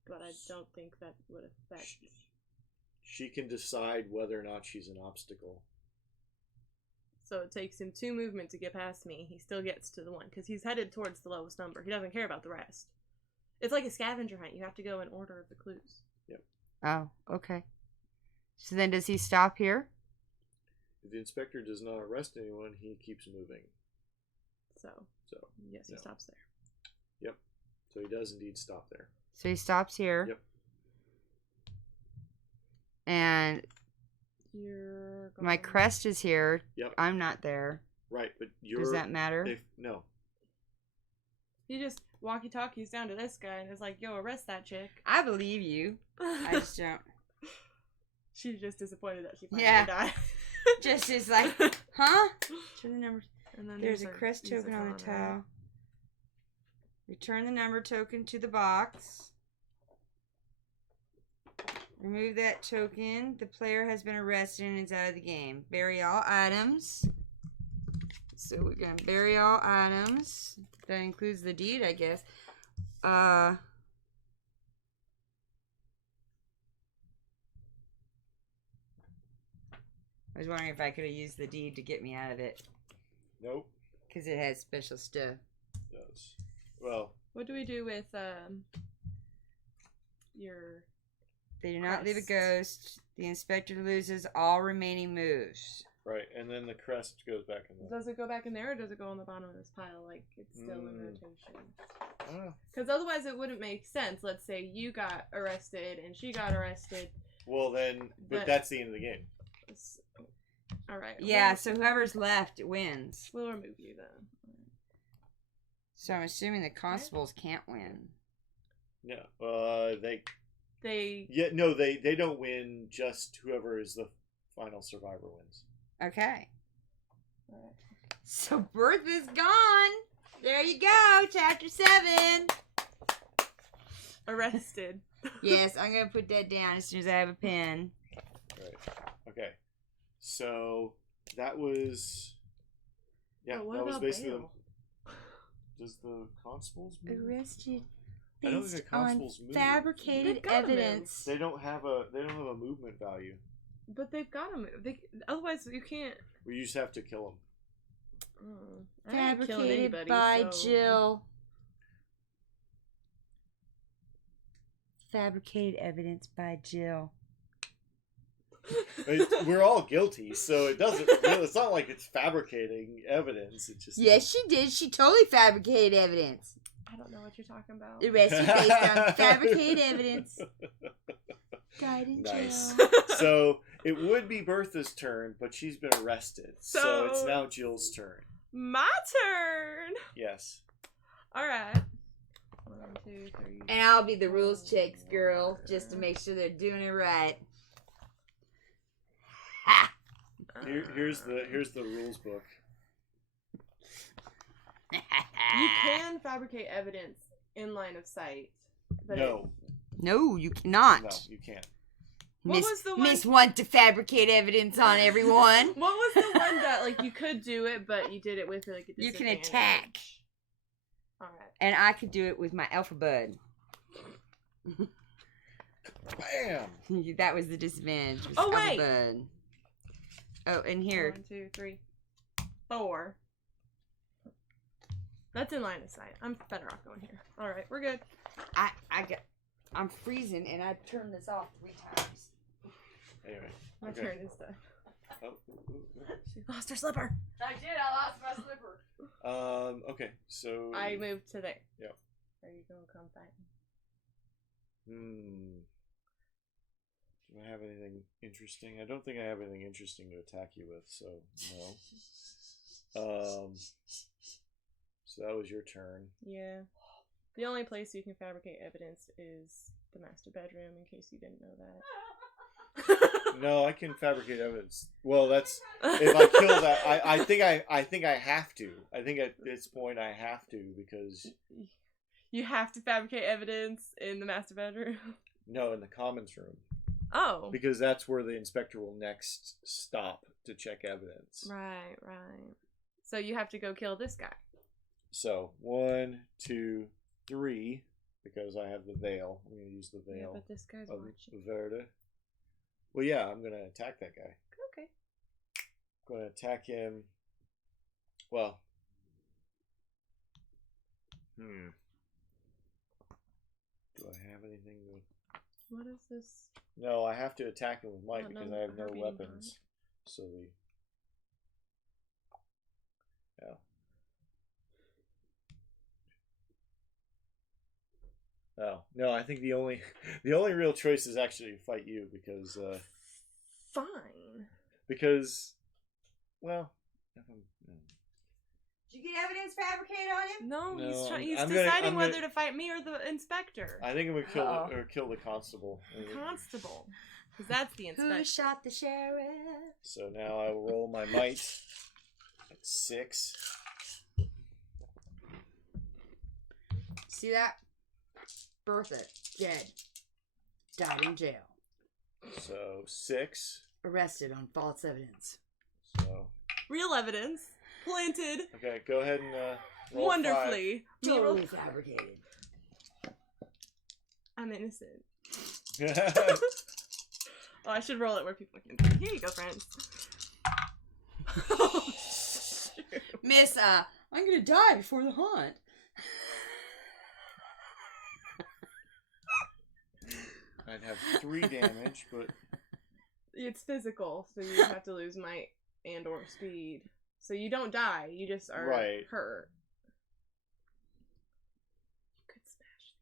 But I don't think that would affect. She can decide whether or not she's an obstacle. So it takes him 2 movement to get past me. He still gets to the 1 because he's headed towards the lowest number. He doesn't care about the rest. It's like a scavenger hunt. You have to go in order of the clues. Oh, okay. So then does he stop here? If the inspector does not arrest anyone, he keeps moving. So yes, he no. stops there. Yep. So he does indeed stop there. So he stops here. Yep. And You're my going- crest is here. Yep. I'm not there. Right, but you're. Does that matter? No. He just walkie-talkies down to this guy and is like, "Yo, arrest that chick." I believe you. I just don't. She's just disappointed that she finally Yeah. died. Just is like, huh? Turn the number. And then There's a our crest music token on the right? tile. Return the number token to the box. Remove that token. The player has been arrested and is out of the game. Bury all items. So we're going to bury all items. That includes the deed, I guess. I was wondering if I could have used the deed to get me out of it. Nope. Because it has special stuff. It does. Well. What do we do with your? They do not leave a Crest. ghost. The inspector loses all remaining moves. Right, and then the crest goes back in there. Does it go back in there, or does it go on the bottom of this pile like it's still in rotation? I don't know. Because otherwise, it wouldn't make sense. Let's say you got arrested and she got arrested. Well, then, but that's the end of the game. All right. Yeah, so whoever's left wins. We'll remove you then. So I'm assuming the constables can't win. No, They. Yeah, no, they don't win. Just whoever is the final survivor wins. Okay. All right. So Bertha's gone. There you go, chapter 7. Arrested. Yes, I'm going to put that down as soon as I have a pen. Right. Okay. So that was. Yeah, But what that was about basically. bail? Does the constables move? Arrested I don't think based the on constables move. fabricated They've gotta evidence. They don't have a movement value. But they've got to move. Otherwise, you can't. We just have to kill them. I ain't killing Fabricated anybody, by so- Jill. Fabricated evidence by Jill. We're all guilty, so it doesn't. It's not like it's fabricating evidence. It's just. Yes, she did. She totally fabricated evidence. I don't know what you're talking about. Arrested based on fabricated evidence. Died in Nice. jail. So it would be Bertha's turn, but she's been arrested. So it's So- now Jill's turn. My turn. Yes. All right. 1, 2, 3. And I'll be the rules checks girl, just to make sure they're doing it right. Ha! Here's the rules book. You can fabricate evidence in line of sight. But No, No, you cannot. no, you can't. What was the one- Miss want to fabricate evidence on everyone. What was the one that like you could do it, but you did it with like a You can disadvantage? attack. All right. And I could do it with my alpha bud. Bam! That was the disadvantage. Was Oh, alpha wait. bud. Oh, and here. 1, 2, 3, 4. That's in line of sight. I'm better off going here. All right, we're good. I'm freezing and I turned this off 3 times. Anyway. My Okay. turn is done. Oh, ooh, ooh, She lost her slipper. I did. I lost my slipper. ooh. Okay, so. I moved to there. Yep. Are you gonna come fight me? Do I have anything interesting? I don't think I have anything interesting to attack you with, so no. So that was your turn. Yeah. The only place you can fabricate evidence is the master bedroom, in case you didn't know that. No, I can fabricate evidence. Well, that's if I kill that. I think I have to. I think at this point I have to because You have to fabricate evidence in the master bedroom. no, in the commons room Oh. because that's where the inspector will next stop to check evidence. Right, right. So you have to go kill this guy. So 1, 2, 3, because I have the veil. I'm gonna use the Yeah, veil but this guy's of watching. Verda. Well, yeah, I'm gonna attack that guy. Okay. I'm gonna attack him. Well, do I have anything to? What is this? No, I have to attack him with might Oh, no, because I have no her being weapons. So the Oh no, I think the only real choice is actually to fight you because Fine. Well, if Did you get evidence fabricated on him? No, No, he's I'm deciding gonna- whether to fight me or the inspector. I think I'm gonna kill Uh-oh. kill the constable. Constable. Because that's the inspector. Who shot the sheriff? So now I will roll my might at 6. See that? Bertha, dead. Died in jail. So 6. Arrested on false evidence. So Real evidence. Planted. okay, go ahead and roll Wonderfully. Me roll- Totally fabricated. I'm innocent. 5. Oh, I should roll it where people can see. Here you go, friends. Oh, shoot. Miss, I'm gonna die before the hunt. I'd have 3 damage, but It's physical, so you have to lose might and or speed. So you don't die, you just are Right. hurt. You could smash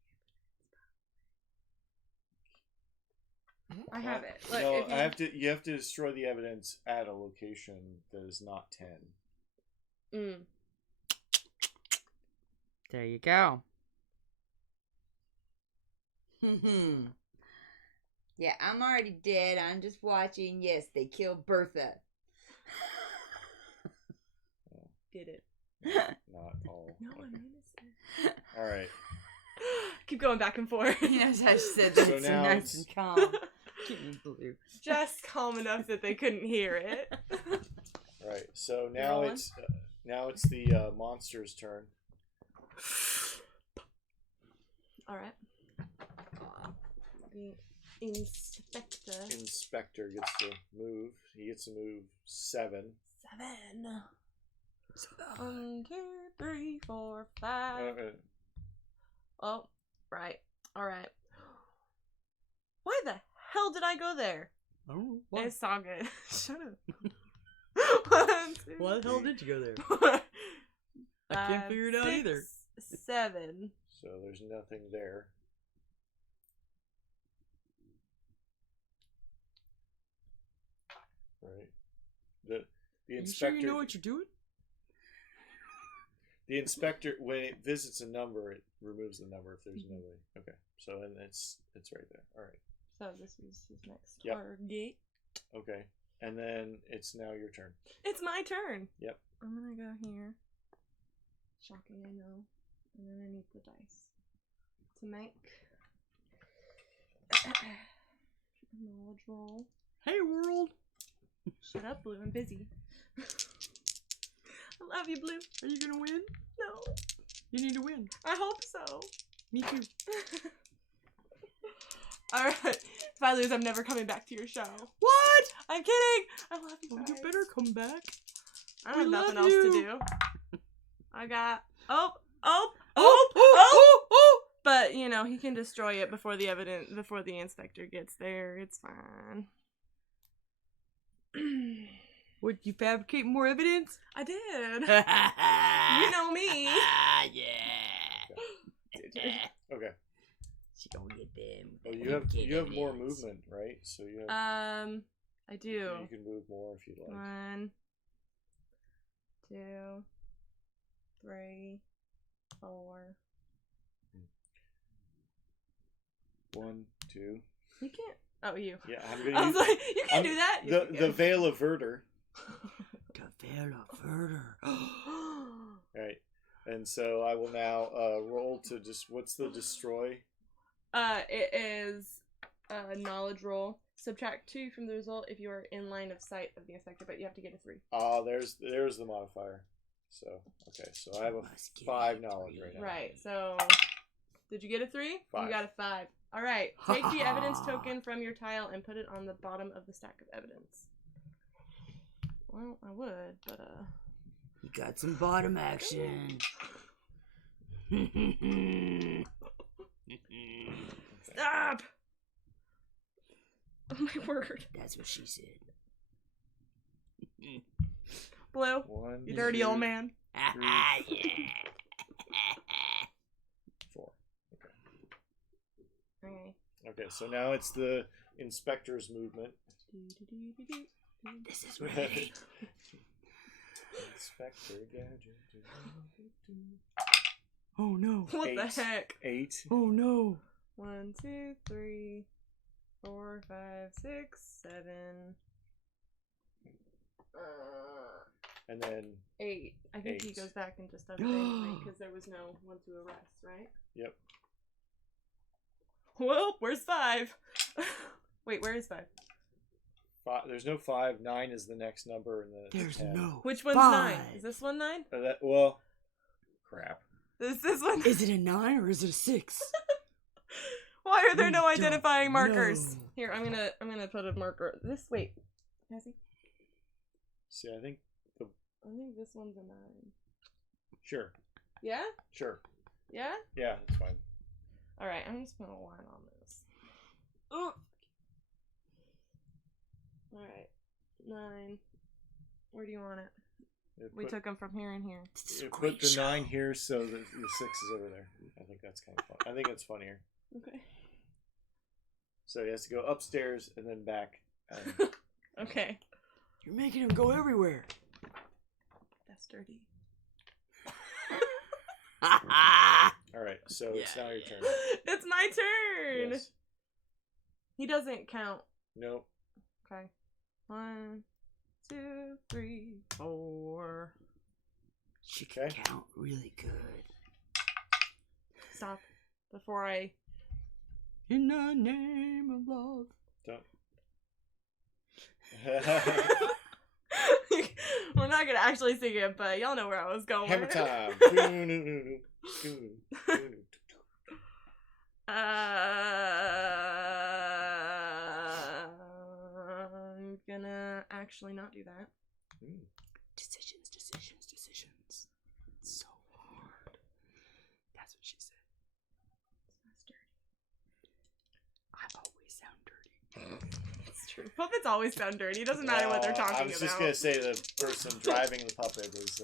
the evidence. I have it. Look, no, if you... you have to destroy the evidence at a location that is not 10. Mm. There you go. Yeah, I'm already dead. I'm just watching. Yes, they killed Bertha. Get it. Not all. No, Okay. I'm innocent. All right. Keep going back and forth. Yes, I said So that's so now nice it's- and calm. Keep me blue. Just calm enough that they couldn't hear it. Right. So now Rolling. it's the monster's turn. All right. The inspector. Inspector gets to move. He gets to move 7. 7. 1, 2, 3, 4, 5. Oh, right. All right. Why the hell did I go there? Oh, It's all good. Shut up. 1, 2, Why the hell 3, did you go there? 4, I can't 5, figure it out 6, either. 7. So there's nothing there. Right. The inspector. You sure you know what you're doing? The inspector, when it visits a number, it removes the number if there's nobody. Okay, so and it's right there. All right. So this is his next Yep. target. Okay, and then it's now your turn. It's my turn. Yep. I'm gonna go here. Shocking, I know. And then I need the dice to make a knowledge roll. Hey, world. Shut up, Blue. I'm busy. I love you, Blue. Are you gonna win? No. You need to win. I hope so. Me too. Alright. If I lose, I'm never coming back to your show. What? I'm kidding. I love you Oh, guys. you better come back. I We have nothing love else you. to do. I got... Oh! But, you know, he can destroy it before the inspector gets there. It's fine. Would you fabricate more evidence? I did. You You know me. Yeah. Okay. She gonna get them. Oh, you have more movement, right? So you have. I do. You can move more if you'd like. 1, 2, 3, 4. 1, 2. You can't. Oh, you. Yeah, I'm I gonna was use like, you can't do that. Yes, you the can. veil averter. The veil averter. Right. And so I will now roll to what's the destroy? It is a knowledge roll. Subtract 2 from the result if you are in line of sight of the inspector, but you have to get a 3. There's the modifier. So okay, so I have a 5 knowledge right now. Right. So, did you get a 3? 5. You got a 5. All right. Take the evidence token from your tile and put it on the bottom of the stack of evidence. Well, I would, but You got some bottom action. Stop! Oh my word. That's what she said. Blue, 1, you dirty 2, old man. 3, Yeah. 4. Okay. Okay, so now it's the inspector's movement. This is ready. Inspector gadget. Oh no. What 8. the heck? 8. Oh no. 1, 2, 3, 4, 5, 6, 7. And then 8. I think he 8. goes back and just does it anyway because there was no one to arrest, right? Yep. Well, where's 5? Wait, where is 5? 5. There's no 5. 9 is the next number, and then it's There's 10. no. Which one's 5. 9? Is this one 9? Well, crap. Is this one? Is it a 9 or is it a 6? Why are there We no don't identifying markers? know. Here, I'm gonna put a marker. Wait, Cassie. See, I think I think this one's a 9. sure. Yeah? Sure. Yeah? Yeah, it's fine. Alright, I'm just putting a line on this. Ugh. Alright. 9. Where do you want it? We took them from here and here. This is a You great put the show. 9 here so that the 6 is over there. I think that's kind of fun. I think it's funnier. Okay. So he has to go upstairs and then back. And Okay. You're making him go everywhere. That's dirty. all right, so it's now your turn. It's my turn! Yes. He doesn't count. Nope. Okay. 1, 2, 3, 4. She can Okay. count really good. Stop. Before I... In the name of love. Don't. We're not gonna actually sing it, but y'all know where I was going. Hammer time. I'm gonna actually not do that. Decisions. It's so hard. That's what she said. That's dirty. I always sound dirty. It's true. Puppets always sound dirty. It doesn't matter what they're talking about. I was just gonna say the person driving the puppet is.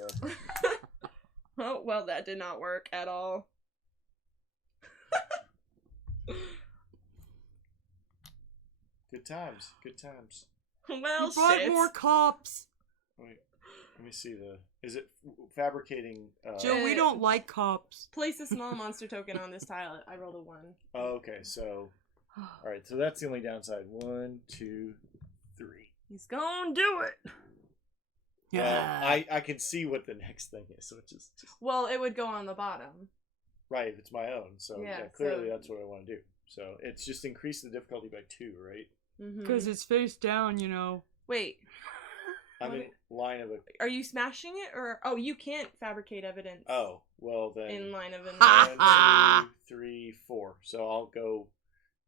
Oh, well, that did not work at all. Good times. Good times. Well, You brought shit. more cops. Wait, let me see the. Is it fabricating? Joe, we don't like cops. Place a small monster token on this tile. I rolled a 1. Oh, okay, so. Alright, so that's the only downside. 1, 2, 3. He's gonna do it. I can see what the next thing is, which is. Well, it would go on the bottom. Right, if it's my own. So, Yeah, clearly so- that's what I want to do. So, it's just increase the difficulty by 2, right? Because it's face down, you know. Wait, I'm in line of a. are you smashing it or? Oh, you can't fabricate evidence. Oh, well then. In line of an. 1, 2, 3, 4. So I'll go.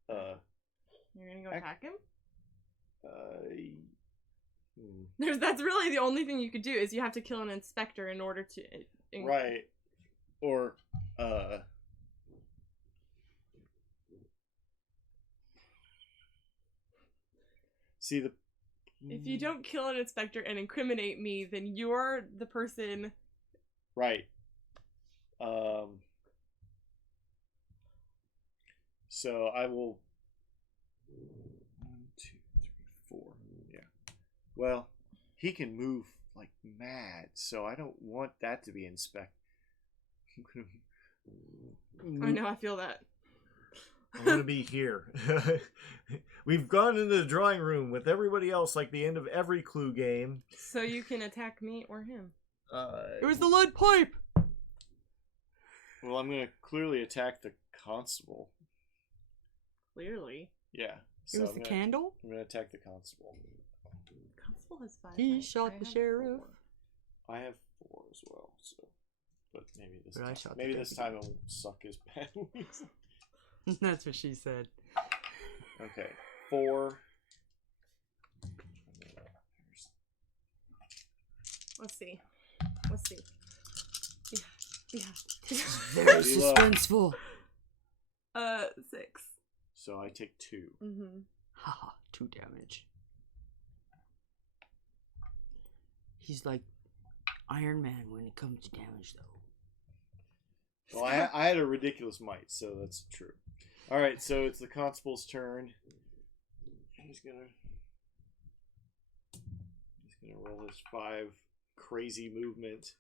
You're gonna go attack him. That's really the only thing you could do is you have to kill an inspector in order to. Right. Or see the. If you don't kill an inspector and incriminate me, then you're the person. Right. So I will. 1, 2, 3, 4. Yeah. Well, he can move like mad, so I don't want that to be inspected. I know, I feel that. I'm gonna be here. We've gone into the drawing room with everybody else, like the end of every Clue game. So you can attack me or him. It was the lead pipe. Well, I'm gonna clearly attack the constable. Clearly. Yeah. It was the candle. I'm gonna attack the constable. Constable has 5. He right? shot I the have sheriff. 4. I have 4 as well. So, but maybe this But I time, shot the maybe this deputy. time it won't suck as badly. That's what she said. Okay, 4. Let's see. Yeah. Very Pretty low. suspenseful. 6. So I take 2. Mm-hmm. Haha, 2 damage. He's like Iron Man when it comes to damage, though. Well, I had a ridiculous might, so that's true. All right, so it's the constable's turn. He's gonna roll his 5 crazy movement.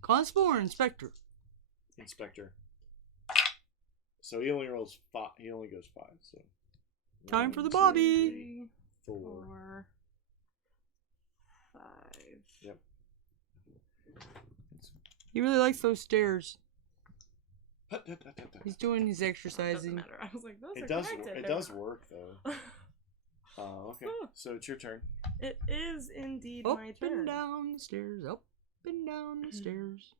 Constable or inspector? Inspector. So he only rolls 5. He only goes 5. So Time for the 1, 2, Bobby. 3, 4. 4, 5. Yep. He really likes those stairs. Hut, hut, hut, hut, hut. He's doing his Doesn't exercising. matter. I was like, those It are does. connected. It They're does not- work though. Okay. So it's your turn. It is indeed Up my turn. and down the stairs. Up and down the stairs.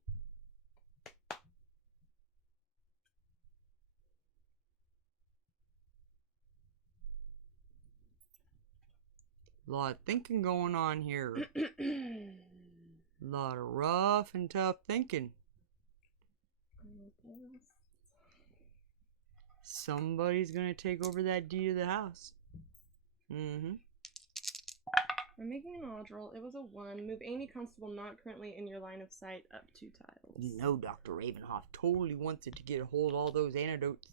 Lot of thinking going on here. Lot of rough and tough thinking. Somebody's gonna take over that deed of the house. Mm-hmm. I'm making an odd roll. It was a 1. Move any constable not currently in your line of sight up 2 tiles. You know Dr. Ravenhoff totally wants it to get a hold of all those antidotes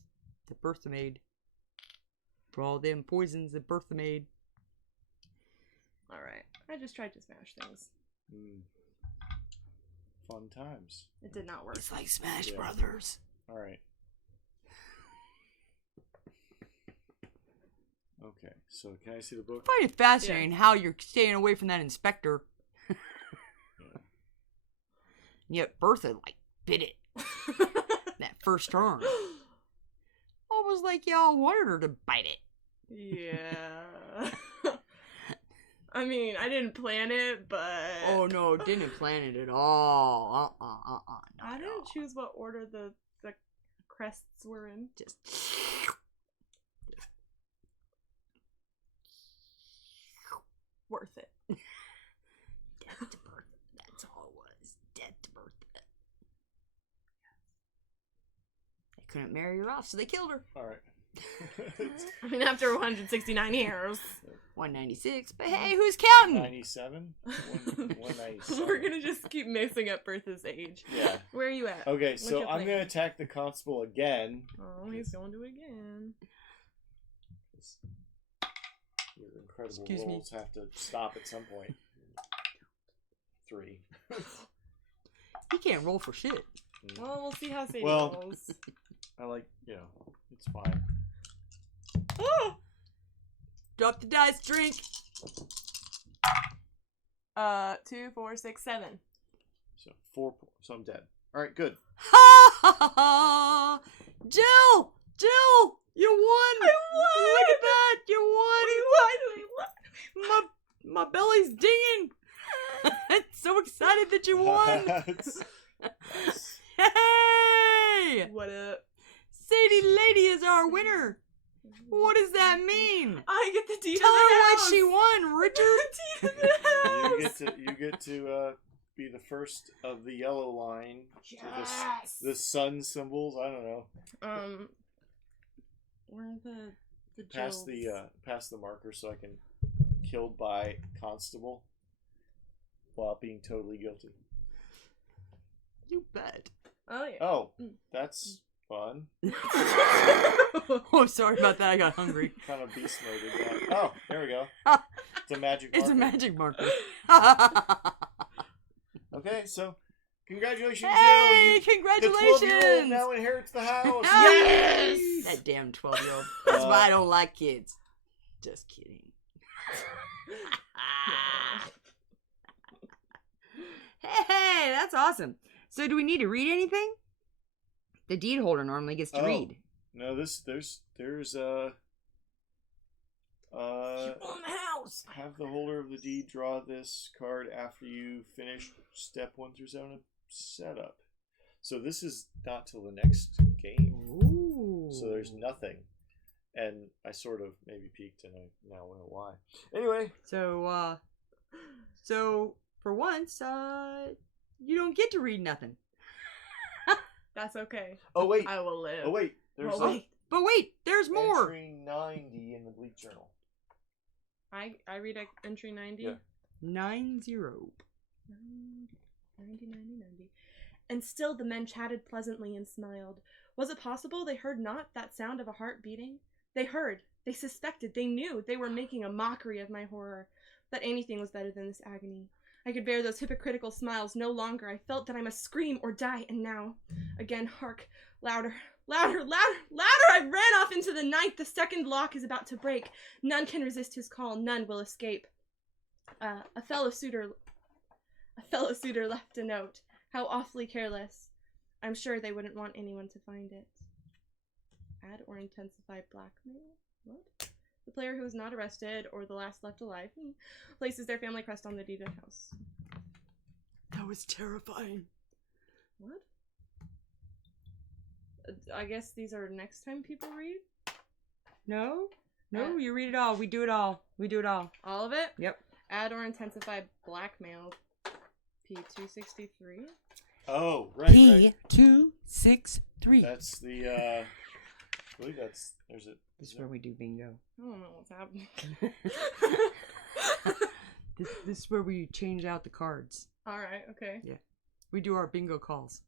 that Bertha made. For all them poisons that Bertha made. Alright. I just tried to smash things. Fun times. It did not work. It's like Smash Yeah. Brothers. All right. Okay. So can I see the book? I find it fascinating how you're staying away from that inspector. Yet Bertha, like, bit it that first turn. Almost like y'all wanted her to bite it. Yeah. I mean, I didn't plan it, but... Oh no, didn't plan it at all. I didn't choose what order the crests were in. Just Worth it. death to Bertha. That's all it was. Death to Bertha. They couldn't marry her off, so they killed her. All right. I mean, after 169 years. 196. But hey, who's counting? 97? 197. We're gonna just keep mixing up Bertha's age. Yeah. Where are you at? Okay, What's so your I'm plan? going to attack the constable again. Oh, he's going to again. Your incredible Excuse me. rolls have to stop at some point. 3. You can't roll for shit. Well, we'll see how Sadie Well- rolls. I like, it's fine. Oh! Drop the dice, drink. 2, 4, 6, 7. So 4, so I'm dead. All right, good. Ha ha ha! Jill! Jill! You won! I won! Look at that! You won! My belly's dinging! I'm so excited that you won! Nice. Hey! What up? Sadie Lady is our winner! What does that mean? I get the deed Tell of her the what house. she won, Richard! The deed of the house. You get to be the first of the yellow line. So Yes! the sun symbols. I don't know. Where are the Pass Jills? pass the marker so I can killed by constable while being totally guilty. You bet. Oh yeah. Oh, that's fun. Oh, sorry about that. I got hungry. Kind of beast moded. Oh, there we go. It's a magic marker. It's a magic marker. Okay, so congratulations, Hey, Jill. The 12-year-old congratulations! now inherits the house. Yes! That damn 12-year-old. That's why I don't like kids. Just kidding. Hey, that's awesome. So do we need to read anything? The deed holder normally gets to read. No, there's You won the house. have the holder of the deed draw this card after you finish step 1 through 7 of setup. So this is not till the next game. Ooh. So there's nothing. And I sort of maybe peeked and I now know why. Anyway. So for once, you don't get to read nothing. That's okay. Oh wait. I will live. Oh wait. There's Oh, wait. But wait, there's more. entry 90 in the Bleak Journal. I read entry 90. Yeah. 90. 90. And still the men chatted pleasantly and smiled. Was it possible they heard not that sound of a heart beating? They heard, they suspected, they knew they were making a mockery of my horror. That anything was better than this agony. I could bear those hypocritical smiles no longer. I felt that I must scream or die, and now, again, hark, louder, louder, louder, louder! I ran off into the night. The second lock is about to break. None can resist his call. None will escape. A fellow suitor left a note. How awfully careless. I'm sure they wouldn't want anyone to find it. Add or intensify blackmail? What? The player who is not arrested or the last left alive places their family crest on the deed of the house. That was terrifying. What? I guess these are next time people read? No, you read it all. We do it all. We do it all. All of it? Yep. Add or intensify blackmail. P263? Oh, right. P263. That's the I believe there's a This is where we do bingo. I don't know what's happening. This is where we change out the cards. Alright, okay. Yeah. We do our bingo calls.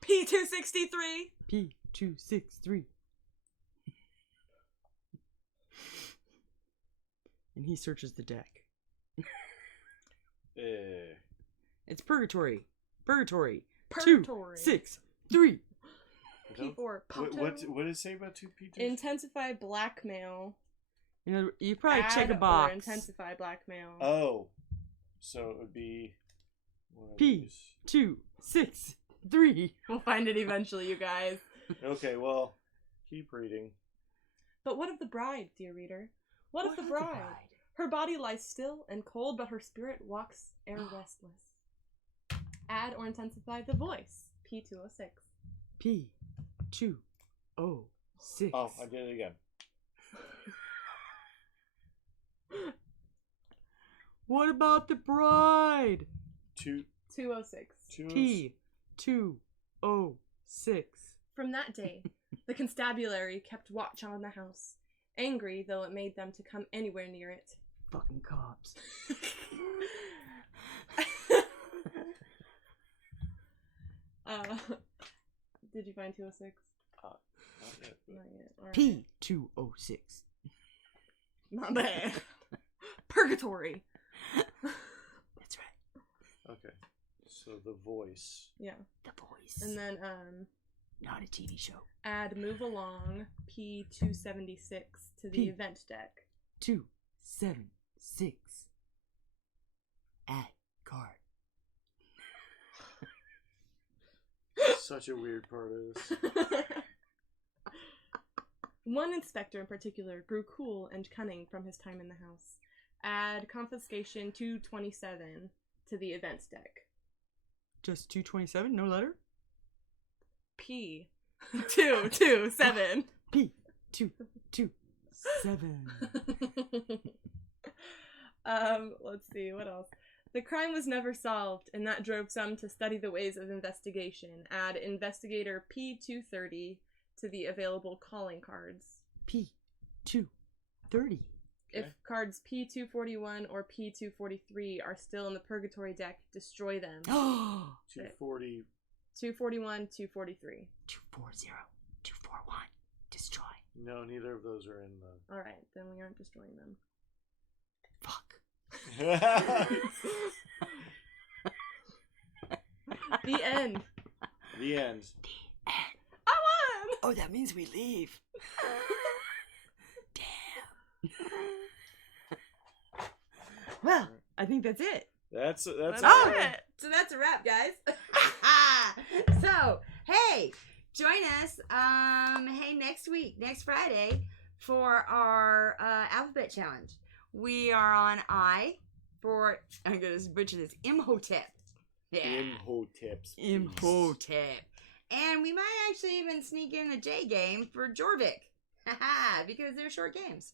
P263! P263. And he searches the deck. It's purgatory. Purgatory. Purgatory. 2, 6, 3. P4. What did it say about 2 P2? Intensify blackmail. You know, you probably Add check a Or box. intensify blackmail. Oh, so it would be one of P. these. 2, 6, 3. We'll find it eventually, you guys. Okay, well, keep reading. But what of the bride, dear reader? What of the bride? Her body lies still and cold, but her spirit walks air restless. Add or intensify the voice. P206. P206. Oh, I did it again. What about the bride? 206. P206. P206. From that day, the constabulary kept watch on the house, angry though it made them to come anywhere near it. Fucking cops. Did you find 206? Not yet. Not yet. All right. P206. Not bad. Purgatory. That's right. Okay. So the voice. Yeah. The voice. And then not a TV show. add move along P276 to the event deck. 276. Add card. Such a weird part of this. One inspector in particular grew cool and cunning from his time in the house. Add confiscation 227 to the events deck. Just 227, no letter? P 227. P227. Let's see, what else? The crime was never solved, and that drove some to study the ways of investigation. Add investigator P230 to the available calling cards. P230. If cards P241 or P243 are still in the purgatory deck, destroy them. 240. 241, 243. 240, 241. Destroy. No, neither of those are in the. Alright, then we aren't destroying them. Fuck. The end. The end. I won! Oh, that means we leave. Damn. Well, I think that's it. That's it. So that's a wrap, guys. So, hey, join us, hey, next week, next Friday, for our alphabet challenge. We are on I for, I'm going to butcher this, Imhotep. Yeah. Imhotep's. Imhotep. And we might actually even sneak in a J game for Jorvik. Haha, because they're short games.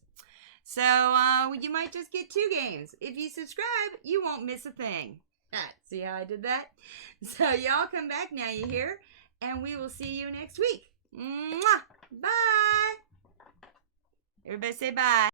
So, you might just get 2 games. If you subscribe, you won't miss a thing. See how I did that? So, y'all come back now, you hear? And we will see you next week. Mwah! Bye! Everybody say bye.